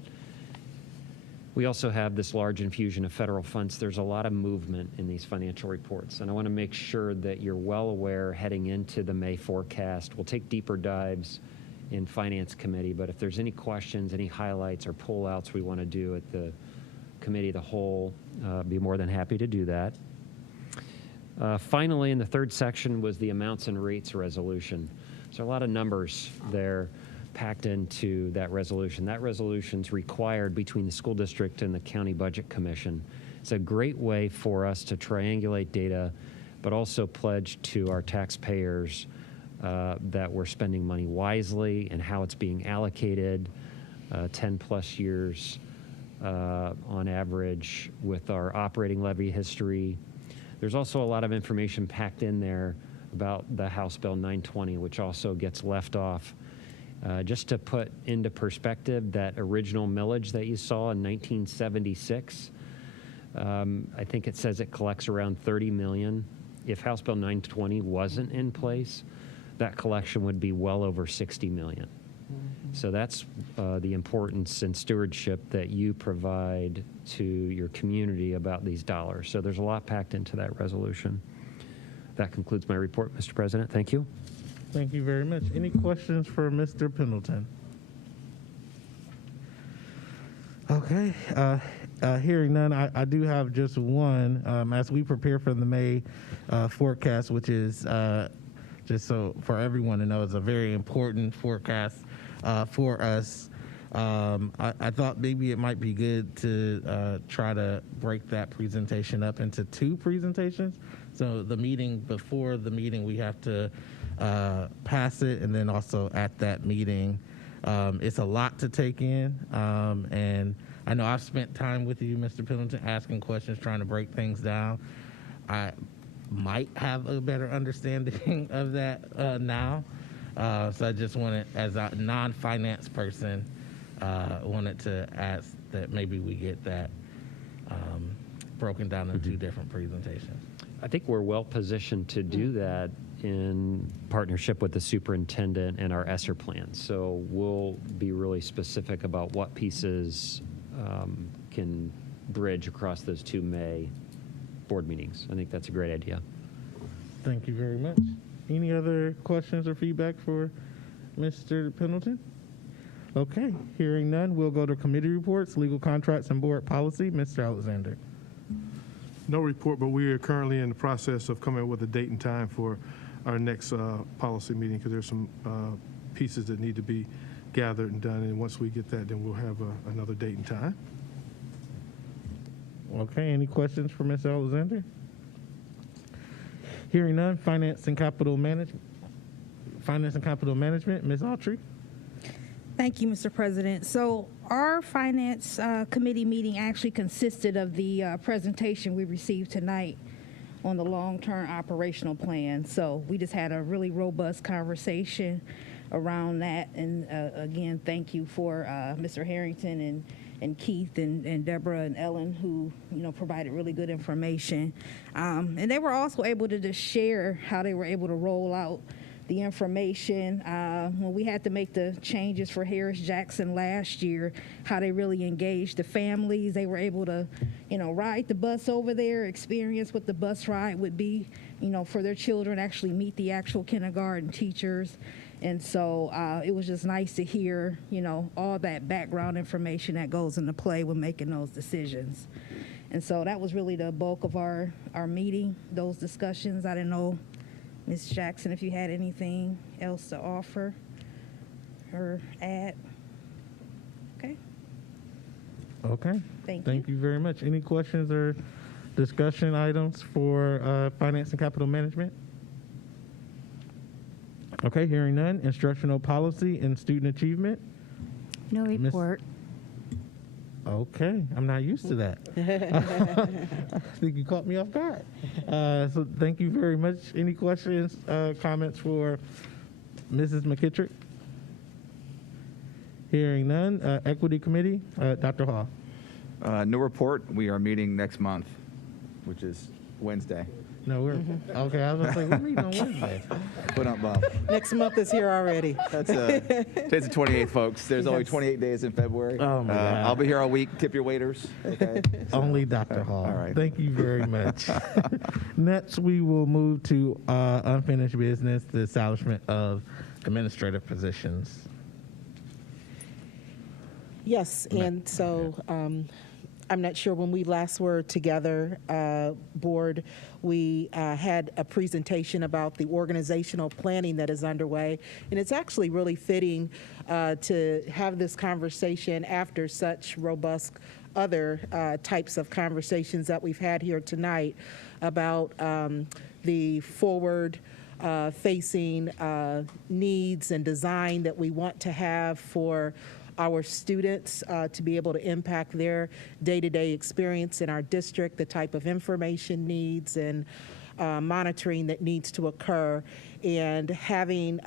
We also have this large infusion of federal funds. There's a lot of movement in these financial reports, and I want to make sure that you're well aware heading into the May forecast. We'll take deeper dives in Finance Committee, but if there's any questions, any highlights or pullouts we want to do at the Committee of the Whole, be more than happy to do that. Finally, in the third section was the amounts and rates resolution. So a lot of numbers there packed into that resolution. That resolution's required between the school district and the county budget commission. It's a great way for us to triangulate data, but also pledge to our taxpayers that we're spending money wisely and how it's being allocated 10 plus years on average with our operating levy history. There's also a lot of information packed in there about the House Bill 920, which also gets left off. Just to put into perspective, that original millage that you saw in 1976, I think it says it collects around $30 million. If House Bill 920 wasn't in place, that collection would be well over $60 million. So that's the importance and stewardship that you provide to your community about these dollars. So there's a lot packed into that resolution. That concludes my report, Mr. President. Thank you. Thank you very much. Any questions for Mr. Pendleton? Okay. Hearing none, I do have just one. As we prepare for the May forecast, which is just so for everyone to know, it's a very important forecast for us. I thought maybe it might be good to try to break that presentation up into two presentations. So the meeting before the meeting, we have to pass it, and then also at that meeting. It's a lot to take in, and I know I've spent time with you, Mr. Pendleton, asking questions, trying to break things down. I might have a better understanding of that now. So I just wanted, as a non-finance person, wanted to ask that maybe we get that broken down into two different presentations. I think we're well positioned to do that in partnership with the superintendent and our ESSER plan. So we'll be really specific about what pieces can bridge across those two May board meetings. I think that's a great idea. Thank you very much. Any other questions or feedback for Mr. Pendleton? Okay, hearing none, we'll go to committee reports, legal contracts, and board policy. Mr. Alexander. No report, but we are currently in the process of coming up with a date and time for our next policy meeting, because there's some pieces that need to be gathered and done, and once we get that, then we'll have another date and time. Okay, any questions for Ms. Alexander? Hearing none, Finance and Capital Management, Ms. Autry. Thank you, Mr. President. So our Finance Committee meeting actually consisted of the presentation we received tonight on the long-term operational plan. So we just had a really robust conversation around that. And again, thank you for Mr. Harrington and Keith and Deborah and Ellen, who provided really good information. And they were also able to just share how they were able to roll out the information when we had to make the changes for Harris Jackson last year, how they really engaged the families. They were able to, ride the bus over there, experience what the bus ride would be, for their children, actually meet the actual kindergarten teachers. And so it was just nice to hear, all that background information that goes into play when making those decisions. And so that was really the bulk of our meeting, those discussions. I didn't know, Ms. Jackson, if you had anything else to offer or add. Okay. Okay. Thank you very much. Any questions or discussion items for Finance and Capital Management? Okay, hearing none. Instructional policy and student achievement. No report. Okay, I'm not used to that. I think you caught me off guard. So thank you very much. Any questions, comments for Mrs. McKittrick? Hearing none. Equity Committee, Dr. Hall. No report. We are meeting next month, which is Wednesday. No, we're okay. I was gonna say we're meeting on Wednesday. Put up, Bob. Next month is here already. That's today's the 28th, folks. There's only 28 days in February. Oh my God. I'll be here all week. Tip your waiters. Okay. Only Dr. Hall. All right. Thank you very much. Next, we will move to unfinished business, the establishment of administrative positions. Yes, and so I'm not sure when we last were together, board, we had a presentation about the organizational planning that is underway, and it's actually really fitting to have this conversation after such robust other types of conversations that we've had here tonight about the forward facing needs and design that we want to have for our students to be able to impact their day-to-day experience in our district, the type of information needs and monitoring that needs to occur. And having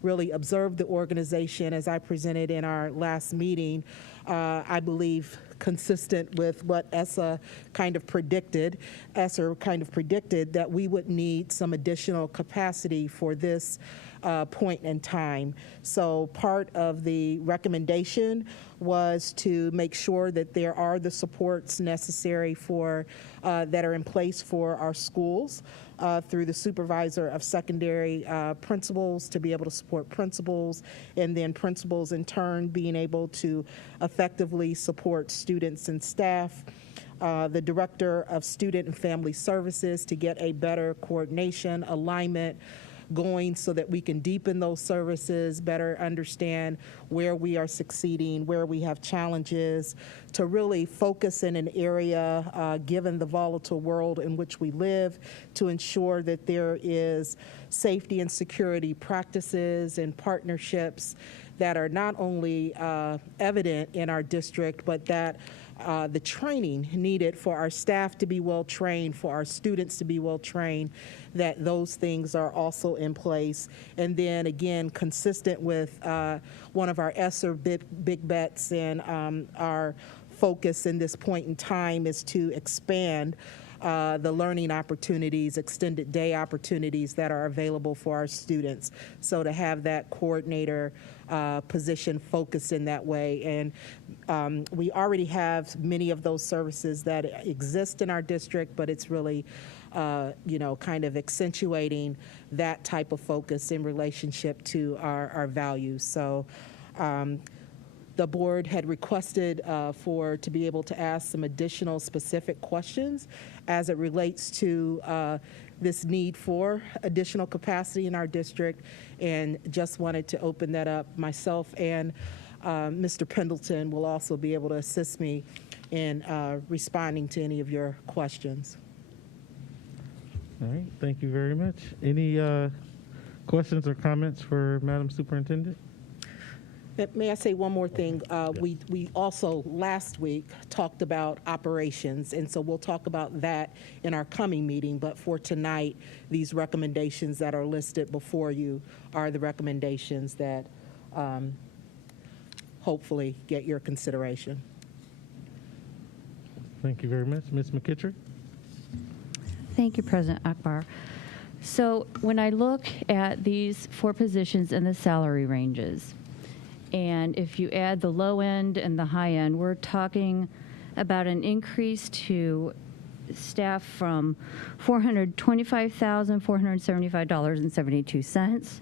really observed the organization as I presented in our last meeting, I believe consistent with what ESSER kind of predicted that we would need some additional capacity for this point in time. So part of the recommendation was to make sure that there are the supports necessary for that are in place for our schools through the supervisor of secondary principals to be able to support principals, and then principals in turn being able to effectively support students and staff. The director of student and family services to get a better coordination, alignment going so that we can deepen those services, better understand where we are succeeding, where we have challenges, to really focus in an area, given the volatile world in which we live, to ensure that there is safety and security practices and partnerships that are not only evident in our district, but that the training needed for our staff to be well trained, for our students to be well trained, that those things are also in place. And then again, consistent with one of our ESSER big bets and our focus in this point in time is to expand the learning opportunities, extended day opportunities that are available for our students. So to have that coordinator position focused in that way. And we already have many of those services that exist in our district, but it's really kind of accentuating that type of focus in relationship to our values. So the board had requested to be able to ask some additional specific questions as it relates to this need for additional capacity in our district, and just wanted to open that up. Myself and Mr. Pendleton will also be able to assist me in responding to any of your questions. All right, thank you very much. Any questions or comments for Madam Superintendent? May I say one more thing? We also last week talked about operations, and so we'll talk about that in our coming meeting. But for tonight, these recommendations that are listed before you are the recommendations that hopefully get your consideration. Thank you very much. Ms. McKittrick? Thank you, President Akbar. So when I look at these 4 positions and the salary ranges, and if you add the low end and the high end, we're talking about an increase to staff from $425,475.72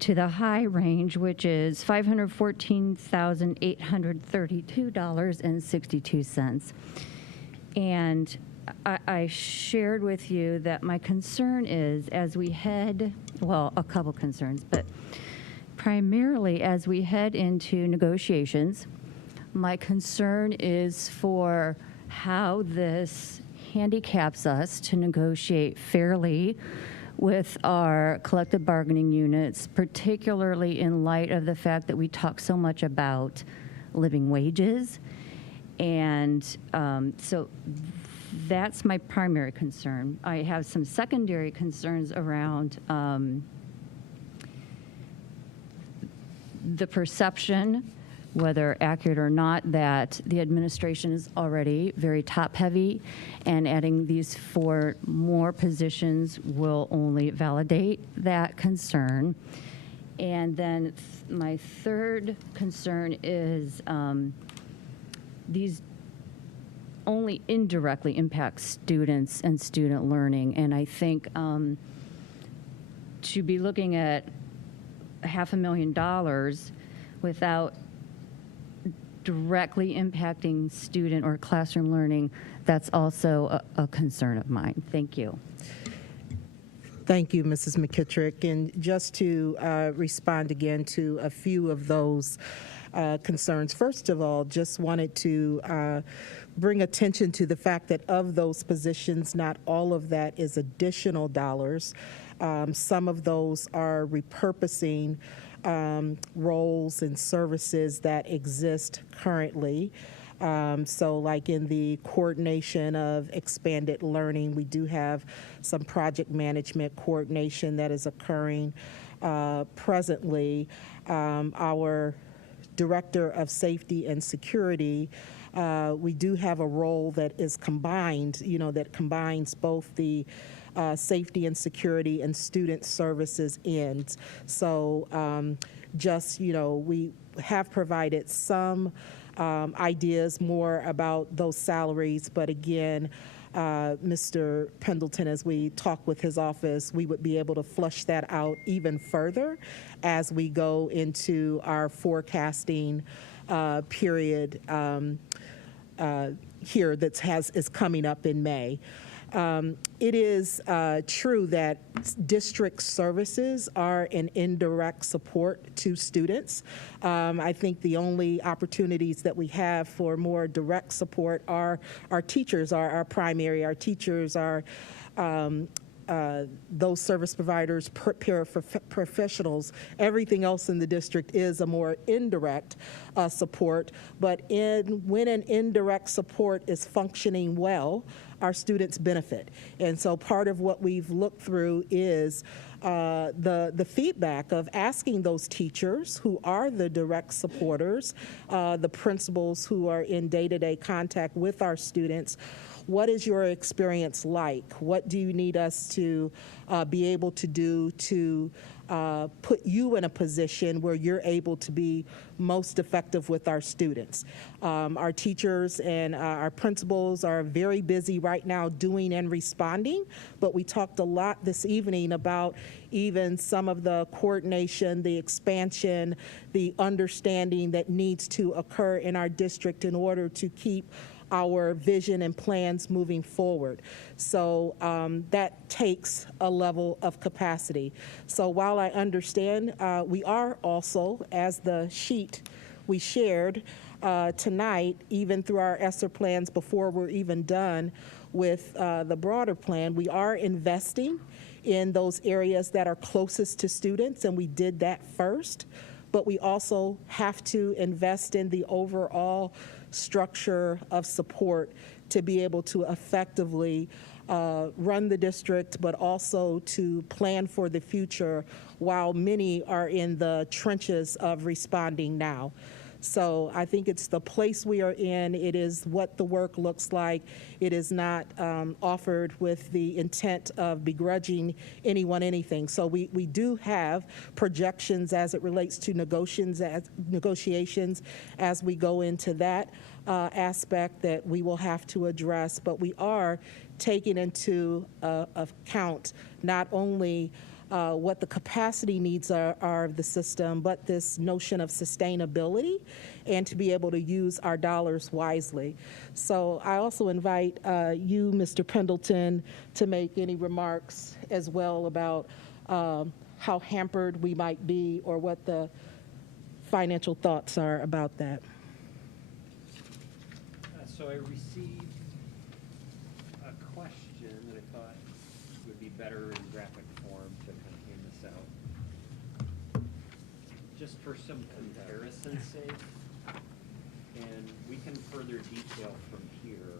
to the high range, which is $514,832.62. And I shared with you that my concern is as we head, well, a couple concerns, but primarily as we head into negotiations, my concern is for how this handicaps us to negotiate fairly with our collective bargaining units, particularly in light of the fact that we talk so much about living wages. And so that's my primary concern. I have some secondary concerns around the perception, whether accurate or not, that the administration is already very top-heavy, and adding these 4 more positions will only validate that concern. And then my third concern is these only indirectly impact students and student learning, and I think to be looking at $500,000 without directly impacting student or classroom learning, that's also a concern of mine. Thank you. Thank you, Mrs. McKittrick. And just to respond again to a few of those concerns. First of all, just wanted to bring attention to the fact that of those positions, not all of that is additional dollars. Some of those are repurposing roles and services that exist currently. So like in the coordination of expanded learning, we do have some project management coordination that is occurring presently. Our Director of Safety and Security we do have a role that is combined, you know, that combines both the safety and security and student services ends. So just, you know, we have provided some ideas more about those salaries, but again, Mr. Pendleton, as we talk with his office, we would be able to flush that out even further as we go into our forecasting period here that is coming up in May. It is true that district services are an indirect support to students. I think the only opportunities that we have for more direct support are our teachers, are our primary. Our teachers are those service providers, professionals. Everything else in the district is a more indirect support. But when an indirect support is functioning well, our students benefit. And so part of what we've looked through is the feedback of asking those teachers who are the direct supporters, the principals who are in day-to-day contact with our students, what is your experience like? What do you need us to be able to do to put you in a position where you're able to be most effective with our students? Our teachers and our principals are very busy right now doing and responding, but we talked a lot this evening about even some of the coordination, the expansion, the understanding that needs to occur in our district in order to keep our vision and plans moving forward. So that takes a level of capacity. So while I understand, we are also, as the sheet we shared tonight, even through our ESSER plans before we're even done with the broader plan, we are investing in those areas that are closest to students, and we did that first. But we also have to invest in the overall structure of support to be able to effectively run the district, but also to plan for the future while many are in the trenches of responding now. So I think it's the place we are in. It is what the work looks like. It is not offered with the intent of begrudging anyone anything. So we do have projections as it relates to negotiations as we go into that aspect that we will have to address. But we are taking into account not only what the capacity needs are of the system, but this notion of sustainability and to be able to use our dollars wisely. So I also invite you, Mr. Pendleton, to make any remarks as well about how hampered we might be or what the financial thoughts are about that. So I received a question that I thought would be better in graphic form to kind of hand this out. Just for some comparison's sake, and we can further detail from here.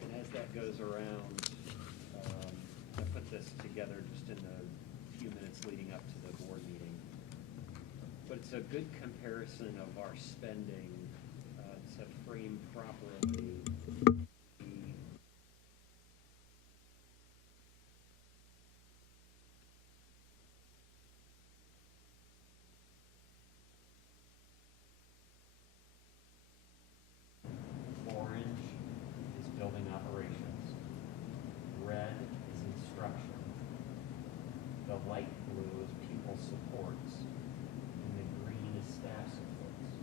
And as that goes around, I put this together just in the few minutes leading up to the board meeting. But it's a good comparison of our spending to frame properly orange is building operations, red is instruction, the light blue is people supports, and the green is staff supports.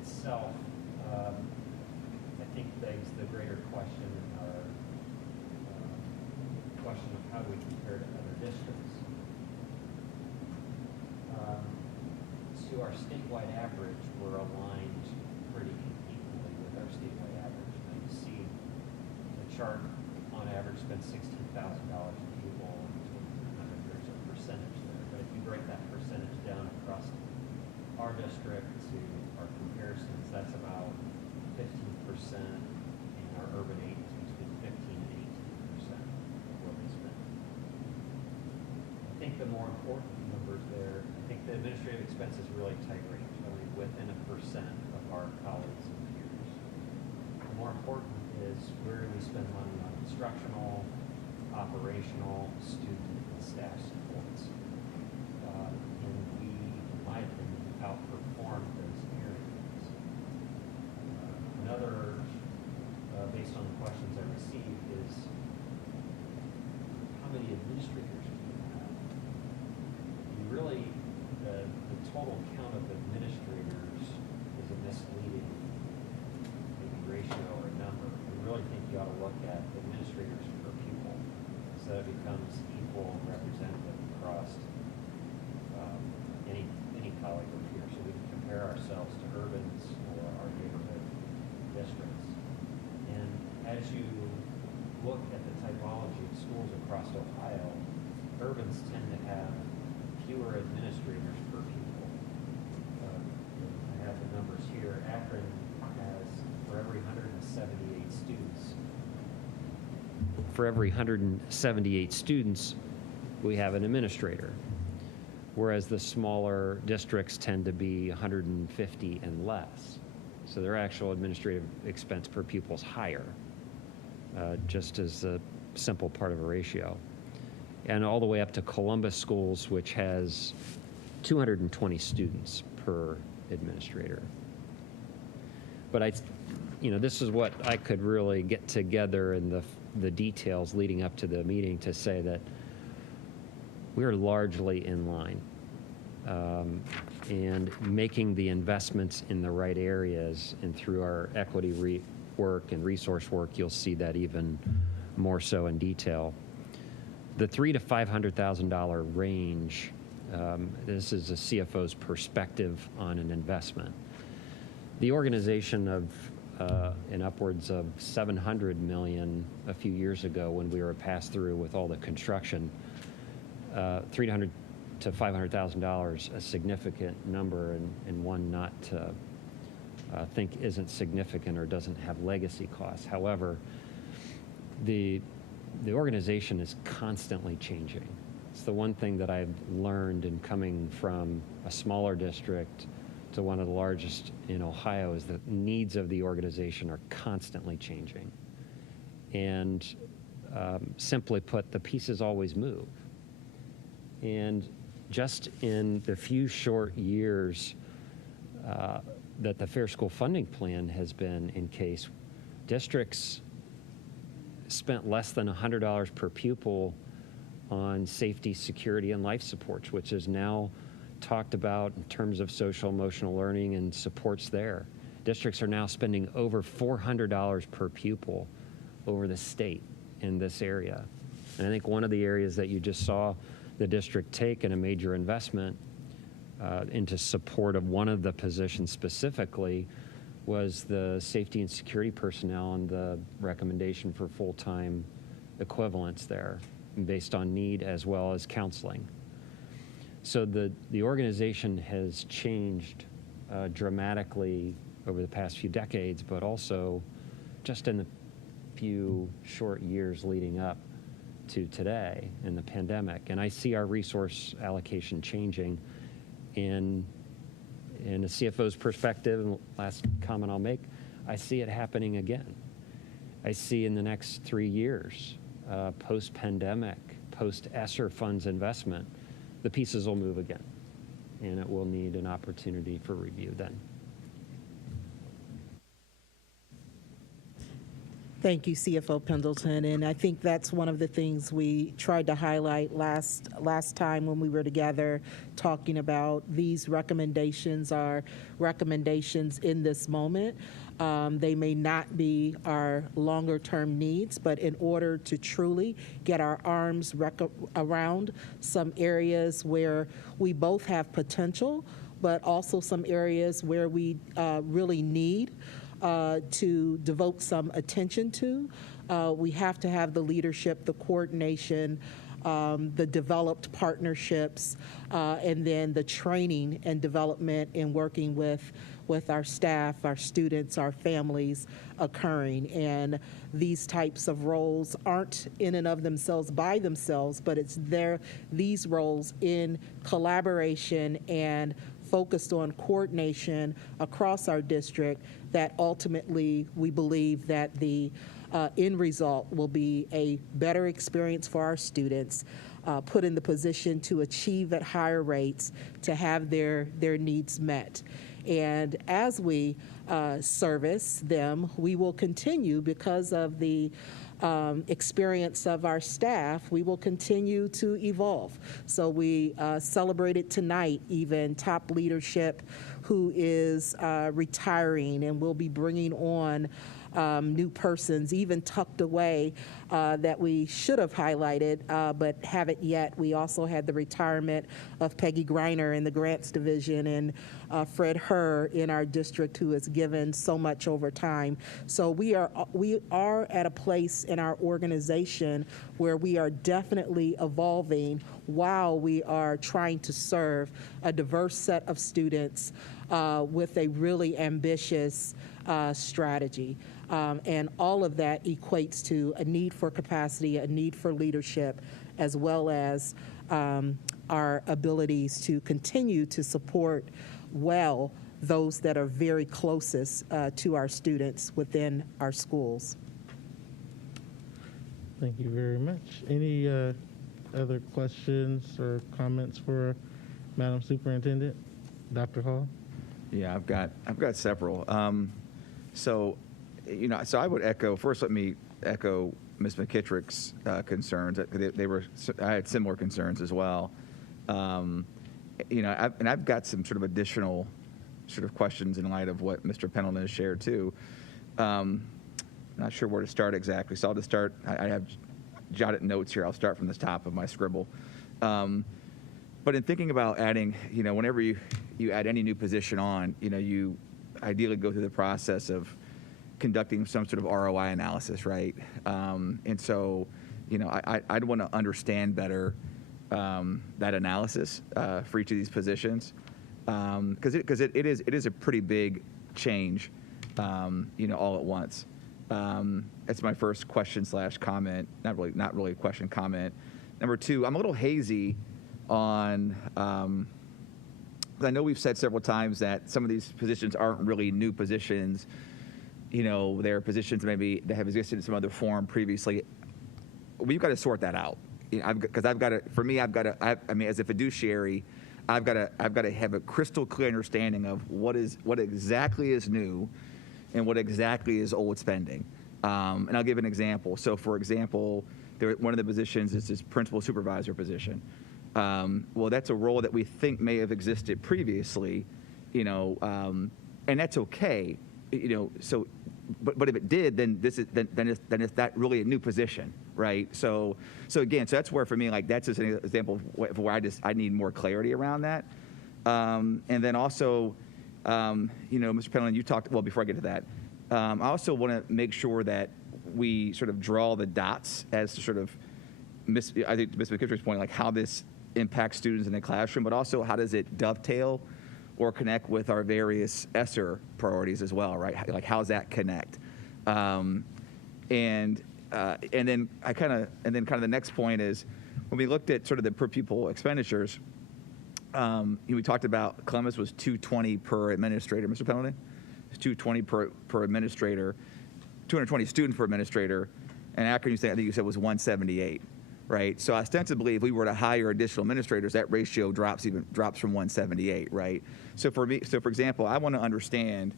itself, I think begs the greater question, or question of how do we compare to other districts. To our statewide average, we're aligned pretty equally with our statewide average. Now you see the chart on average spends $16,000 a pupil, and there's a percentage there. But if you break that percentage down across our district to our comparisons, that's about 15%, and our urban eight is between 15 and 18% of what we spend. I think the more important numbers there, I think the administrative expense is really tight range, only within 1% of our colleagues and peers. The more important is where do we spend money on instructional, operational, student, and staff supports. And we, in my opinion, outperform those areas. Another, based on the questions I received, is how many administrators do you have? You really, the total count of administrators is a misleading maybe ratio or number. I really think you ought to look at administrators per pupil so that it becomes equal and representative across any colleague or peer. So we can compare ourselves to urbans or our neighborhood districts. And as you look at the typology of schools across Ohio, urbans tend to have fewer administrators per pupil. I have the numbers here. Akron has, for every 178 students, we have an administrator, whereas the smaller districts tend to be 150 and less. So their actual administrative expense per pupil is higher, just as a simple part of a ratio. And all the way up to Columbus Schools, which has 220 students per administrator. But this is what I could really get together in the details leading up to the meeting to say that we're largely in line and making the investments in the right areas, and through our equity work and resource work, you'll see that even more so in detail. The $300,000 to $500,000 range, this is a CFO's perspective on an investment. The organization of in upwards of $700 million a few years ago, when we were pass-through with all the construction, $300,000 to $500,000, a significant number, and one not to think isn't significant or doesn't have legacy costs. However, the organization is constantly changing. It's the one thing that I've learned in coming from a smaller district to one of the largest in Ohio, is that needs of the organization are constantly changing. And simply put, the pieces always move. And just in the few short years that the Fair School Funding Plan has been in case, districts spent less than $100 per pupil on safety, security, and life supports, which is now talked about in terms of social emotional learning and supports there. Districts are now spending over $400 per pupil over the state in this area. And I think one of the areas that you just saw the district take in a major investment into support of one of the positions specifically was the safety and security personnel, and the recommendation for full-time equivalents there based on need as well as counseling. So the organization has changed dramatically over the past few decades, but also just in the few short years leading up to today in the pandemic. And I see our resource allocation changing. In a CFO's perspective, and last comment I'll make, I see it happening again. I see in the next 3 years, post-pandemic, post-ESSER funds investment, the pieces will move again, and it will need an opportunity for review then. Thank you, CFO Pendleton. And I think that's one of the things we tried to highlight last time when we were together talking about these recommendations are recommendations in this moment. They may not be our longer term needs, but in order to truly get our arms around some areas where we both have potential, but also some areas where we really need to devote some attention to. We have to have the leadership, the coordination, the developed partnerships, and then the training and development in working with our staff, our students, our families occurring. And these types of roles aren't in and of themselves by themselves, but it's these roles in collaboration and focused on coordination across our district that ultimately we believe that the end result will be a better experience for our students, put in the position to achieve at higher rates, to have their needs met. And as we service them, we will continue, because of the experience of our staff, we will continue to evolve. So we celebrated tonight even top leadership who is retiring, and we'll be bringing on new persons, even tucked away, that we should have highlighted, but haven't yet. We also had the retirement of Peggy Greiner in the Grants Division, and Fred Herr in our district, who has given so much over time. So we are at a place in our organization where we are definitely evolving while we are trying to serve a diverse set of students with a really ambitious strategy. And all of that equates to a need for capacity, a need for leadership, as well as our abilities to continue to support well those that are very closest to our students within our schools. Thank you very much. Any other questions or comments for Madam Superintendent? Dr. Hall? Yeah, I've got several. So I would echo, first let me echo Ms. McKittrick's concerns. I had similar concerns as well. I've got some sort of additional sort of questions in light of what Mr. Pendleton has shared too. Not sure where to start exactly, so I'll just start. I have jotted notes here. I'll start from the top of my scribble. But in thinking about adding, whenever you add any new position on, you ideally go through the process of conducting some sort of ROI analysis, right? And so, I'd want to understand better that analysis for each of these positions, because it is a pretty big change, all at once. That's my first question / comment. Not really a question, comment. Number two, I'm a little hazy on. I know we've said several times that some of these positions aren't really new positions. They're positions maybe that have existed in some other form previously. We've got to sort that out. Because I've got to, for me, as a fiduciary, I've got to have a crystal clear understanding of what exactly is new and what exactly is old spending. And I'll give an example. So, for example, one of the positions is this principal supervisor position. Well, that's a role that we think may have existed previously, and that's okay, So, but if it did, then then it's that really a new position, right? So that's where for me, that's just an example of where I need more clarity around that. And then also, Mr. Pendleton, you talked, well, before I get to that, I also want to make sure that we sort of draw the dots as to sort of, I think Ms. McKittrick's point, how this impacts students in the classroom, but also how does it dovetail or connect with our various ESSER priorities as well, right? How does that connect? And then the next point is, when we looked at sort of the per pupil expenditures, we talked about Columbus was $220 per administrator. Mr. Pendleton, it's $220 per administrator, 220 students per administrator, and Akron, I think you said was $178. Right, so ostensibly, if we were to hire additional administrators, that ratio drops from 178, right? So for example, I want to understand,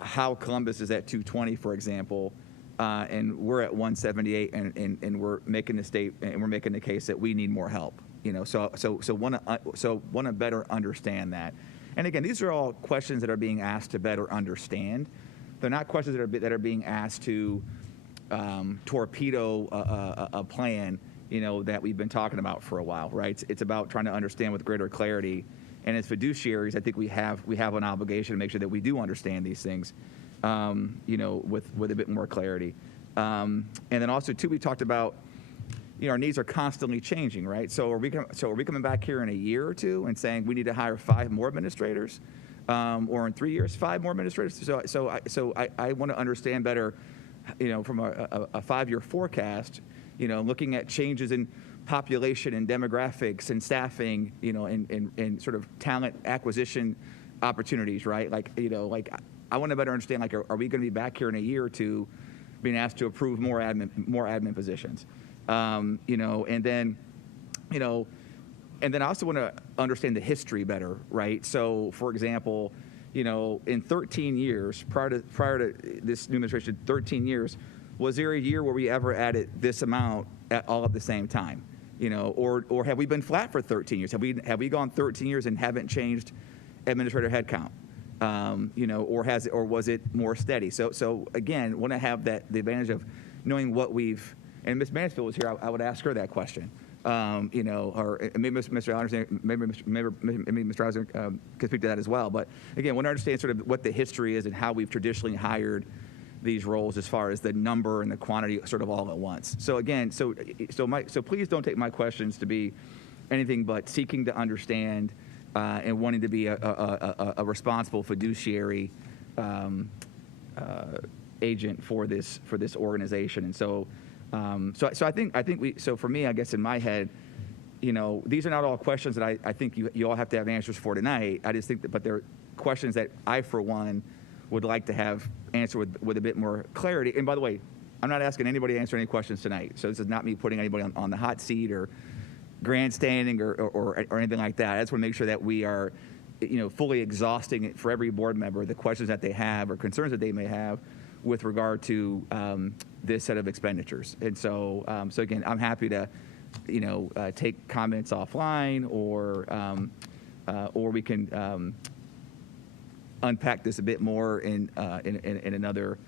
how Columbus is at 220, for example, and we're at 178, and we're making the case that we need more help. So want to better understand that. And again, these are all questions that are being asked to better understand. They're not questions that are being asked to torpedo a plan, that we've been talking about for a while, right? It's about trying to understand with greater clarity. And as fiduciaries, I think we have an obligation to make sure that we do understand these things, with a bit more clarity. And then also too, we talked about, our needs are constantly changing, right? So are we coming back here in a year or two and saying we need to hire 5 more administrators, or in 3 years 5 more administrators? So I want to understand better, from a 5-year forecast, looking at changes in population and demographics and staffing, and sort of talent acquisition opportunities, right? I want to better understand, are we going to be back here in a year or two being asked to approve more admin positions? And then I also want to understand the history better, right? So, for example, in 13 years, prior to this new administration, 13 years, was there a year where we ever added this amount all at the same time? Or have we been flat for 13 years? Have we gone 13 years and haven't changed administrator headcount? Or was it more steady? So again, want to have the advantage of knowing what we've. And Ms. Mansfield was here. I would ask her that question. Or maybe Mr. Anderson, maybe Mr. Anderson could speak to that as well. But again, want to understand sort of what the history is and how we've traditionally hired these roles as far as the number and the quantity sort of all at once. So again, so please don't take my questions to be anything but seeking to understand and wanting to be a responsible fiduciary agent for this organization. And so I think we. So for me, I guess in my head, these are not all questions that I think you all have to have answers for tonight. I just think that, but they're questions that I, for one, would like to have answered with a bit more clarity. And by the way, I'm not asking anybody to answer any questions tonight. So this is not me putting anybody on the hot seat or grandstanding or anything like that. I just want to make sure that we are, fully exhausting it for every board member, the questions that they have or concerns that they may have with regard to this set of expenditures. And so again, I'm happy to, take comments offline or we can unpack this a bit more in another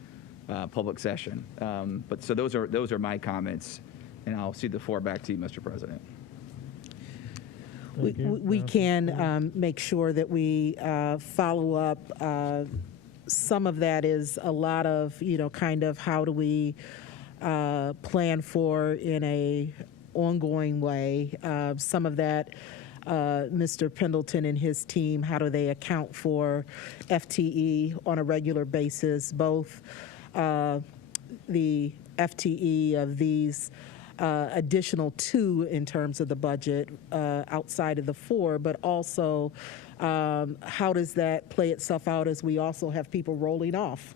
public session. But so those are my comments, and I'll cede the floor back to you, Mr. President. We can make sure that we follow up. Some of that is a lot of, kind of how do we plan for in a ongoing way. Some of that, Mr. Pendleton and his team, how do they account for FTE on a regular basis, both the FTE of these additional 2 in terms of the budget outside of the 4, but also how does that play itself out as we also have people rolling off,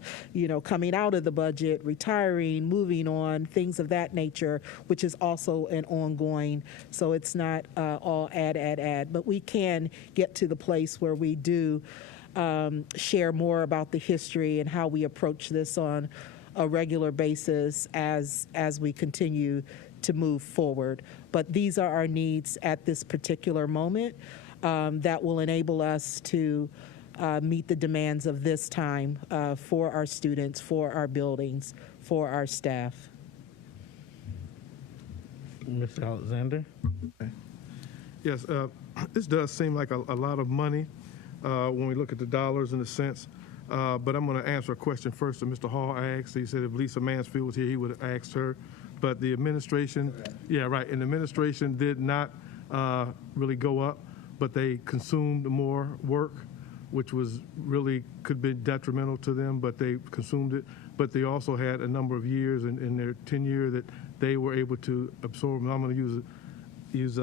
coming out of the budget, retiring, moving on, things of that nature, which is also an ongoing. So it's not all add, but we can get to the place where we do share more about the history and how we approach this on a regular basis as we continue to move forward. But these are our needs at this particular moment that will enable us to meet the demands of this time for our students, for our buildings, for our staff. Mr. Alexander? Yes, this does seem like a lot of money when we look at the dollars in a sense. But I'm going to answer a question first that Mr. Hall asked. He said if Lisa Mansfield was here, he would have asked her. But the administration, yeah, right, and the administration did not really go up, but they consumed more work, which was really could be detrimental to them, but they consumed it. But they also had a number of years in their tenure that they were able to absorb. And I'm going to use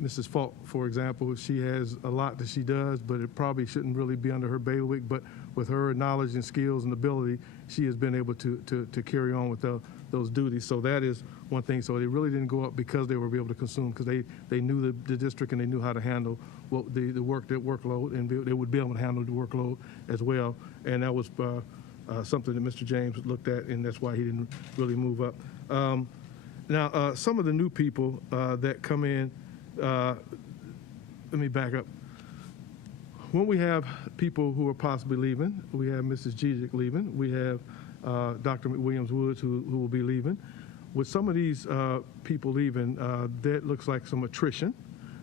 Mrs. Falk, for example. She has a lot that she does, but it probably shouldn't really be under her bailiwick. But with her knowledge and skills and ability, she has been able to carry on with those duties. So that is one thing. So they really didn't go up because they were able to consume, because they knew the district and they knew how to handle the workload, and they would be able to handle the workload as well. And that was something that Mr. James looked at, and that's why he didn't really move up. Now, some of the new people that come in, let me back up. When we have people who are possibly leaving, we have Mrs. Gizic leaving, we have Dr. McWilliams-Woods who will be leaving. With some of these people leaving, that looks like some attrition,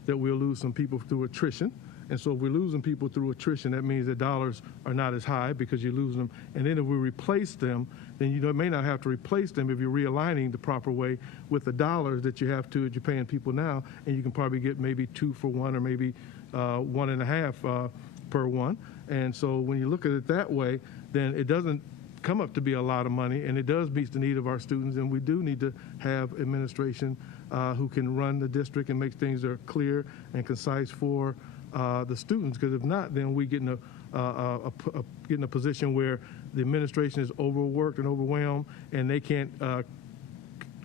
that we'll lose some people through attrition. And so if we're losing people through attrition, that means the dollars are not as high because you're losing them. And then if we replace them, then you may not have to replace them if you're realigning the proper way with the dollars that you have to, that you're paying people now, and you can probably get maybe 2 for 1 or maybe 1.5 per one. And so when you look at it that way, then it doesn't come up to be a lot of money, and it does meet the need of our students, and we do need to have administration who can run the district and make things that are clear and concise for the students, because if not, then we get in a position where the administration is overworked and overwhelmed, and they can't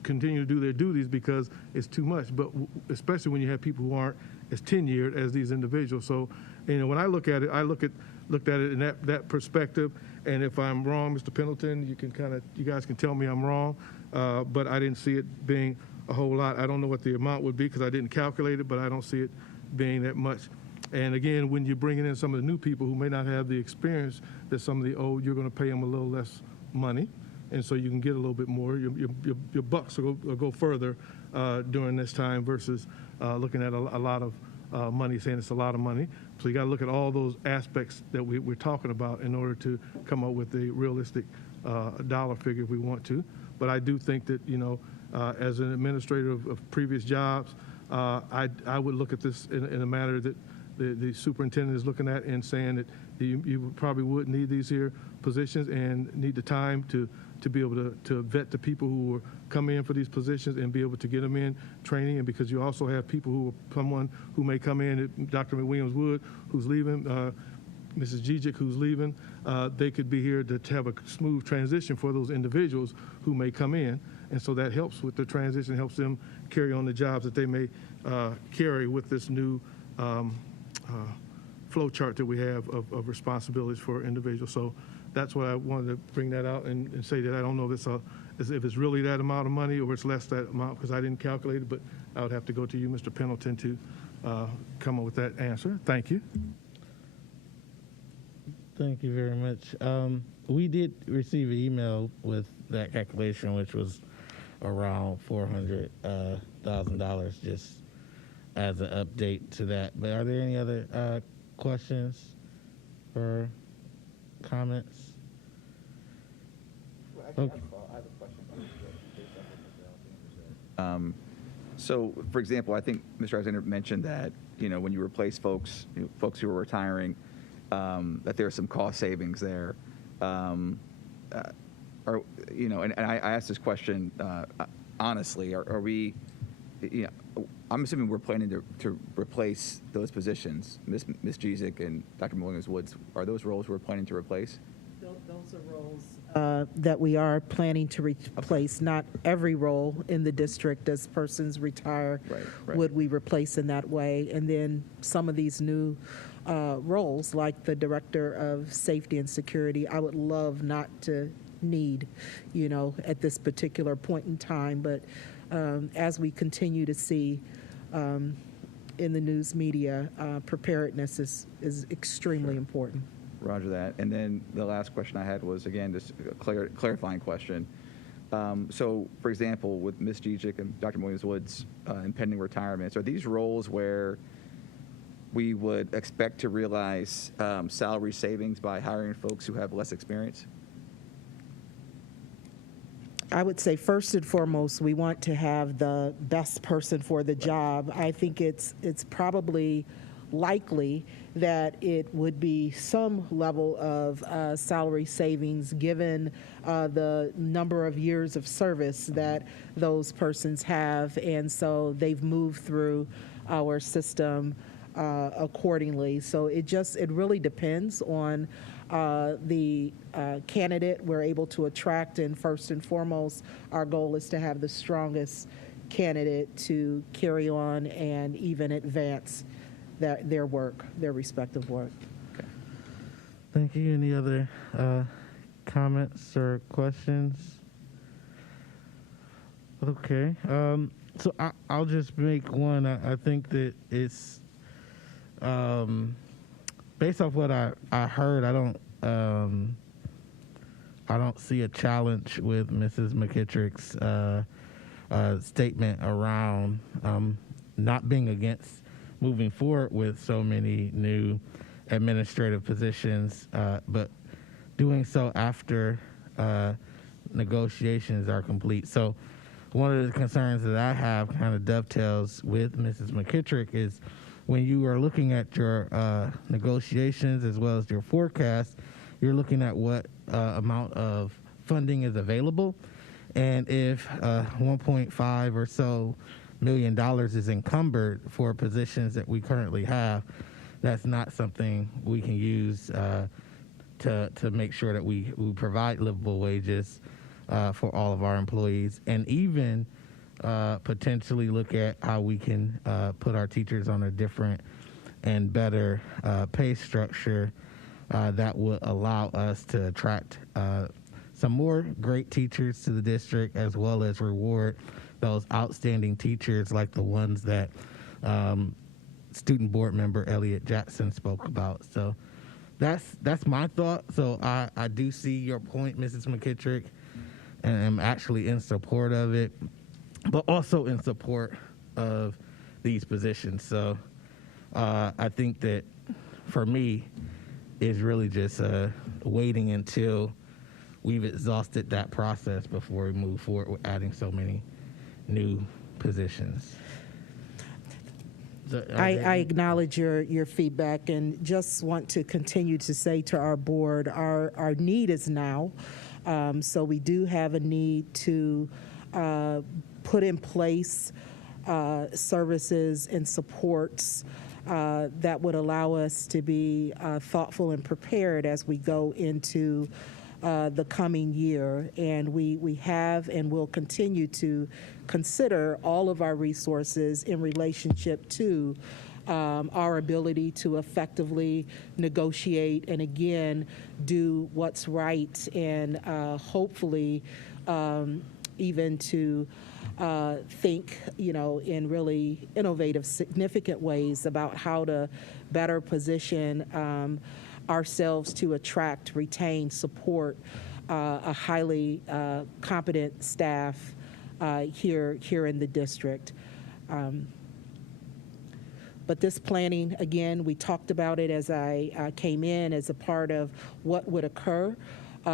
continue to do their duties because it's too much. But especially when you have people who aren't as tenured as these individuals. So, when I look at it, looked at it in that perspective. And if I'm wrong, Mr. Pendleton, you guys can tell me I'm wrong. But I didn't see it being a whole lot. I don't know what the amount would be because I didn't calculate it, but I don't see it being that much. And again, when you're bringing in some of the new people who may not have the experience that some of the old, you're going to pay them a little less money. And so you can get a little bit more. Your bucks will go further during this time versus looking at a lot of money, saying it's a lot of money. So you got to look at all those aspects that we're talking about in order to come up with a realistic dollar figure if we want to. But I do think that, as an administrator of previous jobs, I would look at this in a manner that the superintendent is looking at and saying that you probably would need these here positions and need the time to be able to vet the people who come in for these positions and be able to get them in training. And because you also have people someone who may come in, Dr. McWilliams-Woods, who's leaving, Mrs. Gizic, who's leaving, they could be here to have a smooth transition for those individuals who may come in. And so that helps with the transition, helps them carry on the jobs that they may carry with this new flow chart that we have of responsibilities for individuals. So that's why I wanted to bring that out and say that I don't know if it's really that amount of money or it's less that amount, because I didn't calculate it, but I would have to go to you, Mr. Pendleton, to come up with that answer. Thank you. Thank you very much. We did receive an email with that calculation, which was around $400,000, just as an update to that. But are there any other questions or comments? I have a question. So, for example, I think Mr. Alexander mentioned that, when you replace folks who are retiring, that there are some cost savings there. And I asked this question honestly, are we, I'm assuming we're planning to replace those positions, Ms. Gizic and Dr. McWilliams-Woods. Are those roles we're planning to replace? Those are roles that we are planning to replace. Okay. Not every role in the district as persons retire would we replace in that way. And then some of these new roles, like the Director of Safety and Security, I would love not to need, at this particular point in time. But as we continue to see in the news media, preparedness is extremely important. Roger that. And then the last question I had was, again, just a clarifying question. So, for example, with Ms. Gizic and Dr. McWilliams-Woods impending retirements, are these roles where we would expect to realize salary savings by hiring folks who have less experience? I would say first and foremost, we want to have the best person for the job. I think it's probably likely that it would be some level of salary savings given the number of years of service that those persons have, and so they've moved through our system accordingly. So it really depends on the candidate we're able to attract, and first and foremost, our goal is to have the strongest candidate to carry on and even advance their respective work. Thank you. Any other comments or questions? Okay. So I'll just make one. I think that it's based off what I heard. I don't see a challenge with Mrs. McKittrick's statement around not being against moving forward with so many new administrative positions, but doing so after negotiations are complete. So one of the concerns that I have kind of dovetails with Mrs. McKittrick is when you are looking at your negotiations as well as your forecast, you're looking at what amount of funding is available. And if $1.5 or so million is encumbered for positions that we currently have, that's not something we can use to make sure that we provide livable wages for all of our employees, and even potentially look at how we can put our teachers on a different and better pay structure that would allow us to attract some more great teachers to the district, as well as reward those outstanding teachers like the ones that student board member Elliott Jackson spoke about. So that's my thought. So I do see your point, Mrs. McKittrick, and I'm actually in support of it, but also in support of these positions. So I think that for me, it's really just waiting until we've exhausted that process before we move forward with adding so many new positions. I acknowledge your feedback and just want to continue to say to our board, our need is now. So we do have a need to put in place services and supports that would allow us to be thoughtful and prepared as we go into the coming year. And we have and will continue to consider all of our resources in relationship to our ability to effectively negotiate and again do what's right, and hopefully even to think, in really innovative, significant ways about how to better position ourselves to attract, retain, support a highly competent staff here in the district. But this planning, again, we talked about it as I came in as a part of what would occur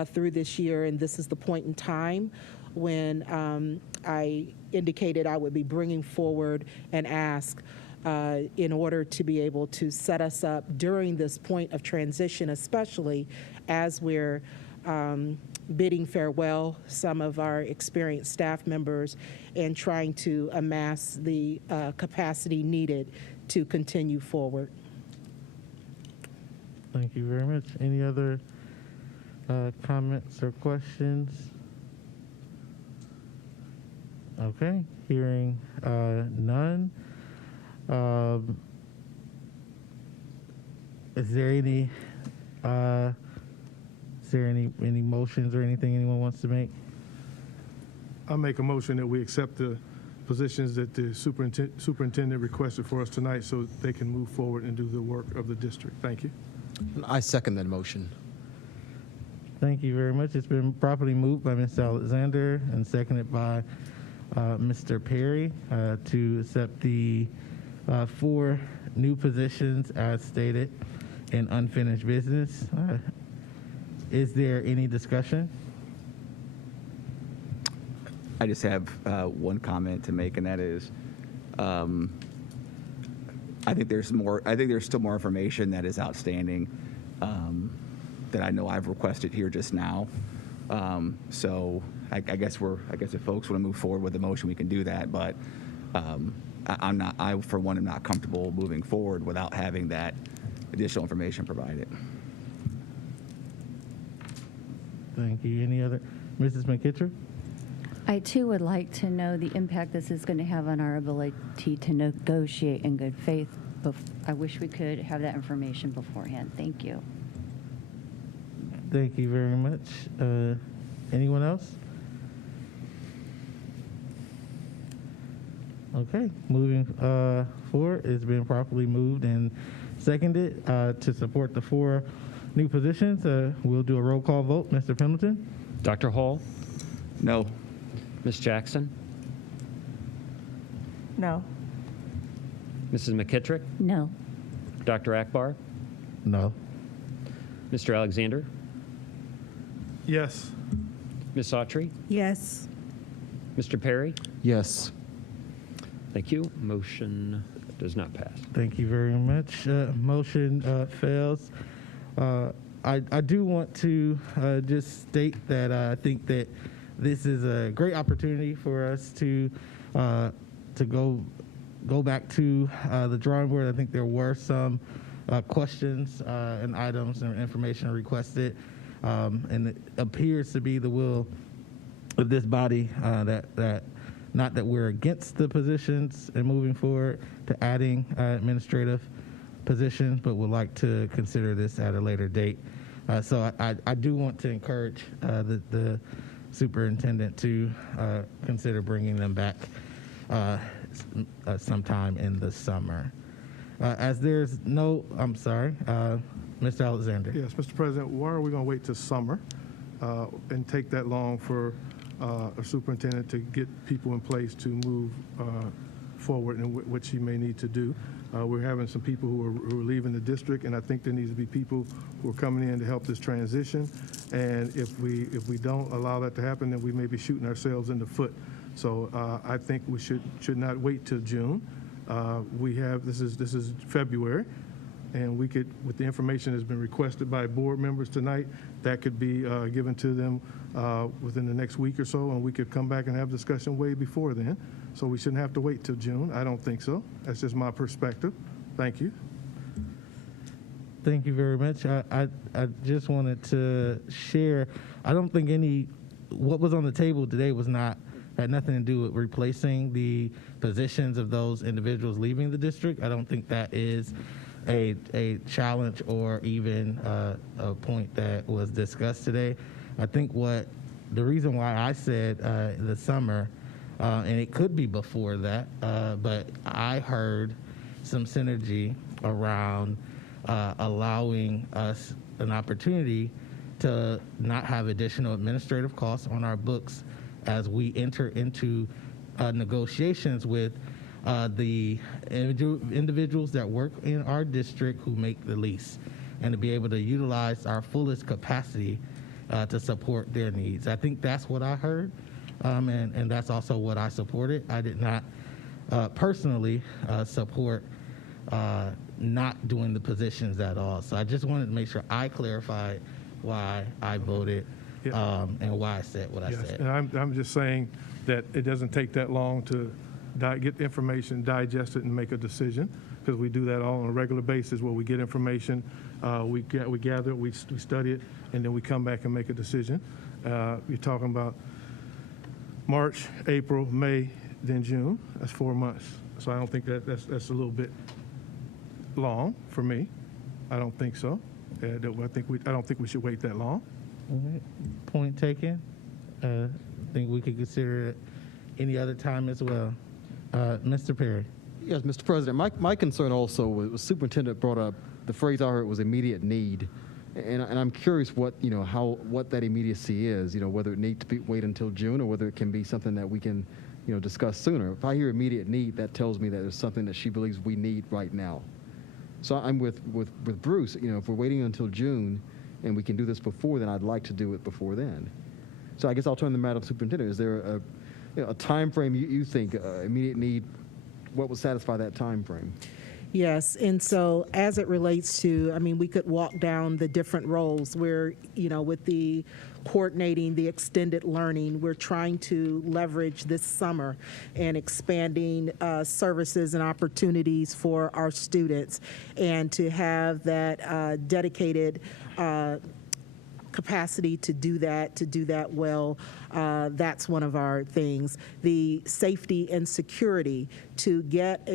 through this year, and this is the point in time when I indicated I would be bringing forward an ask in order to be able to set us up during this point of transition, especially as we're bidding farewell some of our experienced staff members and trying to amass the capacity needed to continue forward. Thank you very much. Any other comments or questions? Okay, hearing none. Is there any motions or anything anyone wants to make? I'll make a motion that we accept the positions that the superintendent requested for us tonight so they can move forward and do the work of the district. Thank you. I second that motion. Thank you very much. It's been properly moved by Mr. Alexander and seconded by Mr. Perry to accept the 4 new positions as stated in unfinished business. Is there any discussion? I just have one comment to make, and that is, I think there's still more information that is outstanding that I know I've requested here just now. So I guess if folks want to move forward with the motion, we can do that. But I for one am not comfortable moving forward without having that additional information provided. Thank you. Any other? Mrs. McKittrick? I too would like to know the impact this is going to have on our ability to negotiate in good faith. I wish we could have that information beforehand. Thank you. Thank you very much. Anyone else? Okay, moving forward, it's been properly moved and seconded to support the 4 new positions. We'll do a roll call vote. Mr. Pendleton? Dr. Hall? No. Ms. Jackson? No. Mrs. McKittrick? No. Dr. Akbar? No. Mr. Alexander? Yes. Ms. Autry? Yes. Mr. Perry? Yes. Thank you. Motion does not pass. Thank you very much. Motion fails. I do want to just state that I think that this is a great opportunity for us to go back to the drawing board. I think there were some questions and items and information requested, and it appears to be the will of this body that not that we're against the positions and moving forward to adding administrative positions, but would like to consider this at a later date. So I do want to encourage the superintendent to consider bringing them back sometime in the summer. As there's no, I'm sorry, Mr. Alexander. Yes, Mr. President, why are we going to wait till summer and take that long for a superintendent to get people in place to move forward in what she may need to do? We're having some people who are leaving the district, and I think there needs to be people who are coming in to help this transition. And if we don't allow that to happen, then we may be shooting ourselves in the foot. So I think we should not wait till June. This is February, and we could, with the information that's been requested by board members tonight, that could be given to them within the next week or so, and we could come back and have discussion way before then. So we shouldn't have to wait till June. I don't think so. That's just my perspective. Thank you. Thank you very much. I just wanted to share, I don't think what was on the table today had nothing to do with replacing the positions of those individuals leaving the district. I don't think that is a challenge or even a point that was discussed today. I think the reason why I said the summer, and it could be before that, but I heard some synergy around allowing us an opportunity to not have additional administrative costs on our books as we enter into negotiations with the individuals that work in our district who make the lease, and to be able to utilize our fullest capacity to support their needs. I think that's what I heard, and that's also what I supported. I did not personally support not doing the positions at all. So I just wanted to make sure I clarified why I voted and why I said what I said. And I'm just saying that it doesn't take that long to get the information, digest it, and make a decision, because we do that all on a regular basis where we get information, we gather it, we study it, and then we come back and make a decision. You're talking about March, April, May, then June. That's 4 months. So I don't think that's a little bit long for me. I don't think so. I don't think we should wait that long. All right. Point taken. I think we could consider it any other time as well. Mr. Perry. Yes, Mr. President, my concern also was superintendent brought up the phrase I heard was immediate need. And I'm curious what that immediacy is, whether it needs to wait until June or whether it can be something that we can, discuss sooner. If I hear immediate need, that tells me that there's something that she believes we need right now. So I'm with Bruce, if we're waiting until June and we can do this before then, I'd like to do it before then. So I guess I'll turn the matter to the superintendent. Is there a time frame you think, immediate need, what would satisfy that time frame? Yes, and so as it relates to, we could walk down the different roles where, with the coordinating the extended learning, we're trying to leverage this summer and expanding services and opportunities for our students, and to have that dedicated capacity to do that well. That's one of our things. The safety and security, to get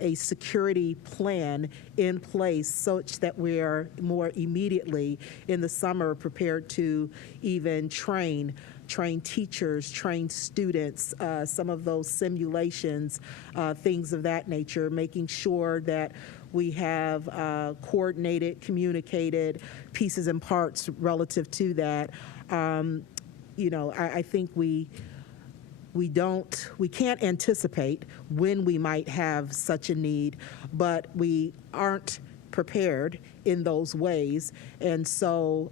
a security plan in place such that we are more immediately in the summer prepared to even train teachers, train students, some of those simulations, things of that nature, making sure that we have coordinated, communicated pieces and parts relative to that. I think we can't anticipate when we might have such a need, but we aren't prepared in those ways. And so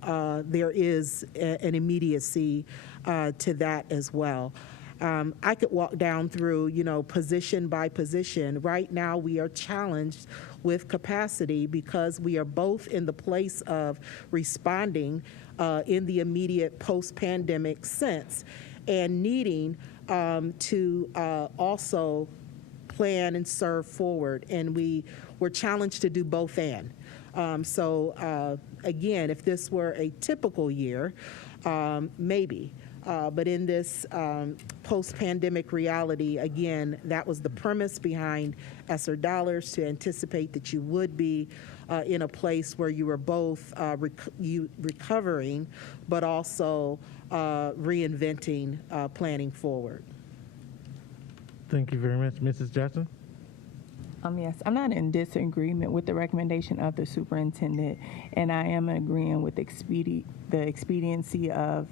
there is an immediacy to that as well. I could walk down through, position by position. Right now, we are challenged with capacity because we are both in the place of responding in the immediate post-pandemic sense and needing to also plan and serve forward. And we're challenged to do both and. Again, if this were a typical year, maybe. But in this post-pandemic reality, again, that was the premise behind ESSER dollars, to anticipate that you would be in a place where you were both recovering, but also reinventing, planning forward. Thank you very much. Mrs. Jackson? Yes, I'm not in disagreement with the recommendation of the superintendent, and I am agreeing with the expediency of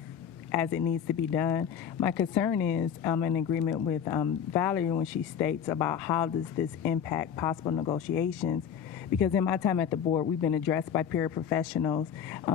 as it needs to be done. My concern is I'm in agreement with Valerie when she states about how does this impact possible negotiations, because in my time at the board, we've been addressed by paraprofessionals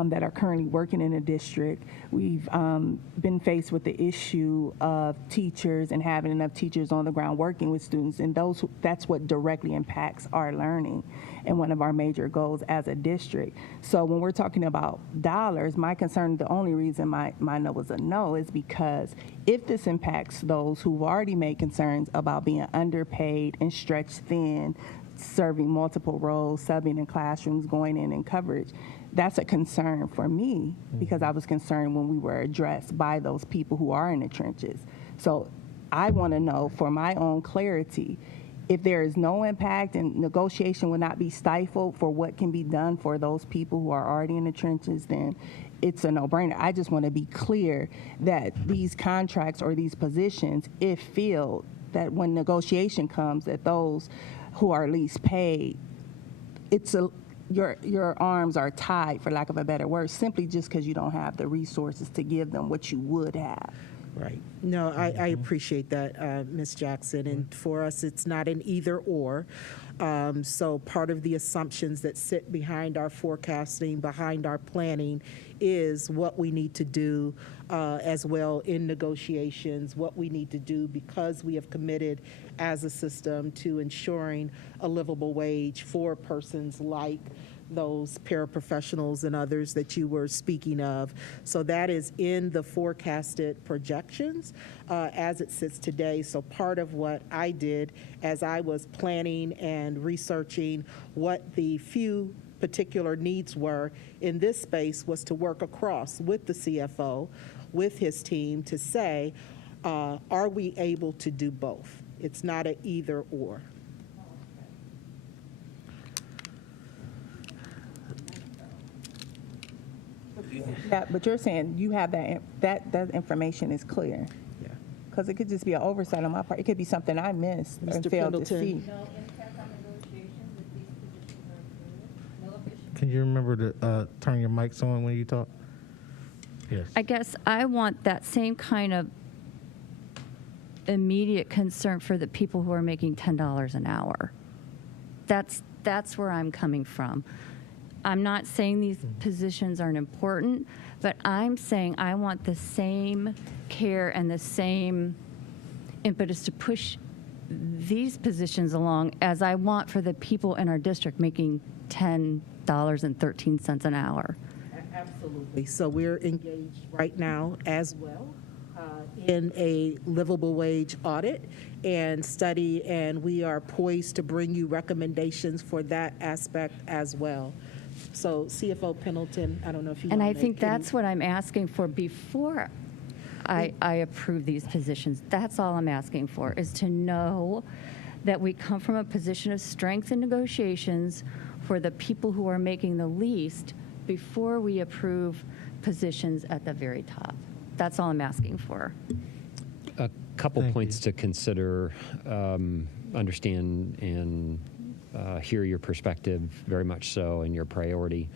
that are currently working in the district. We've been faced with the issue of teachers and having enough teachers on the ground working with students, and that's what directly impacts our learning and one of our major goals as a district. So when we're talking about dollars, my concern, the only reason my no was a no is because if this impacts those who've already made concerns about being underpaid and stretched thin, serving multiple roles, subbing in classrooms, going in coverage, that's a concern for me because I was concerned when we were addressed by those people who are in the trenches. So I want to know for my own clarity, if there is no impact and negotiation will not be stifled for what can be done for those people who are already in the trenches, then it's a no-brainer. I just want to be clear that these contracts or these positions, if filled, that when negotiation comes, that those who are least paid, your arms are tied, for lack of a better word, simply just because you don't have the resources to give them what you would have. Right. No, I appreciate that, Ms. Jackson. And for us, it's not an either or. So part of the assumptions that sit behind our forecasting, behind our planning, is what we need to do as well in negotiations, what we need to do because we have committed as a system to ensuring a livable wage for persons like those paraprofessionals and others that you were speaking of. So that is in the forecasted projections as it sits today. So part of what I did as I was planning and researching what the few particular needs were in this space was to work across with the CFO, with his team to say, are we able to do both? It's not an either or. Yeah, but you're saying you have that information is clear. Yeah. Because it could just be an oversight on my part. It could be something I missed and Mr. failed to Pendleton. see. No impact on negotiations if these positions are approved. No official. Can you remember to turn your mics on when you talk? Yes. I guess I want that same kind of immediate concern for the people who are making $10 an hour. That's where I'm coming from. I'm not saying these positions aren't important, but I'm saying I want the same care and the same impetus to push these positions along as I want for the people in our district making $10.13 an hour. Absolutely. So we're engaged right now as well in a livable wage audit and study, and we are poised to bring you recommendations for that aspect as well. So CFO Pendleton, I don't know if you And want I to think make that's what I'm asking for before I approve these positions. That's all I'm asking for, is to know that we come from a position of strength in negotiations for the people who are making the least before we approve positions at the very top. That's all I'm asking for. A couple points to consider, understand and hear your perspective very much so, and your priority.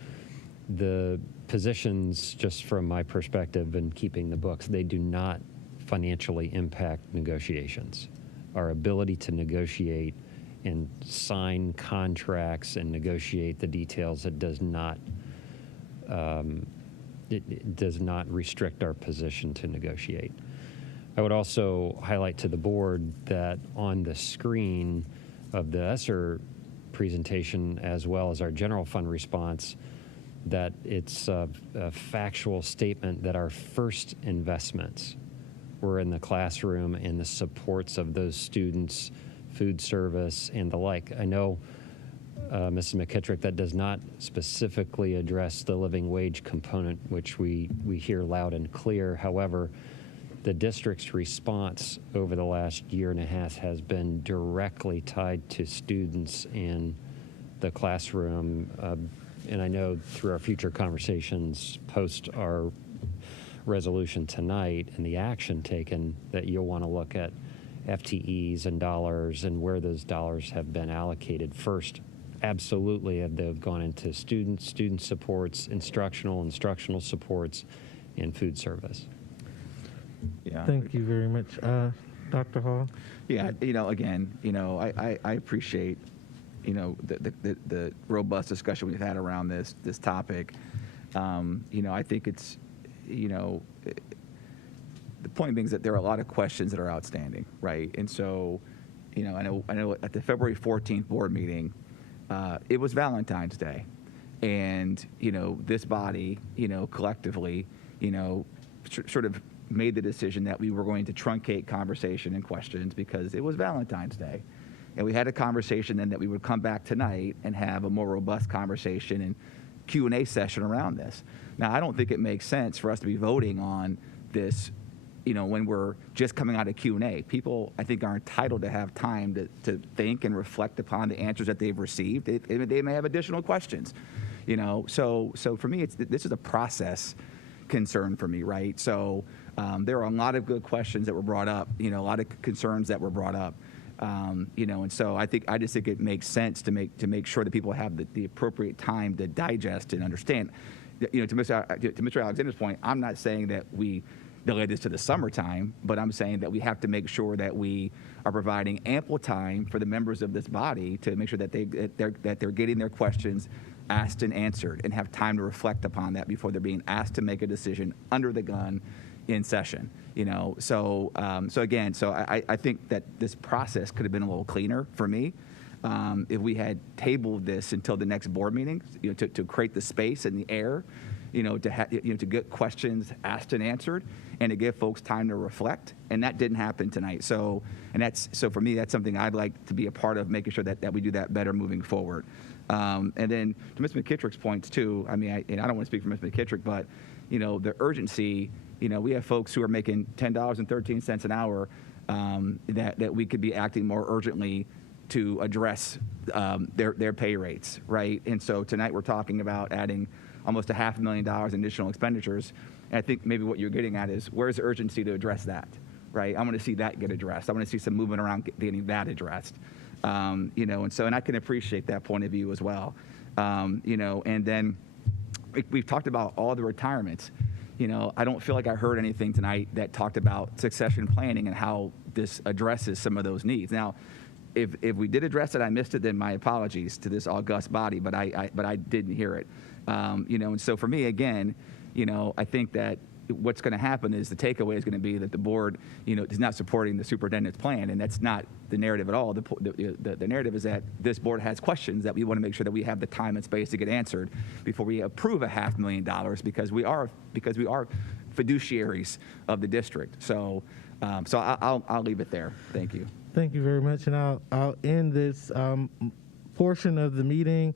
The positions, just from my perspective and keeping the books, they do not financially impact negotiations. Our ability to negotiate and sign contracts and negotiate the details, it does not restrict our position to negotiate. I would also highlight to the board that on the screen of the ESSER presentation, as well as our general fund response, that it's a factual statement that our first investments were in the classroom and the supports of those students, food service, and the like. I know, Mrs. McKittrick, that does not specifically address the living wage component, which we hear loud and clear. However, the district's response over the last year and a half has been directly tied to students in the classroom. And I know through our future conversations post our resolution tonight and the action taken that you'll want to look at FTEs and dollars and where those dollars have been allocated. First, absolutely, they've gone into student supports, instructional supports, and food service. Yeah. Thank you very much. Dr. Hall? Yeah, again, I appreciate, the robust discussion we've had around this topic. I think it's, the point being is that there are a lot of questions that are outstanding, right? And so, I know at the February 14th board meeting, it was Valentine's Day. And, this body, collectively, sort of made the decision that we were going to truncate conversation and questions because it was Valentine's Day. And we had a conversation then that we would come back tonight and have a more robust conversation and Q&A session around this. Now, I don't think it makes sense for us to be voting on this, when we're just coming out of Q&A. People, I think, are entitled to have time to think and reflect upon the answers that they've received. They may have additional questions, So for me, this is a process concern for me, right? So there are a lot of good questions that were brought up, a lot of concerns that were brought up, and so I just think it makes sense to make sure that people have the appropriate time to digest and understand. To Mr. Alexander's point, I'm not saying that we delay this to the summertime, but I'm saying that we have to make sure that we are providing ample time for the members of this body to make sure that they're getting their questions asked and answered and have time to reflect upon that before they're being asked to make a decision under the gun in session. So I think that this process could have been a little cleaner for me if we had tabled this until the next board meeting, to create the space and the air, to get questions asked and answered, and to give folks time to reflect. And that didn't happen tonight. So for me, that's something I'd like to be a part of, making sure that we do that better moving forward. And then to Ms. McKittrick's points too, I don't want to speak for Ms. McKittrick, but the urgency, we have folks who are making $10.13 an hour that we could be acting more urgently to address their pay rates, right? And so tonight we're talking about adding almost $500,000 in additional expenditures. And I think maybe what you're getting at is, where's the urgency to address that, right? I want to see that get addressed. I want to see some movement around getting that addressed. And I can appreciate that point of view as well. And then we've talked about all the retirements. I don't feel like I heard anything tonight that talked about succession planning and how this addresses some of those needs. Now, if we did address it, I missed it, then my apologies to this august body, but I didn't hear it. And so for me, again, I think that what's going to happen is the takeaway is going to be that the board, is not supporting the superintendent's plan, and that's not the narrative at all. The narrative is that this board has questions that we want to make sure that we have the time and space to get answered before we approve $500,000, because we are fiduciaries of the district. So I'll leave it there. Thank you. Thank you very much, and I'll end this portion of the meeting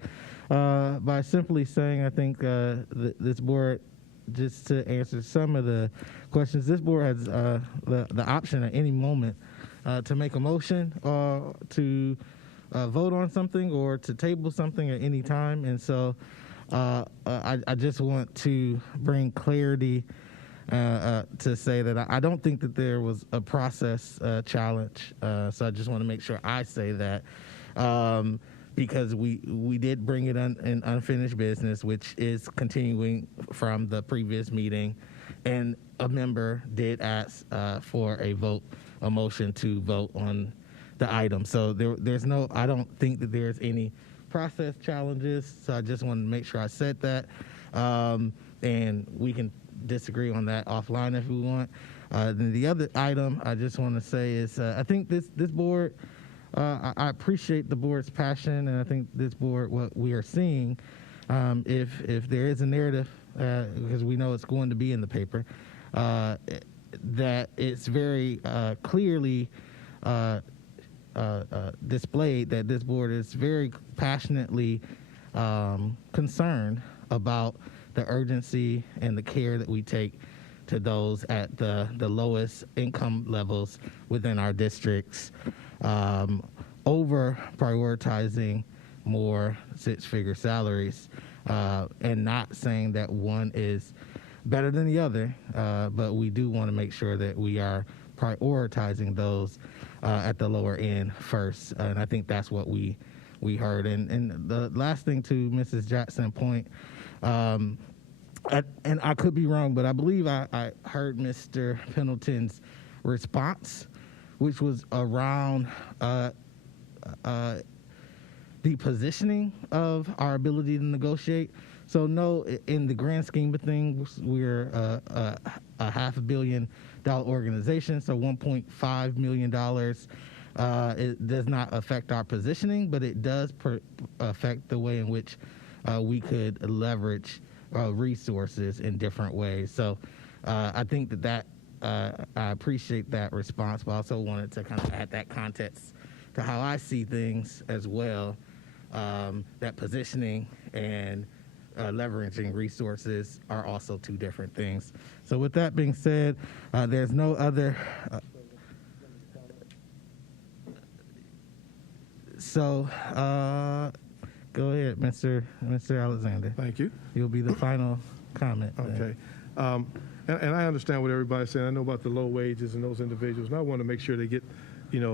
by simply saying I think this board, just to answer some of the questions, this board has the option at any moment to make a motion to vote on something or to table something at any time. And so I just want to bring clarity to say that I don't think that there was a process challenge. So I just want to make sure I say that because we did bring it in unfinished business, which is continuing from the previous meeting, and a member did ask for a motion to vote on the item. So there's no, I don't think that there's any process challenges. So I just wanted to make sure I said that, and we can disagree on that offline if we want. Then the other item I just want to say is I think this board, I appreciate the board's passion, and I think this board, what we are seeing, if there is a narrative, because we know it's going to be in the paper, that it's very clearly displayed that this board is very passionately concerned about the urgency and the care that we take to those at the lowest income levels within our districts, over prioritizing more six-figure salaries, and not saying that one is better than the other, but we do want to make sure that we are prioritizing those at the lower end first, and I think that's what we heard. And the last thing to Mrs. Jackson's point, and I could be wrong, but I believe I heard Mr. Pendleton's response, which was around the positioning of our ability to negotiate. So no, in the grand scheme of things, we're a $500 million organization, so $1.5 million it does not affect our positioning, but it does affect the way in which we could leverage resources in different ways. So I think that I appreciate that response, but I also wanted to kind of add that context to how I see things as well, that positioning and leveraging resources are also two different things. So with that being said, there's no other. So go ahead, Mr. Alexander. Thank you. You'll be the final comment. Okay. And I understand what everybody's saying. I know about the low wages and those individuals, and I want to make sure they get,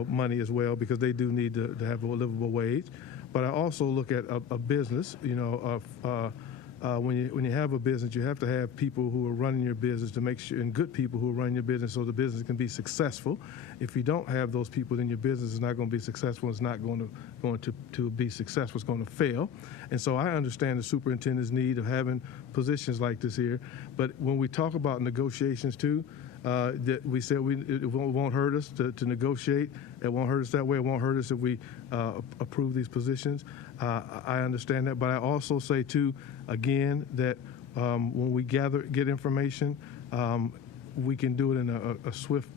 money as well, because they do need to have a livable wage. But I also look at a business, when you have a business, you have to have people who are running your business to make sure, and good people who are running your business so the business can be successful. If you don't have those people, then your business is not going to be successful. It's not going to be successful. It's going to fail. And so I understand the superintendent's need of having positions like this here. But when we talk about negotiations too, that we said it won't hurt us to negotiate. It won't hurt us that way. It won't hurt us if we approve these positions. I understand that, but I also say too, again, that when we get information, we can do it in a swift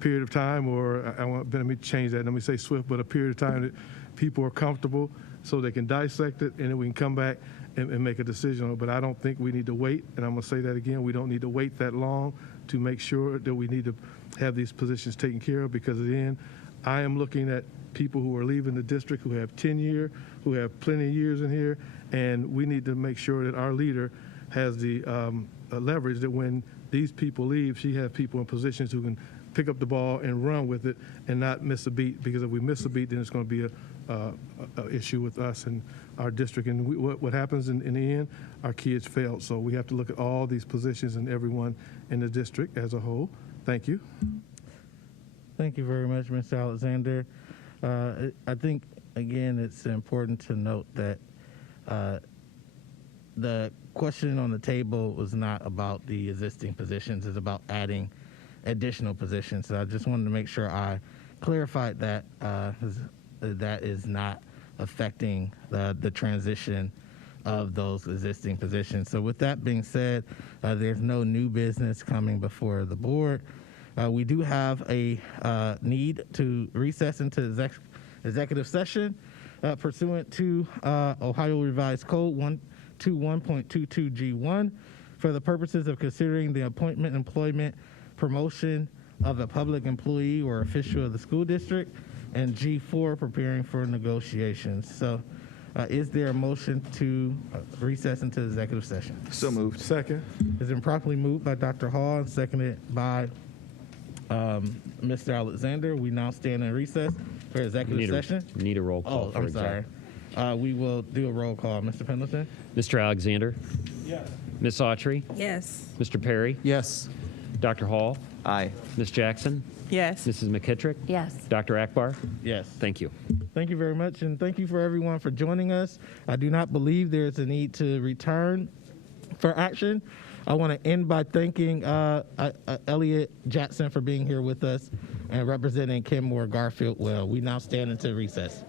period of time, or let me change that. Let me say swift, but a period of time that people are comfortable so they can dissect it, and then we can come back and make a decision on it. But I don't think we need to wait, and I'm going to say that again, we don't need to wait that long to make sure that we need to have these positions taken care of, because at the end, I am looking at people who are leaving the district who have tenure, who have plenty of years in here, and we need to make sure that our leader has the leverage that when these people leave, she has people in positions who can pick up the ball and run with it and not miss a beat, because if we miss a beat, then it's going to be a issue with us and our district. And what happens in the end, our kids fail. So we have to look at all these positions and everyone in the district as a whole. Thank you. Thank you very much, Mr. Alexander. I think, again, it's important to note that the question on the table was not about the existing positions. It's about adding additional positions. So I just wanted to make sure I clarified that that is not affecting the transition of those existing positions. So with that being said, there's no new business coming before the board. We do have a need to recess into executive session pursuant to Ohio Revised Code 121.22G1 for the purposes of considering the appointment, employment, promotion, of a public employee or official of the school district, and G4, preparing for negotiations. So is there a motion to recess into executive session? So moved. Second. It's been properly moved by Dr. Hall and seconded by Mr. Alexander. We now stand in recess for executive session. Need a roll call. Oh, for I'm exec. sorry. We will do a roll call. Mr. Pendleton? Mr. Alexander? Yes. Ms. Autry? Yes. Mr. Perry? Yes. Dr. Hall? Aye. Ms. Jackson? Yes. Mrs. McKittrick? Yes. Dr. Akbar? Yes. Thank you. Thank you very much, and thank you for everyone for joining us. I do not believe there's a need to return for action. I want to end by thanking Elliott Jackson for being here with us and representing Kenmore Garfield well. We now stand into recess.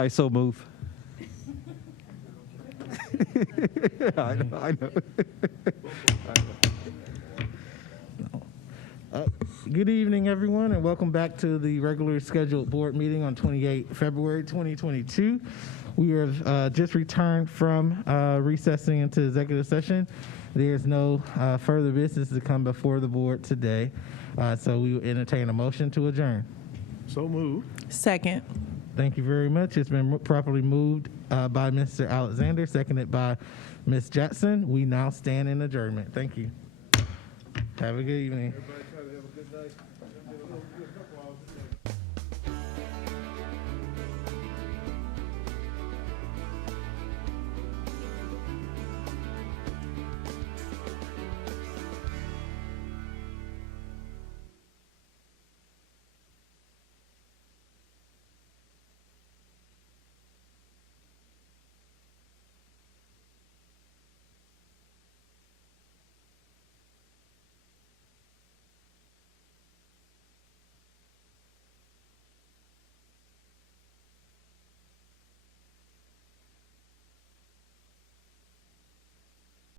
I so move. I know. Good evening, everyone, and welcome back to the regularly scheduled board meeting on 28 February 2022. We have just returned from recessing into executive session. There's no further business to come before the board today, so we will entertain a motion to adjourn. So moved. Second. Thank you very much. It's been properly moved by Mr. Alexander, seconded by Ms. Jackson. We now stand in adjournment. Thank you. Have a good evening. Everybody try to have a good night.